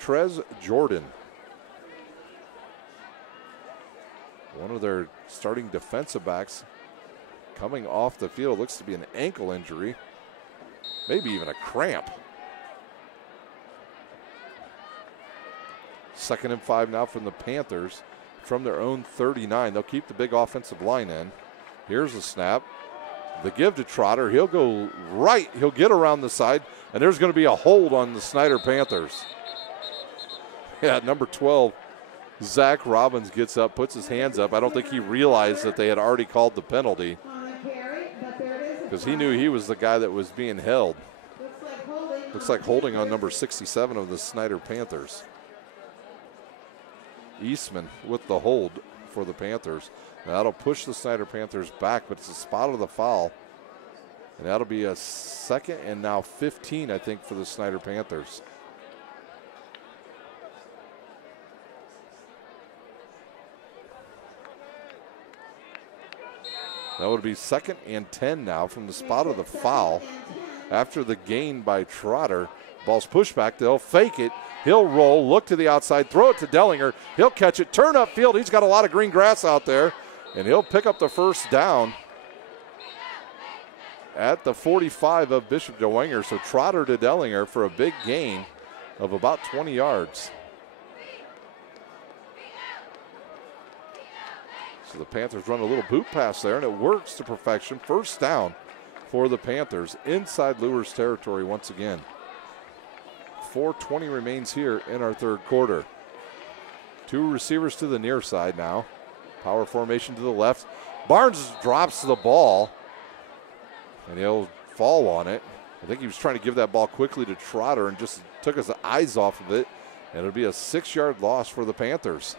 Trez Jordan. One of their starting defensive backs coming off the field. Looks to be an ankle injury. maybe even a cramp. 2nd and 5 now from the Panthers from their own 39. They'll keep the big offensive line in. Here's a snap. The give to Trotter. He'll go right. He'll get around the side, and there's going to be a hold on the Snyder Panthers. Yeah, number 12, Zach Robbins gets up, puts his hands up. I don't think he realized that they had already called the penalty because he knew he was the guy that was being held. Looks like holding on number 67 of the Snyder Panthers. Eastman with the hold for the Panthers. Now that'll push the Snyder Panthers back, but it's a spot of the foul. And that'll be a 2nd and now 15, I think, for the Snyder Panthers. That would be 2nd and 10 now from the spot of the foul. After the gain by Trotter, ball's pushed back. They'll fake it. He'll roll, look to the outside, throw it to Dellinger. He'll catch it, turn upfield. He's got a lot of green grass out there, and he'll pick up the first down at the 45 of Bishop Dwenger. So Trotter to Dellinger for a big gain of about 20 yards. So the Panthers run a little boot pass there, and it works to perfection. First down for the Panthers inside Luers territory once again. 4:20 remains here in our third quarter. 2 receivers to the near side now. Power formation to the left. Barnes drops the ball, and he'll fall on it. I think he was trying to give that ball quickly to Trotter and just took his eyes off of it, and it'll be a 6-yard loss for the Panthers.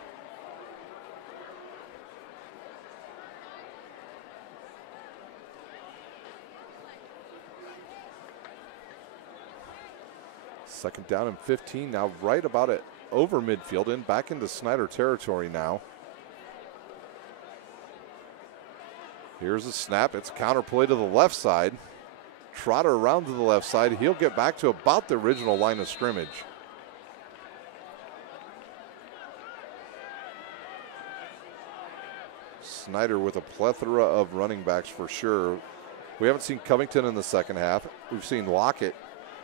Second down and 15 now, right about it over midfield and back into Snyder territory now. Here's a snap. It's a counter play to the left side. Trotter around to the left side. He'll get back to about the original line of scrimmage. Snyder with a plethora of running backs for sure. We haven't seen Covington in the second half. We've seen Lockett.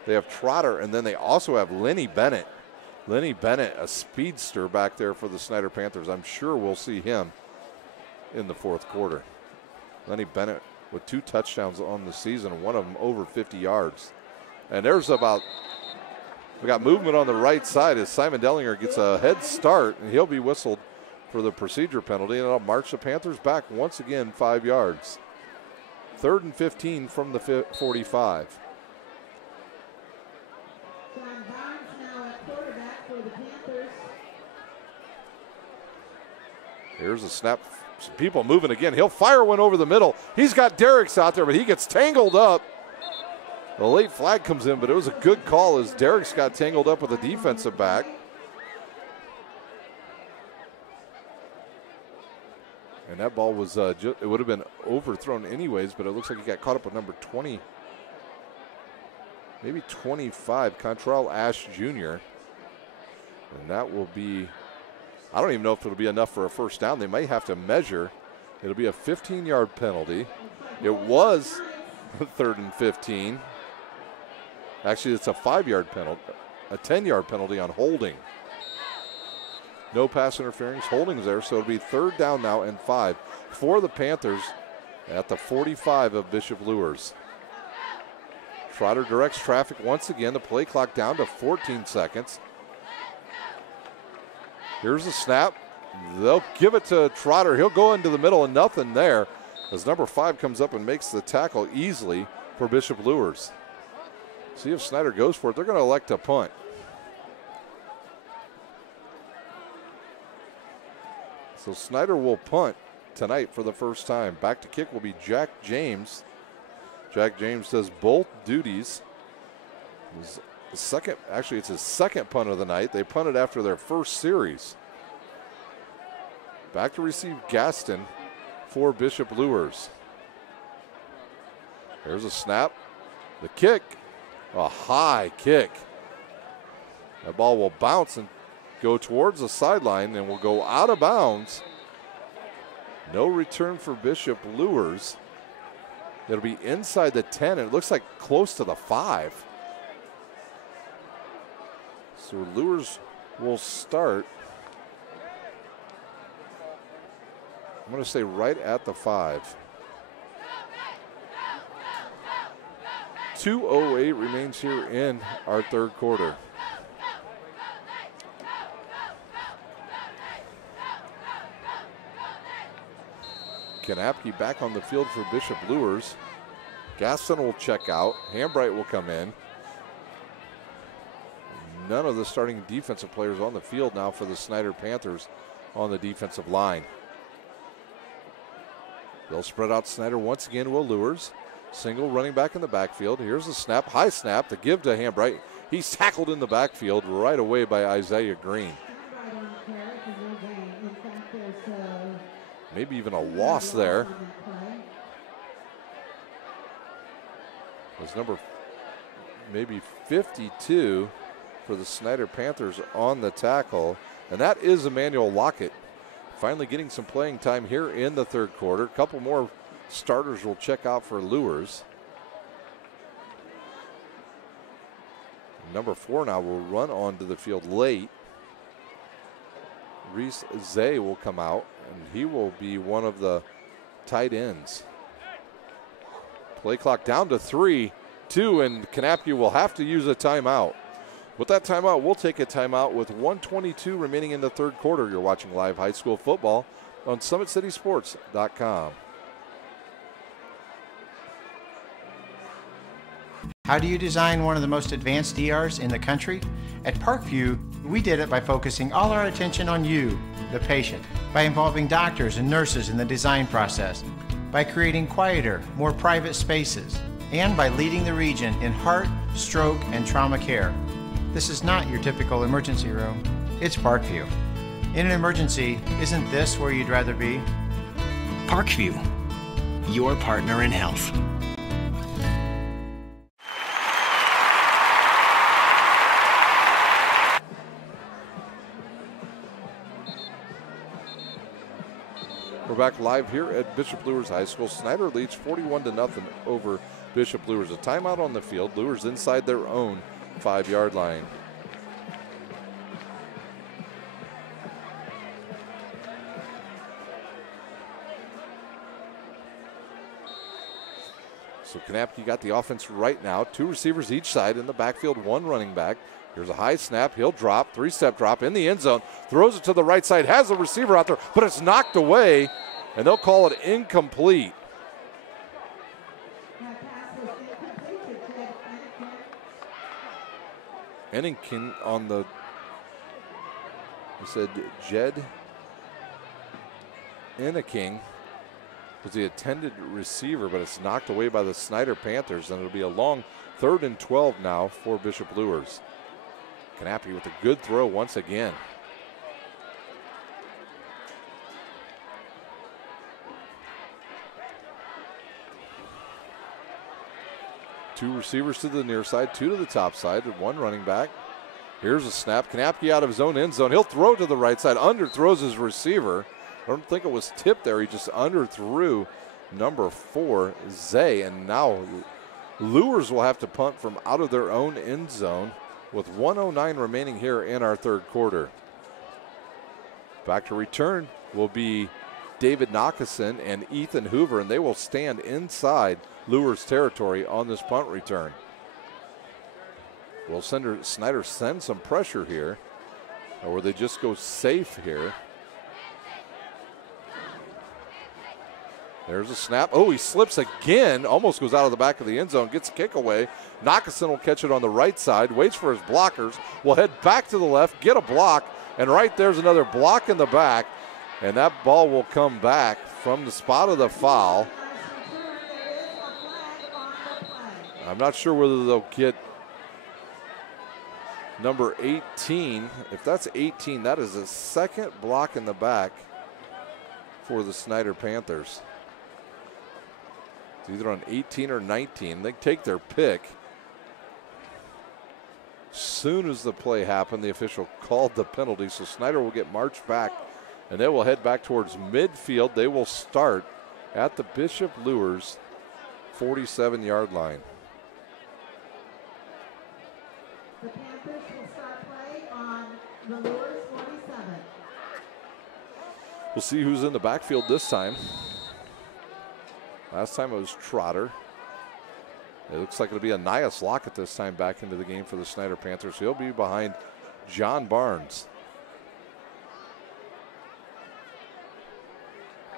They have Trotter, and then they also have Lenny Bennett. Lenny Bennett, a speedster back there for the Snyder Panthers. I'm sure we'll see him in the fourth quarter. Lenny Bennett with 2 touchdowns on the season, one of them over 50 yards. And there's we got movement on the right side as Simon Dellinger gets a head start, and he'll be whistled for the procedure penalty, and it'll march the Panthers back once again 5 yards. 3rd and 15 from the 45. Here's a snap. Some people moving again. He'll fire one over the middle. He's got Derricks out there, but he gets tangled up. The late flag comes in, but it was a good call as Derricks got tangled up with a defensive back. And that ball was, it would have been overthrown anyways, but it looks like he got caught up with number 20, maybe 25, Contrell Ash Jr. And that will be, I don't even know if it'll be enough for a first down. They may have to measure. It'll be a 15-yard penalty. It was 3rd and 15. Actually, it's a 5-yard penalty, a 10-yard penalty on holding. No pass interference, holding's there, so it'll be 3rd down now and 5 for the Panthers at the 45 of Bishop Luers. Trotter directs traffic once again. The play clock down to 14 seconds. Here's a snap. They'll give it to Trotter. He'll go into the middle and nothing there as number 5 comes up and makes the tackle easily for Bishop Luers. See if Snyder goes for it. They're going to elect a punt. So Snyder will punt tonight for the first time. Back to kick will be Jack James. Jack James does both duties. It's his second punt of the night. They punted after their first series. Back to receive Gaston for Bishop Luers. There's a snap. The kick. A high kick. That ball will bounce and go towards the sideline and will go out of bounds. No return for Bishop Luers. It'll be inside the 10, and it looks like close to the 5. So Luers will start. I'm going to say right at the 5. 2:08 remains here in our third quarter. Kanapke back on the field for Bishop Luers. Gaston will check out. Hambright will come in. None of the starting defensive players on the field now for the Snyder Panthers on the defensive line. They'll spread out Snyder once again. Will Luers. Single running back in the backfield. Here's a snap, high snap, the give to Hambright. He's tackled in the backfield right away by Isaiah Green. Maybe even a loss there. Was number maybe 52 for the Snyder Panthers on the tackle. And that is Emmanuel Lockett. Finally getting some playing time here in the third quarter. A couple more starters will check out for Luers. Number 4 now will run onto the field late. Reese Zay will come out, and he will be one of the tight ends. Play clock down to 3-2, and Kanapke will have to use a timeout. With that timeout, we'll take a timeout with 1:22 remaining in the third quarter. You're watching live high school football on SummitCitySports.com. How do you design one of the most advanced ERs in the country? At Parkview, we did it by focusing all our attention on you, the patient, by involving doctors and nurses in the design process, by creating quieter, more private spaces, and by leading the region in heart, stroke, and trauma care. This is not your typical emergency room. It's Parkview. In an emergency, isn't this where you'd rather be? Parkview, your partner in health. We're back live here at Bishop Luers High School. Snyder leads 41-0 over Bishop Luers. A timeout on the field. Luers inside their own 5-yard line. So Kanapke got the offense right now. 2 receivers each side in the backfield, 1 running back. Here's a high snap. He'll drop, 3-step drop in the end zone. Throws it to the right side, has a receiver out there, but it's knocked away, and they'll call it incomplete. Ennington on the, he said Jed Enneking was the intended receiver, but it's knocked away by the Snyder Panthers, and it'll be a long 3rd and 12 now for Bishop Luers. Kanapke with a good throw once again. Two receivers to the near side, 2 to the top side, and 1 running back. Here's a snap. Kanapke out of his own end zone. He'll throw to the right side. Underthrows his receiver. I don't think it was tipped there. He just underthrew number 4, Zay. And now Luers will have to punt from out of their own end zone with 1:09 remaining here in our third quarter. Back to return will be David Knockison and Ethan Hoover, and they will stand inside Luers territory on this punt return. Will Snyder send some pressure here, or will they just go safe here? There's a snap. Oh, he slips again. Almost goes out of the back of the end zone. Gets a kick away. Knockison will catch it on the right side. Waits for his blockers. Will head back to the left. Get a block. And right there's another block in the back. And that ball will come back from the spot of the foul. I'm not sure whether they'll get number 18. If that's 18, that is a second block in the back for the Snyder Panthers. It's either on 18 or 19. They take their pick. Soon as the play happened, the official called the penalty, so Snyder will get marched back, and they will head back towards midfield. They will start at the Bishop Luers 47-yard line. The Panthers will start play on the Lures 47. We'll see who's in the backfield this time. Last time it was Trotter. It looks like it'll be Anias Lockett this time back into the game for the Snyder Panthers. He'll be behind John Barnes.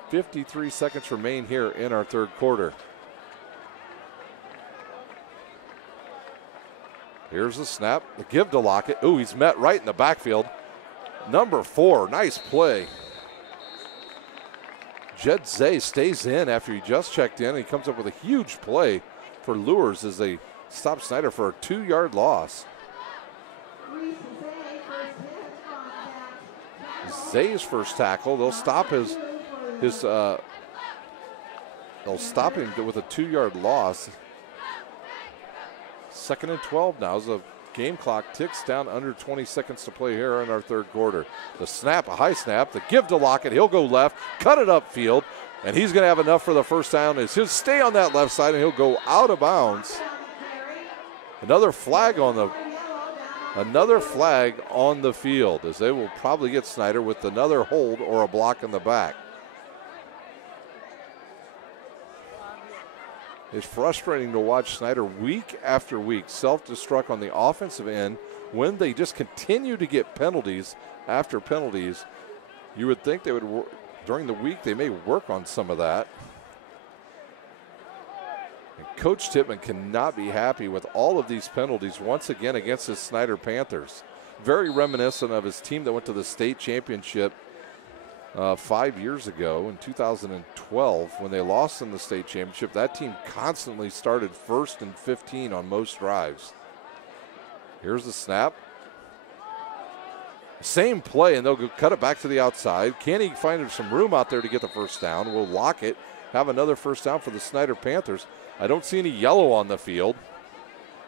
53 seconds remain here in our third quarter. Here's the snap, the give to Lockett. Ooh, he's met right in the backfield. Number 4, nice play. Jed Zay stays in after he just checked in. He comes up with a huge play for Lures as they stop Snyder for a 2-yard loss. Zay's first tackle. They'll stop they'll stop him with a 2-yard loss. 2nd and 12 now as the game clock ticks down under 20 seconds to play here in our third quarter. The snap, a high snap, the give to Lockett. He'll go left, cut it upfield, and he's going to have enough for the first down. He'll stay on that left side, and he'll go out of bounds. Another flag on the field as they will probably get Snyder with another hold or a block in the back. It's frustrating to watch Snyder week after week self-destruct on the offensive end when they just continue to get penalties after penalties. You would think they would, during the week, they may work on some of that. And Coach Tippmann cannot be happy with all of these penalties once again against the Snyder Panthers. Very reminiscent of his team that went to the state championship 5 years ago in 2012 when they lost in the state championship. That team constantly started 1st and 15 on most drives. Here's the snap. Same play, and they'll go cut it back to the outside. Can he find some room out there to get the first down? We'll lock it. Have another first down for the Snyder Panthers. I don't see any yellow on the field,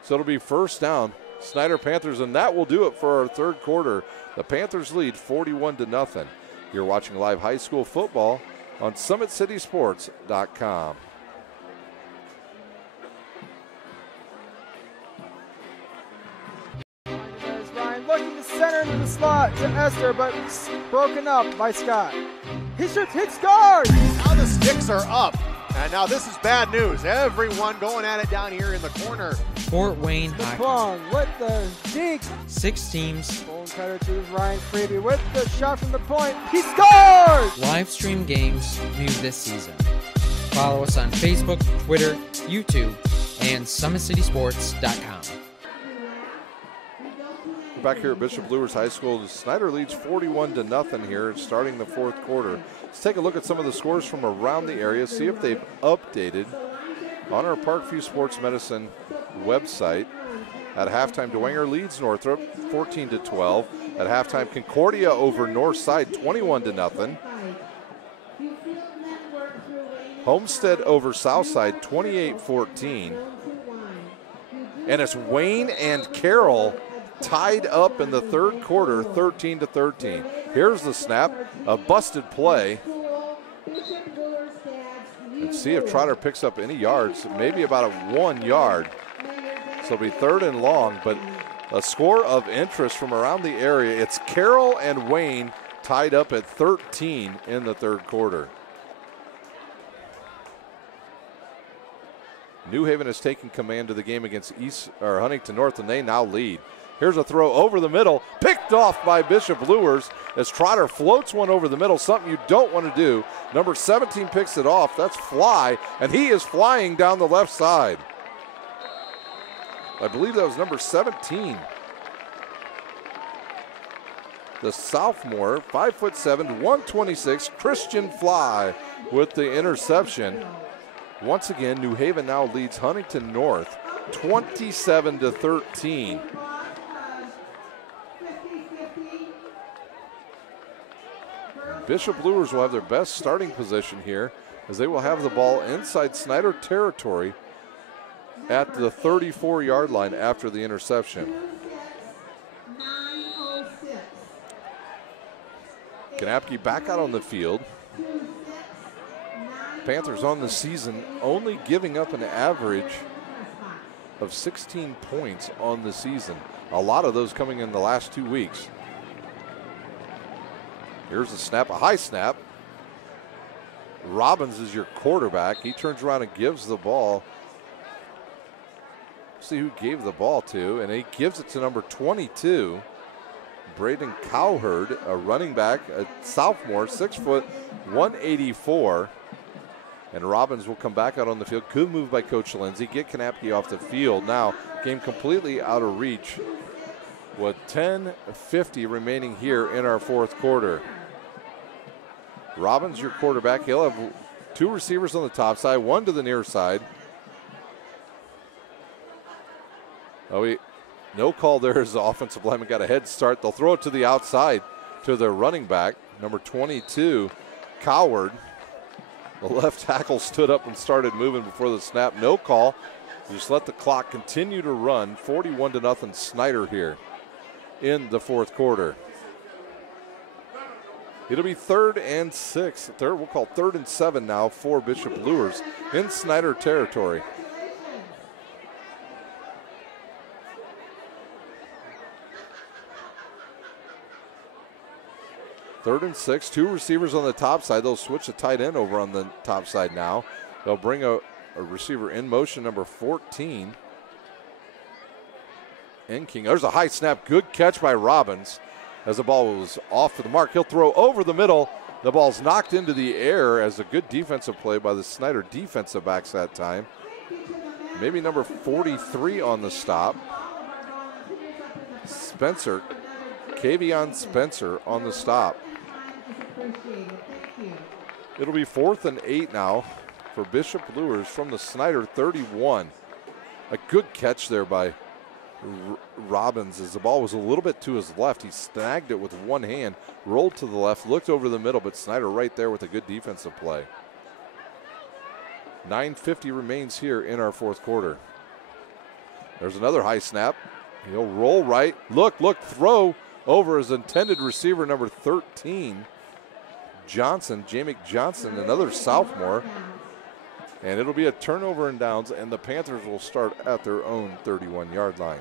so it'll be first down. Snyder Panthers, and that will do it for our third quarter. The Panthers lead 41-0. You're watching live high school football on SummitCitySports.com. Ryan looking to center into the slot to Esther, but broken up by Scott. He shoots, hits guard. Now the sticks are up. And now this is bad news. Everyone going at it down here in the corner. Fort Wayne Hockey. Plong with the dink. 6 teams. Bone cutter to Ryan Freeby with the shot from the point. He scores! Live stream games new this season. Follow us on Facebook, Twitter, YouTube, and SummitCitySports.com. We're back here at Bishop Luers High School. Snyder leads 41-0 here, starting the fourth quarter. Let's take a look at some of the scores from around the area, see if they've updated on our Parkview Sports Medicine website. At halftime, Dwenger leads Northrop 14-12. At halftime, Concordia over Northside 21-0. Homestead over Southside 28-14. And it's Wayne and Carroll tied up in the third quarter 13-13. Here's the snap, a busted play. And see if Trotter picks up any yards, maybe about 1 yard. So it'll be 3rd and long, but a score of interest from around the area. It's Carroll and Wayne tied up at 13 in the third quarter. New Haven has taken command of the game against Huntington North, and they now lead. Here's a throw over the middle, picked off by Bishop Luers as Trotter floats one over the middle, something you don't want to do. Number 17 picks it off. That's Fly, and he is flying down the left side. I believe that was number 17. The sophomore, 5'7", 126, Christian Fly with the interception. Once again, New Haven now leads Huntington North 27-13. Bishop Luers will have their best starting position here as they will have the ball inside Snyder territory at the 34-yard line after the interception. Kanapke back out on the field. Panthers on the season only giving up an average of 16 points on the season. A lot of those coming in the last 2 weeks. Here's a snap, a high snap. Robbins is your quarterback. He turns around and gives the ball. See who gave the ball to, and he gives it to number 22, Braden Cowherd, a running back, a sophomore, 6 foot, 184. And Robbins will come back out on the field. Good move by Coach Lindsay. Get Kanapke off the field. Now, game completely out of reach with 10:50 remaining here in our fourth quarter. Robbins, your quarterback. He'll have 2 receivers on the top side, 1 to the near side. No call there as the offensive lineman got a head start. They'll throw it to the outside to their running back, number 22, Coward. The left tackle stood up and started moving before the snap. No call. Just let the clock continue to run. 41-0 Snyder here in the fourth quarter. It'll be 3rd and 6. We'll call 3rd and 7 now for Bishop Luers in Snyder territory. Third and 6, 2 receivers on the top side. They'll switch the tight end over on the top side now. They'll bring a receiver in motion, number 14. Enking. There's a high snap. Good catch by Robbins as the ball was off to the mark. He'll throw over the middle. The ball's knocked into the air as a good defensive play by the Snyder defensive backs that time. Maybe number 43 on the stop. Spencer, Kavion Spencer on the stop. It'll be 4th and 8 now for Bishop Luers from the Snyder 31. A good catch there by Robbins as the ball was a little bit to his left. He snagged it with one hand, rolled to the left, looked over the middle, but Snyder right there with a good defensive play. 9:50 remains here in our fourth quarter. There's another high snap. He'll roll right. Look, throw over his intended receiver, number 13, Johnson, Jamick Johnson, another sophomore. And it'll be a turnover and downs, and the Panthers will start at their own 31-yard line.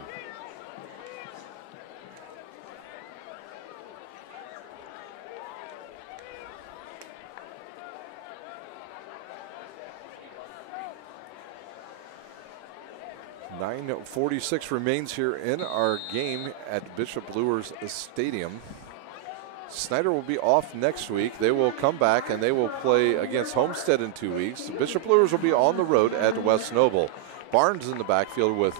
.46 remains here in our game at Bishop Luers Stadium. Snyder will be off next week. They will come back and they will play against Homestead in 2 weeks. Bishop Luers will be on the road at West Noble. Barnes in the backfield with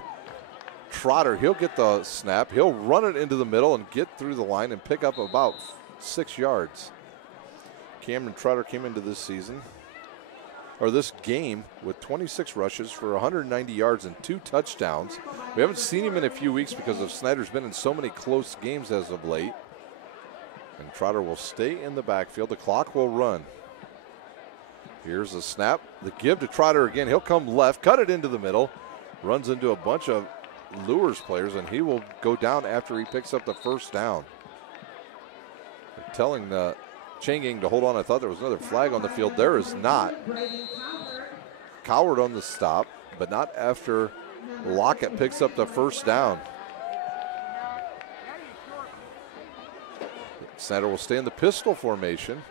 Trotter. He'll get the snap. He'll run it into the middle and get through the line and pick up about 6 yards. Cameron Trotter came into this game with 26 rushes for 190 yards and 2 touchdowns. We haven't seen him in a few weeks because of Snyder's been in so many close games as of late. And Trotter will stay in the backfield. The clock will run. Here's the snap. The give to Trotter again. He'll come left, cut it into the middle, runs into a bunch of Luers players, and he will go down after he picks up the first down. They're telling the chain gang to hold on. I thought there was another flag on the field. There is not. Coward on the stop, but not after Lockett picks up the first down. Snyder will stay in the pistol formation.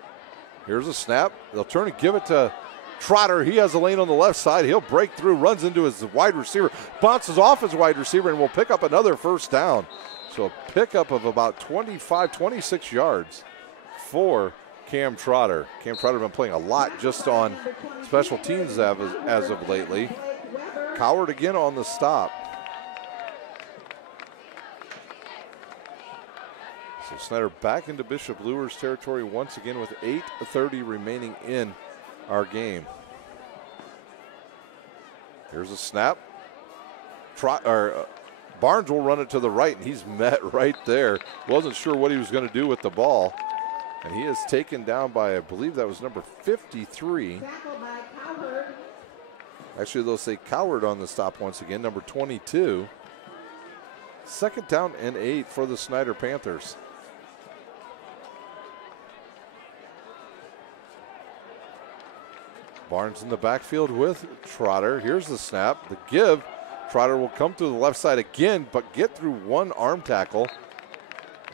Here's a snap. They'll turn and give it to Trotter. He has a lane on the left side. He'll break through, runs into his wide receiver, bounces off his wide receiver, and will pick up another first down. So a pickup of about 25, 26 yards for Cam Trotter. Cam Trotter has been playing a lot just on special teams as of lately. Coward again on the stop. So Snyder back into Bishop Luers territory once again with 8:30 remaining in our game. Here's a snap. Barnes will run it to the right, and he's met right there. Wasn't sure what he was going to do with the ball. And he is taken down by, I believe that was number 53. Actually, they'll say Coward on the stop once again, number 22. 2nd down and 8 for the Snyder Panthers. Barnes in the backfield with Trotter. Here's the snap, the give. Trotter will come through the left side again, but get through one arm tackle.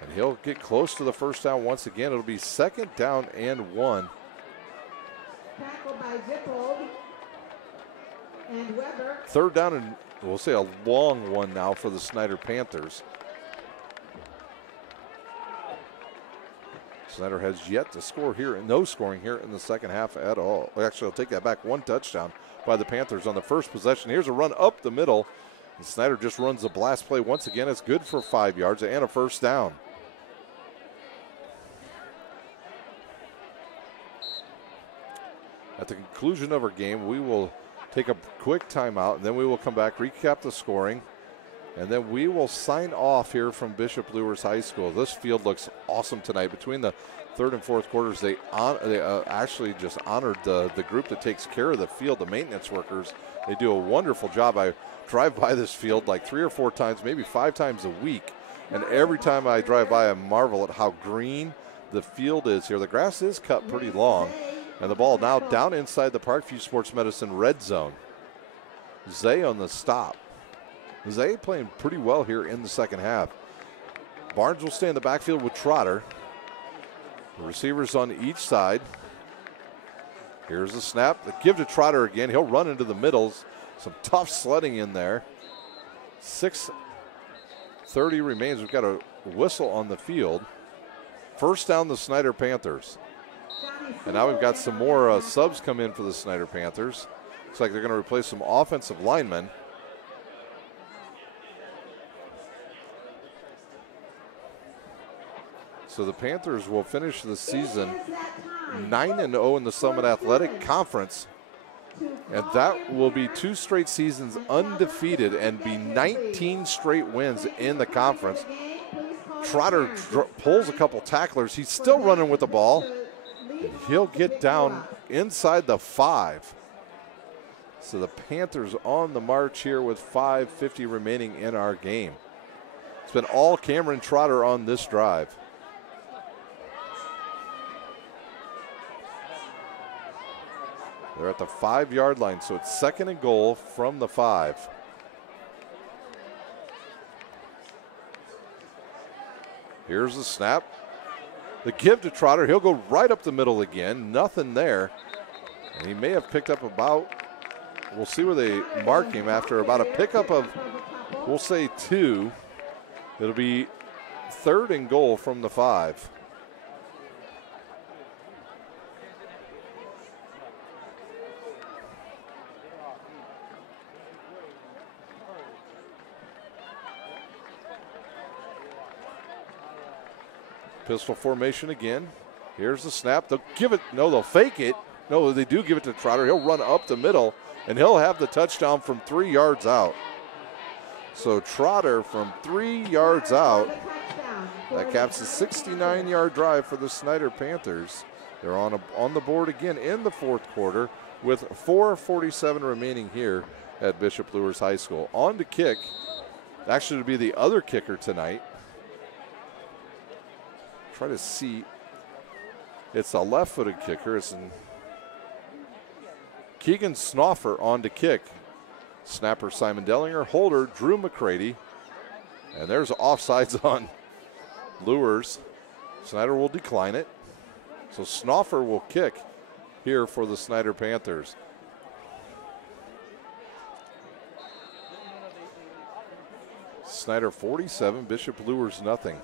And he'll get close to the first down once again. It'll be 2nd down and 1. Tackle by Dippold and Weber. 3rd down and we'll say a long one now for the Snyder Panthers. Snyder has yet to score here, and no scoring here in the second half at all. Actually, I'll take that back. 1 touchdown by the Panthers on the first possession. Here's a run up the middle, and Snyder just runs the blast play once again. It's good for 5 yards and a first down. At the conclusion of our game, we will take a quick timeout, and then we will come back, recap the scoring, and then we will sign off here from Bishop Luers High School. This field looks awesome tonight. Between the 3rd and 4th quarters, they actually just honored the group that takes care of the field, the maintenance workers. They do a wonderful job. I drive by this field like 3 or 4 times, maybe 5 times a week, and every time I drive by, I marvel at how green the field is here. The grass is cut pretty long, and the ball now down inside the Parkview Sports Medicine red zone. Zay on the stop. Zay playing pretty well here in the second half. Barnes will stay in the backfield with Trotter. The receivers on each side. Here's the snap. The give to Trotter again. He'll run into the middles. Some tough sledding in there. 6:30 remains. We've got a whistle on the field. First down, the Snyder Panthers. And now we've got some more subs come in for the Snyder Panthers. Looks like they're going to replace some offensive linemen. So the Panthers will finish the season 9-0 in the Summit Athletic Conference. And that will be 2 straight seasons undefeated and be 19 straight wins in the conference. Trotter pulls a couple tacklers. He's still running with the ball. He'll get down inside the 5. So the Panthers on the march here with 5:50 remaining in our game. It's been all Cameron Trotter on this drive. They're at the 5-yard line, so it's 2nd and goal from the 5. Here's the snap. The give to Trotter. He'll go right up the middle again. Nothing there. And he may have picked up about, we'll see where they mark him after about a pickup of, we'll say 2. It'll be 3rd and goal from the 5. Pistol formation again. Here's the snap. They'll give it. No, they'll fake it. No, they do give it to Trotter. He'll run up the middle, and he'll have the touchdown from 3 yards out. So Trotter from 3 yards out. That caps a 69-yard drive for the Snyder Panthers. They're on the board again in the 4th quarter with 4:47 remaining here at Bishop Luers High School. On to kick. Actually, to be the other kicker tonight. Try to see. It's a left-footed kicker. It's Keegan Snoffer on to kick. Snapper Simon Dellinger, holder Drew McCready. And there's offsides on Luers. Snyder will decline it. So Snoffer will kick here for the Snyder Panthers. Snyder 47, Bishop Luers nothing.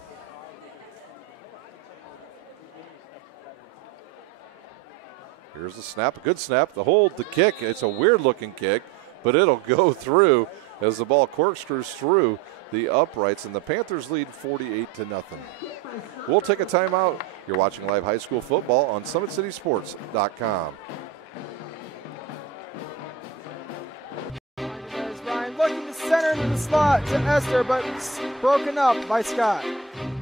Here's the snap, a good snap, the hold, the kick. It's a weird looking kick, but it'll go through as the ball corkscrews through the uprights, and the Panthers lead 48-0. We'll take a timeout. You're watching live high school football on SummitCitySports.com. There's Ryan looking to center into the slot to Esther, but broken up by Scott.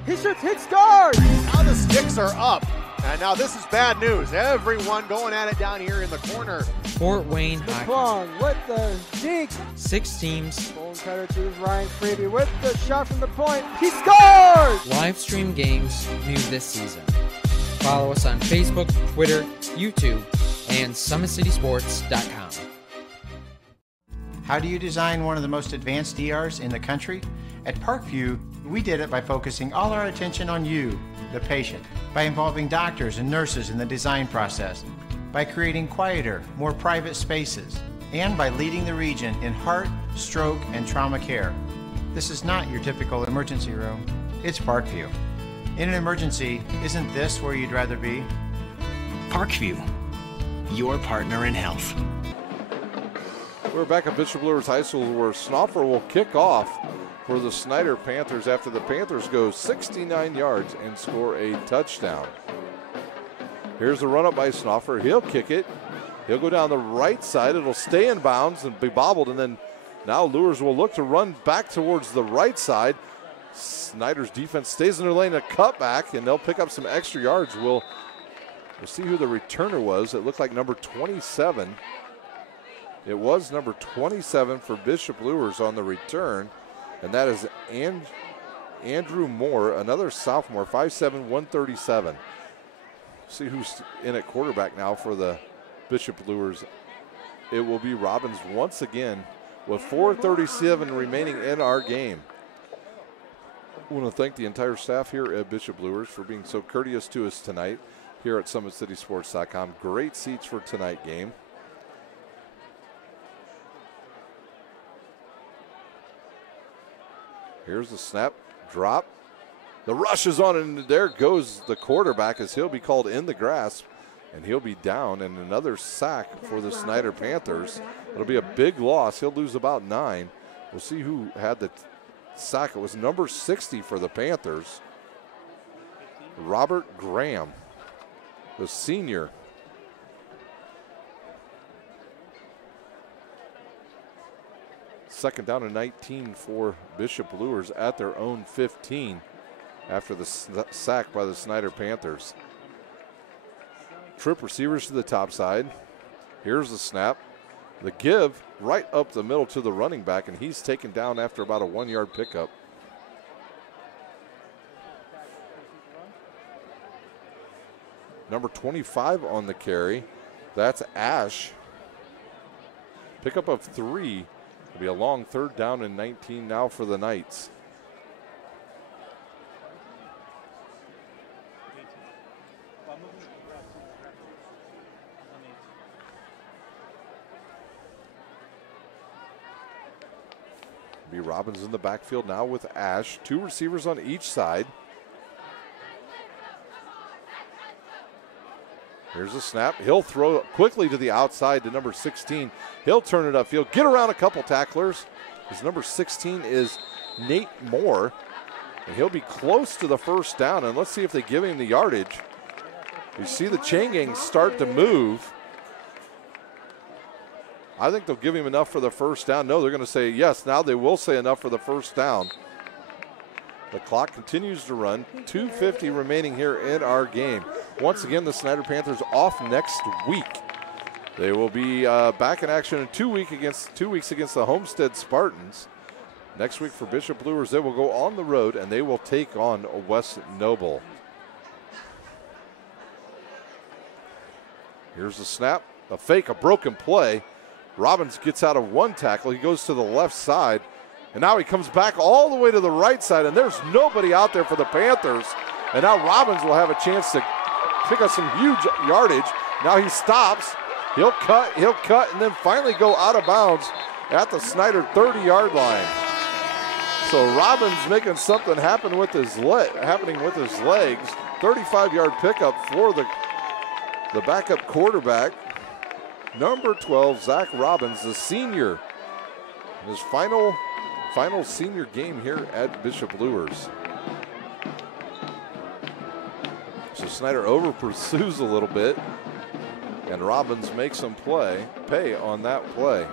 He shoots, hits, scores! Now the sticks are up. And now this is bad news. Everyone going at it down here in the corner. Fort Wayne Hockey. McClung with the deke. 6 teams. Bone cutter to Ryan Freeby with the shot from the point. He scores! Live stream games new this season. Follow us on Facebook, Twitter, YouTube, and SummitCitySports.com. How do you design one of the most advanced ERs in the country? At Parkview, we did it by focusing all our attention on you, the patient, by involving doctors and nurses in the design process, by creating quieter, more private spaces, and by leading the region in heart, stroke, and trauma care. This is not your typical emergency room. It's Parkview. In an emergency, isn't this where you'd rather be? Parkview, your partner in health. We're back at Bishop Luers High School where Snoffer will kick off for the Snyder Panthers after the Panthers go 69 yards and score a touchdown. Here's the run up by Snoffer. He'll kick it. He'll go down the right side. It'll stay in bounds and be bobbled, and then now Luers will look to run back towards the right side. Snyder's defense stays in their lane, a cutback, and they'll pick up some extra yards. We'll see who the returner was. It looked like number 27. It was number 27 for Bishop Luers on the return, and that is Andrew Moore, another sophomore, 5'7", 137. See who's in at quarterback now for the Bishop Luers. It will be Robbins once again with 4:37 remaining in our game. I want to thank the entire staff here at Bishop Luers for being so courteous to us tonight here at SummitCitySports.com. Great seats for tonight's game. Here's the snap, drop. The rush is on, and there goes the quarterback as he'll be called in the grass, and he'll be down, and another sack for the Snyder Panthers. It'll be a big loss. He'll lose about 9. We'll see who had the sack. It was number 60 for the Panthers, Robert Graham, the senior. Second down and 19 for Bishop Luers at their own 15 after the sack by the Snyder Panthers. Trip receivers to the top side. Here's the snap. The give right up the middle to the running back, and he's taken down after about a 1-yard pickup. Number 25 on the carry. That's Ash. Pickup of 3. It'll be a long 3rd down and 19 now for the Knights. Be Robbins in the backfield now with Ash. 2 receivers on each side. Here's a snap. He'll throw quickly to the outside to number 16. He'll turn it upfield, get around a couple tacklers. His number 16 is Nate Moore, and he'll be close to the 1st down. And let's see if they give him the yardage. You see the chain gang start to move. I think they'll give him enough for the 1st down. No, they're going to say yes. Now they will say enough for the 1st down. The clock continues to run. 2:50 remaining here in our game. Once again, the Snyder Panthers off next week. They will be back in action in 2 weeks against the Homestead Spartans. Next week for Bishop Luers, they will go on the road and they will take on West Noble. Here's the snap, a fake, a broken play. Robbins gets out of 1 tackle. He goes to the left side. And now he comes back all the way to the right side, and there's nobody out there for the Panthers. And now Robbins will have a chance to pick up some huge yardage. Now he stops. He'll cut, and then finally go out of bounds at the Snyder 30-yard line. So Robbins making something happen with his happening with his legs. 35-yard pickup for the backup quarterback, number 12, Zach Robbins, the senior. His final senior game here at Bishop Luers. So Snyder over pursues a little bit, and Robbins makes some pay on that play.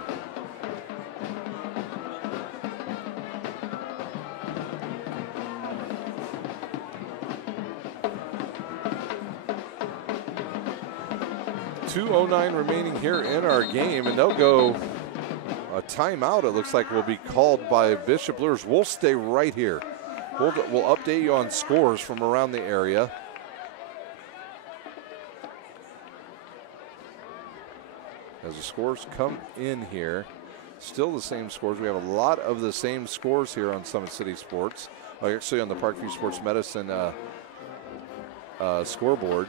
.209 remaining here in our game, and they'll go. A timeout, it looks like, will be called by Bishop Luers. We'll stay right here. We'll update you on scores from around the area. as the scores come in here. Still the same scores. We have a lot of the same scores here on Summit City Sports. Actually on the Parkview Sports Medicine scoreboard.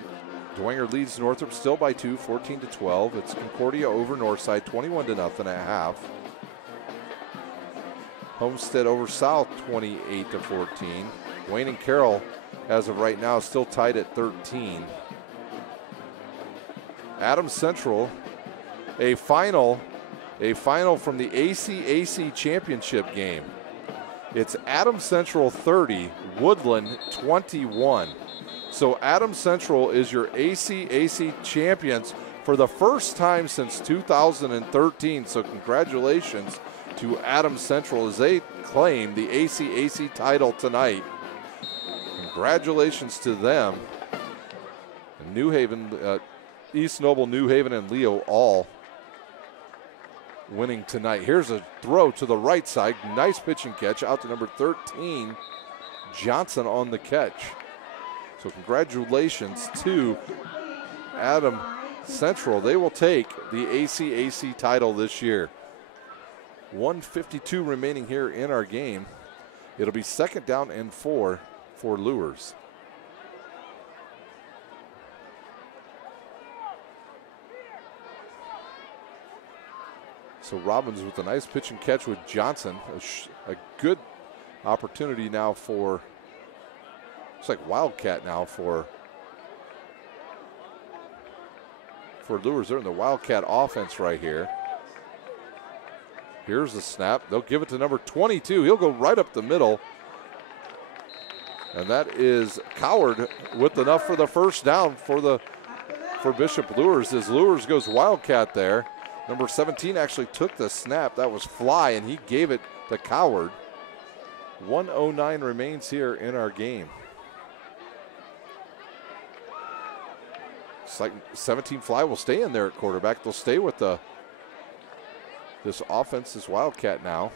Dwenger leads Northrop still by 2, 14-12. It's Concordia over Northside, 21-0 at half. Homestead over South, 28-14. Wayne and Carroll, as of right now, still tied at 13. Adams Central, a final from the ACAC championship game. It's Adams Central 30, Woodland 21. So Adams Central is your ACAC champions for the first time since 2013. So congratulations to Adams Central as they claim the ACAC title tonight. Congratulations to them. And New Haven, East Noble, New Haven, and Leo all winning tonight. Here's a throw to the right side. Nice pitch and catch out to number 13, Johnson on the catch. So congratulations to Adams Central. They will take the ACAC title this year. 1:52 remaining here in our game. It'll be 2nd down and 4 for Lures. So Robbins with a nice pitch and catch with Johnson. A good opportunity now for, it's like Wildcat now for Lures. They're in the Wildcat offense right here. Here's the snap. They'll give it to number 22. He'll go right up the middle. And that is Coward with enough for the first down for Bishop Lures, as Lures goes Wildcat there. Number 17 actually took the snap. That was Fly, and he gave it to Coward. 1:09 remains here in our game. It's like 17 Fly will stay in there at quarterback. They'll stay with this offense, this Wildcat now.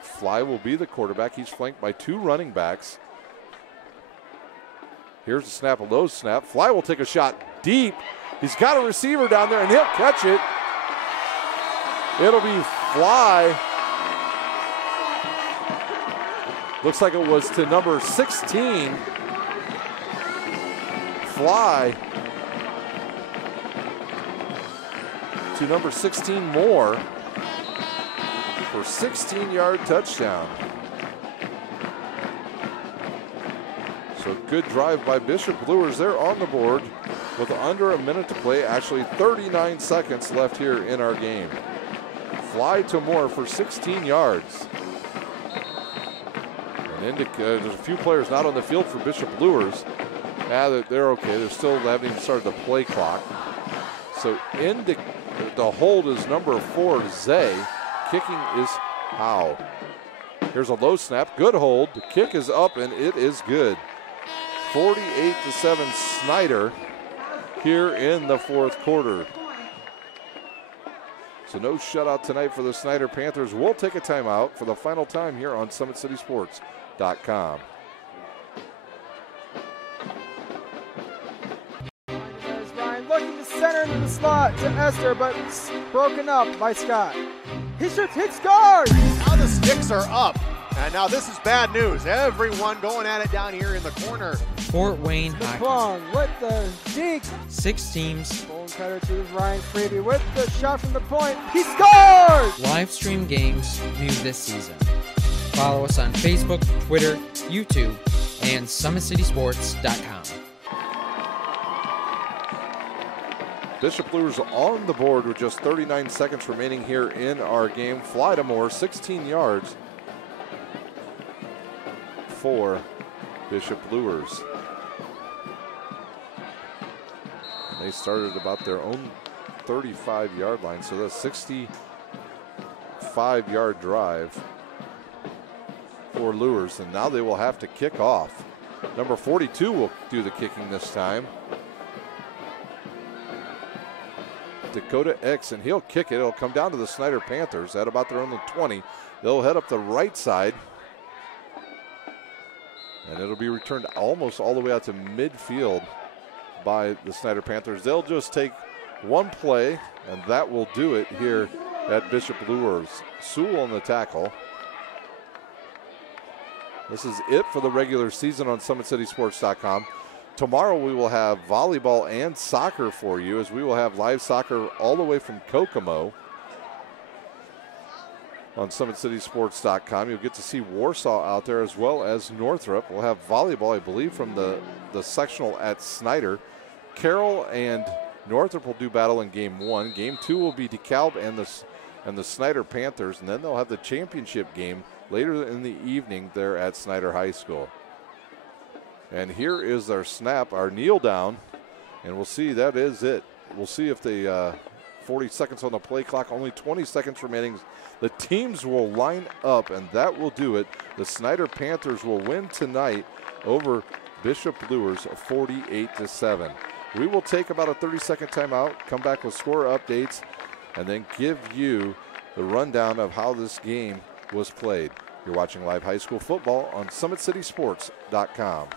Fly will be the quarterback. He's flanked by 2 running backs. Here's the snap, a low snap. Fly will take a shot deep. He's got a receiver down there, and he'll catch it. It'll be Fly. Looks like it was to number 16. Fly to number 16 Moore for 16-yard touchdown. So good drive by Bishop Lures. They're on the board with under a minute to play. Actually 39 seconds left here in our game. Fly to Moore for 16 yards. And there's a few players not on the field for Bishop Lures. They're okay. They're still haven't even started the play clock. So the hold is number 4, Zay. Kicking is Howe. Here's a low snap. Good hold. The kick is up, and it is good. 48-7 Snyder here in the 4th quarter. So no shutout tonight for the Snyder Panthers. We'll take a timeout for the final time here on SummitCitySports.com. There's Ryan looking to center into the slot to Esther, but broken up by Scott. He shoots, hits guard! Now the sticks are up. And now this is bad news. Everyone going at it down here in the corner. Fort Wayne Hockey. McClung with the deke. 6 teams. Bone cutter to Ryan Freeby with the shot from the point. He scored! Live stream games new this season. Follow us on Facebook, Twitter, YouTube, and SummitCitySports.com. Bishop Lures on the board with just 39 seconds remaining here in our game. Fly to Moore, 16 yards for Bishop Lures. And they started about their own 35-yard line, so that's a 65-yard drive for Lures, and now they will have to kick off. Number 42 will do the kicking this time. Dakota X, and he'll kick it. It'll come down to the Snyder Panthers at about their own 20. They'll head up the right side, and it'll be returned almost all the way out to midfield by the Snyder Panthers. They'll just take one play, and that will do it here at Bishop Luers. Sewell on the tackle. This is it for the regular season on SummitCitySports.com. Tomorrow we will have volleyball and soccer for you, as we will have live soccer all the way from Kokomo on SummitCitySports.com. You'll get to see Warsaw out there as well as Northrop. We'll have volleyball, I believe, from the sectional at Snyder. Carroll and Northrop will do battle in Game 1. Game 2 will be DeKalb and the Snyder Panthers, and then they'll have the championship game later in the evening there at Snyder High School. And here is our snap, our kneel down, and we'll see that is it. We'll see if the 40 seconds on the play clock, only 20 seconds remaining. The teams will line up, and that will do it. The Snyder Panthers will win tonight over Bishop Luers 48-7. We will take about a 30-second timeout, come back with score updates, and then give you the rundown of how this game was played. You're watching live high school football on SummitCitySports.com.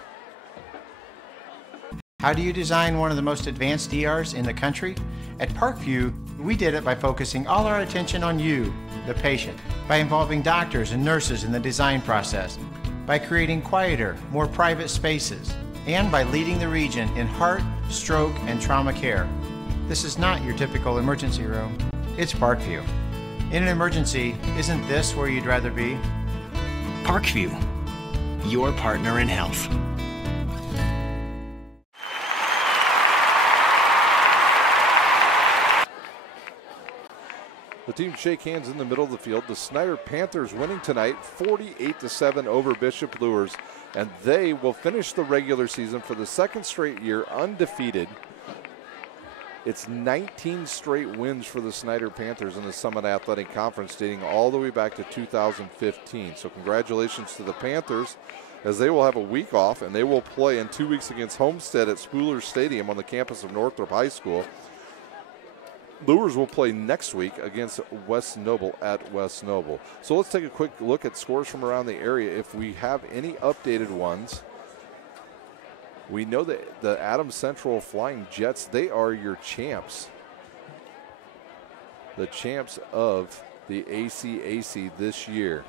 How do you design one of the most advanced ERs in the country? At Parkview, we did it by focusing all our attention on you, the patient, by involving doctors and nurses in the design process, by creating quieter, more private spaces, and by leading the region in heart, stroke, and trauma care. This is not your typical emergency room. It's Parkview. In an emergency, isn't this where you'd rather be? Parkview, your partner in health. The teams shake hands in the middle of the field. The Snyder Panthers winning tonight 48-7 over Bishop Luers, and they will finish the regular season for the second straight year undefeated. It's 19 straight wins for the Snyder Panthers in the Summit Athletic Conference, dating all the way back to 2015. So congratulations to the Panthers, as they will have a week off, and they will play in 2 weeks against Homestead at Spooler Stadium on the campus of Northrop High School. Luers will play next week against West Noble at West Noble. So let's take a quick look at scores from around the area, if we have any updated ones. We know that the Adams Central Flying Jets, they are your champs. The champs of the ACAC this year.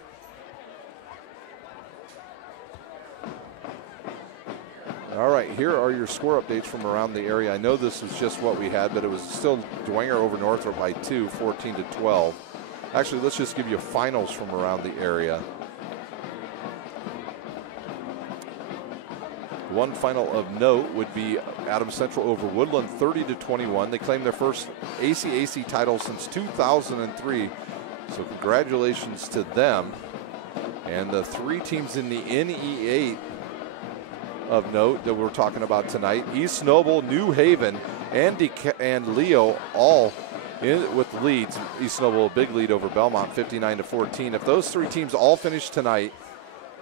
All right, here are your score updates from around the area. I know this was just what we had, but it was still Dwenger over Northrop by 2, 14-12. Actually, let's just give you finals from around the area. One final of note would be Adams Central over Woodland 30-21. They claim their first ACAC title since 2003. So congratulations to them. And the three teams in the NE8 of note that we're talking about tonight, East Noble, New Haven, and Leo, all with leads. East Noble a big lead over Belmont 59-14. If those three teams all finish tonight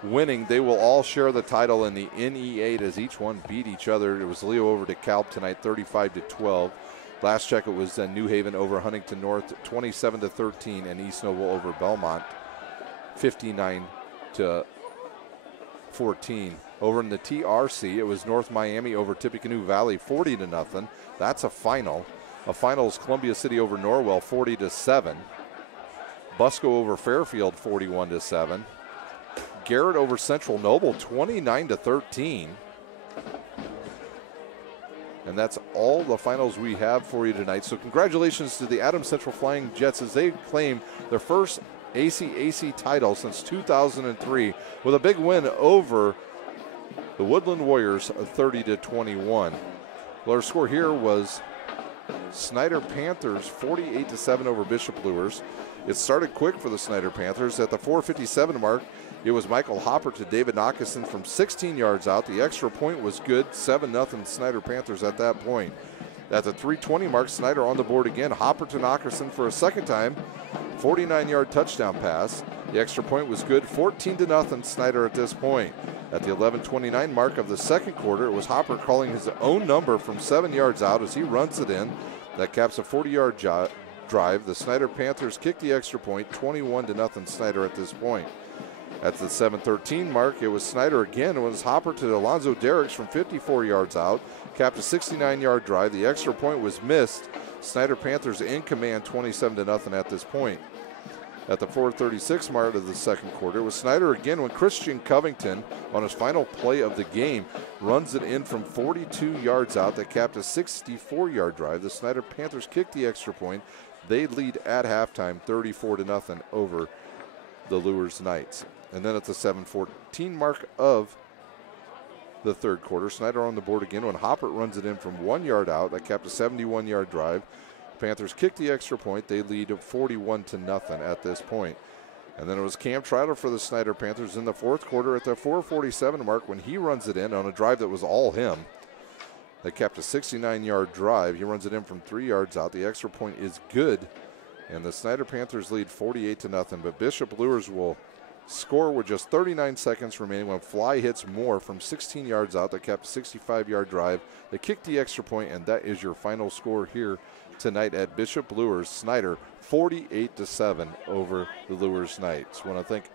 winning, they will all share the title in the NE8 as each one beat each other. It was Leo over DeKalb tonight 35-12. Last check it was New Haven over Huntington North 27-13, and East Noble over Belmont 59-14. Over in the TRC, it was North Miami over Tippecanoe Valley 40-0. That's a final. A final is Columbia City over Norwell 40-7. Busco over Fairfield 41-7. Garrett over Central Noble 29-13. And that's all the finals we have for you tonight. So congratulations to the Adams Central Flying Jets as they claim their first ACAC title since 2003 with a big win over the Woodland Warriors 30-21. Well, our score here was Snyder Panthers 48-7 over Bishop Luers. It started quick for the Snyder Panthers. At the 4:57 mark, it was Michael Hopper to David Knockerson from 16 yards out. The extra point was good, 7-0 Snyder Panthers at that point. At the 3:20 mark, Snyder on the board again. Hopper to Knockerson for a second time. 49-yard touchdown pass. The extra point was good, 14-0 Snyder at this point. At the 11:29 mark of the second quarter, it was Hopper calling his own number from 7 yards out as he runs it in. That caps a 40-yard drive. The Snyder Panthers kick the extra point, 21-0 Snyder at this point. At the 7:13 mark, it was Snyder again. It was Hopper to Alonzo Derricks from 54 yards out. Capped a 69-yard drive. The extra point was missed. Snyder Panthers in command 27-0 at this point. At the 4:36 mark of the second quarter, it was Snyder again when Christian Covington, on his final play of the game, runs it in from 42 yards out. That capped a 64-yard drive. The Snyder Panthers kicked the extra point. They lead at halftime 34-0 over the Luers Knights. And then at the 7:14 mark of the third quarter, Snyder on the board again when Hopper runs it in from 1 yard out. That capped a 71-yard drive. Panthers kick the extra point. They lead 41-0 at this point. And then it was Cam Trotter for the Snyder Panthers in the fourth quarter at the 4:47 mark when he runs it in on a drive that was all him. They capped a 69-yard drive. He runs it in from 3 yards out. The extra point is good. And the Snyder Panthers lead 48-0. But Bishop Luers will score with just 39 seconds remaining when Fly hits Moore from 16 yards out. That capped a 65-yard drive. They kicked the extra point, and that is your final score here tonight at Bishop Luers. Snyder 48-7 over the Luers Knights. Want to thank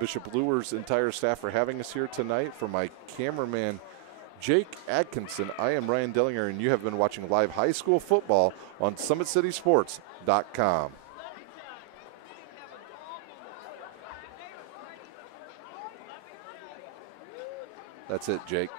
Bishop Luers' entire staff for having us here tonight. For my cameraman Jake Atkinson, I am Ryan Dellinger, and you have been watching live high school football on SummitCitySports.com. That's it, Jake.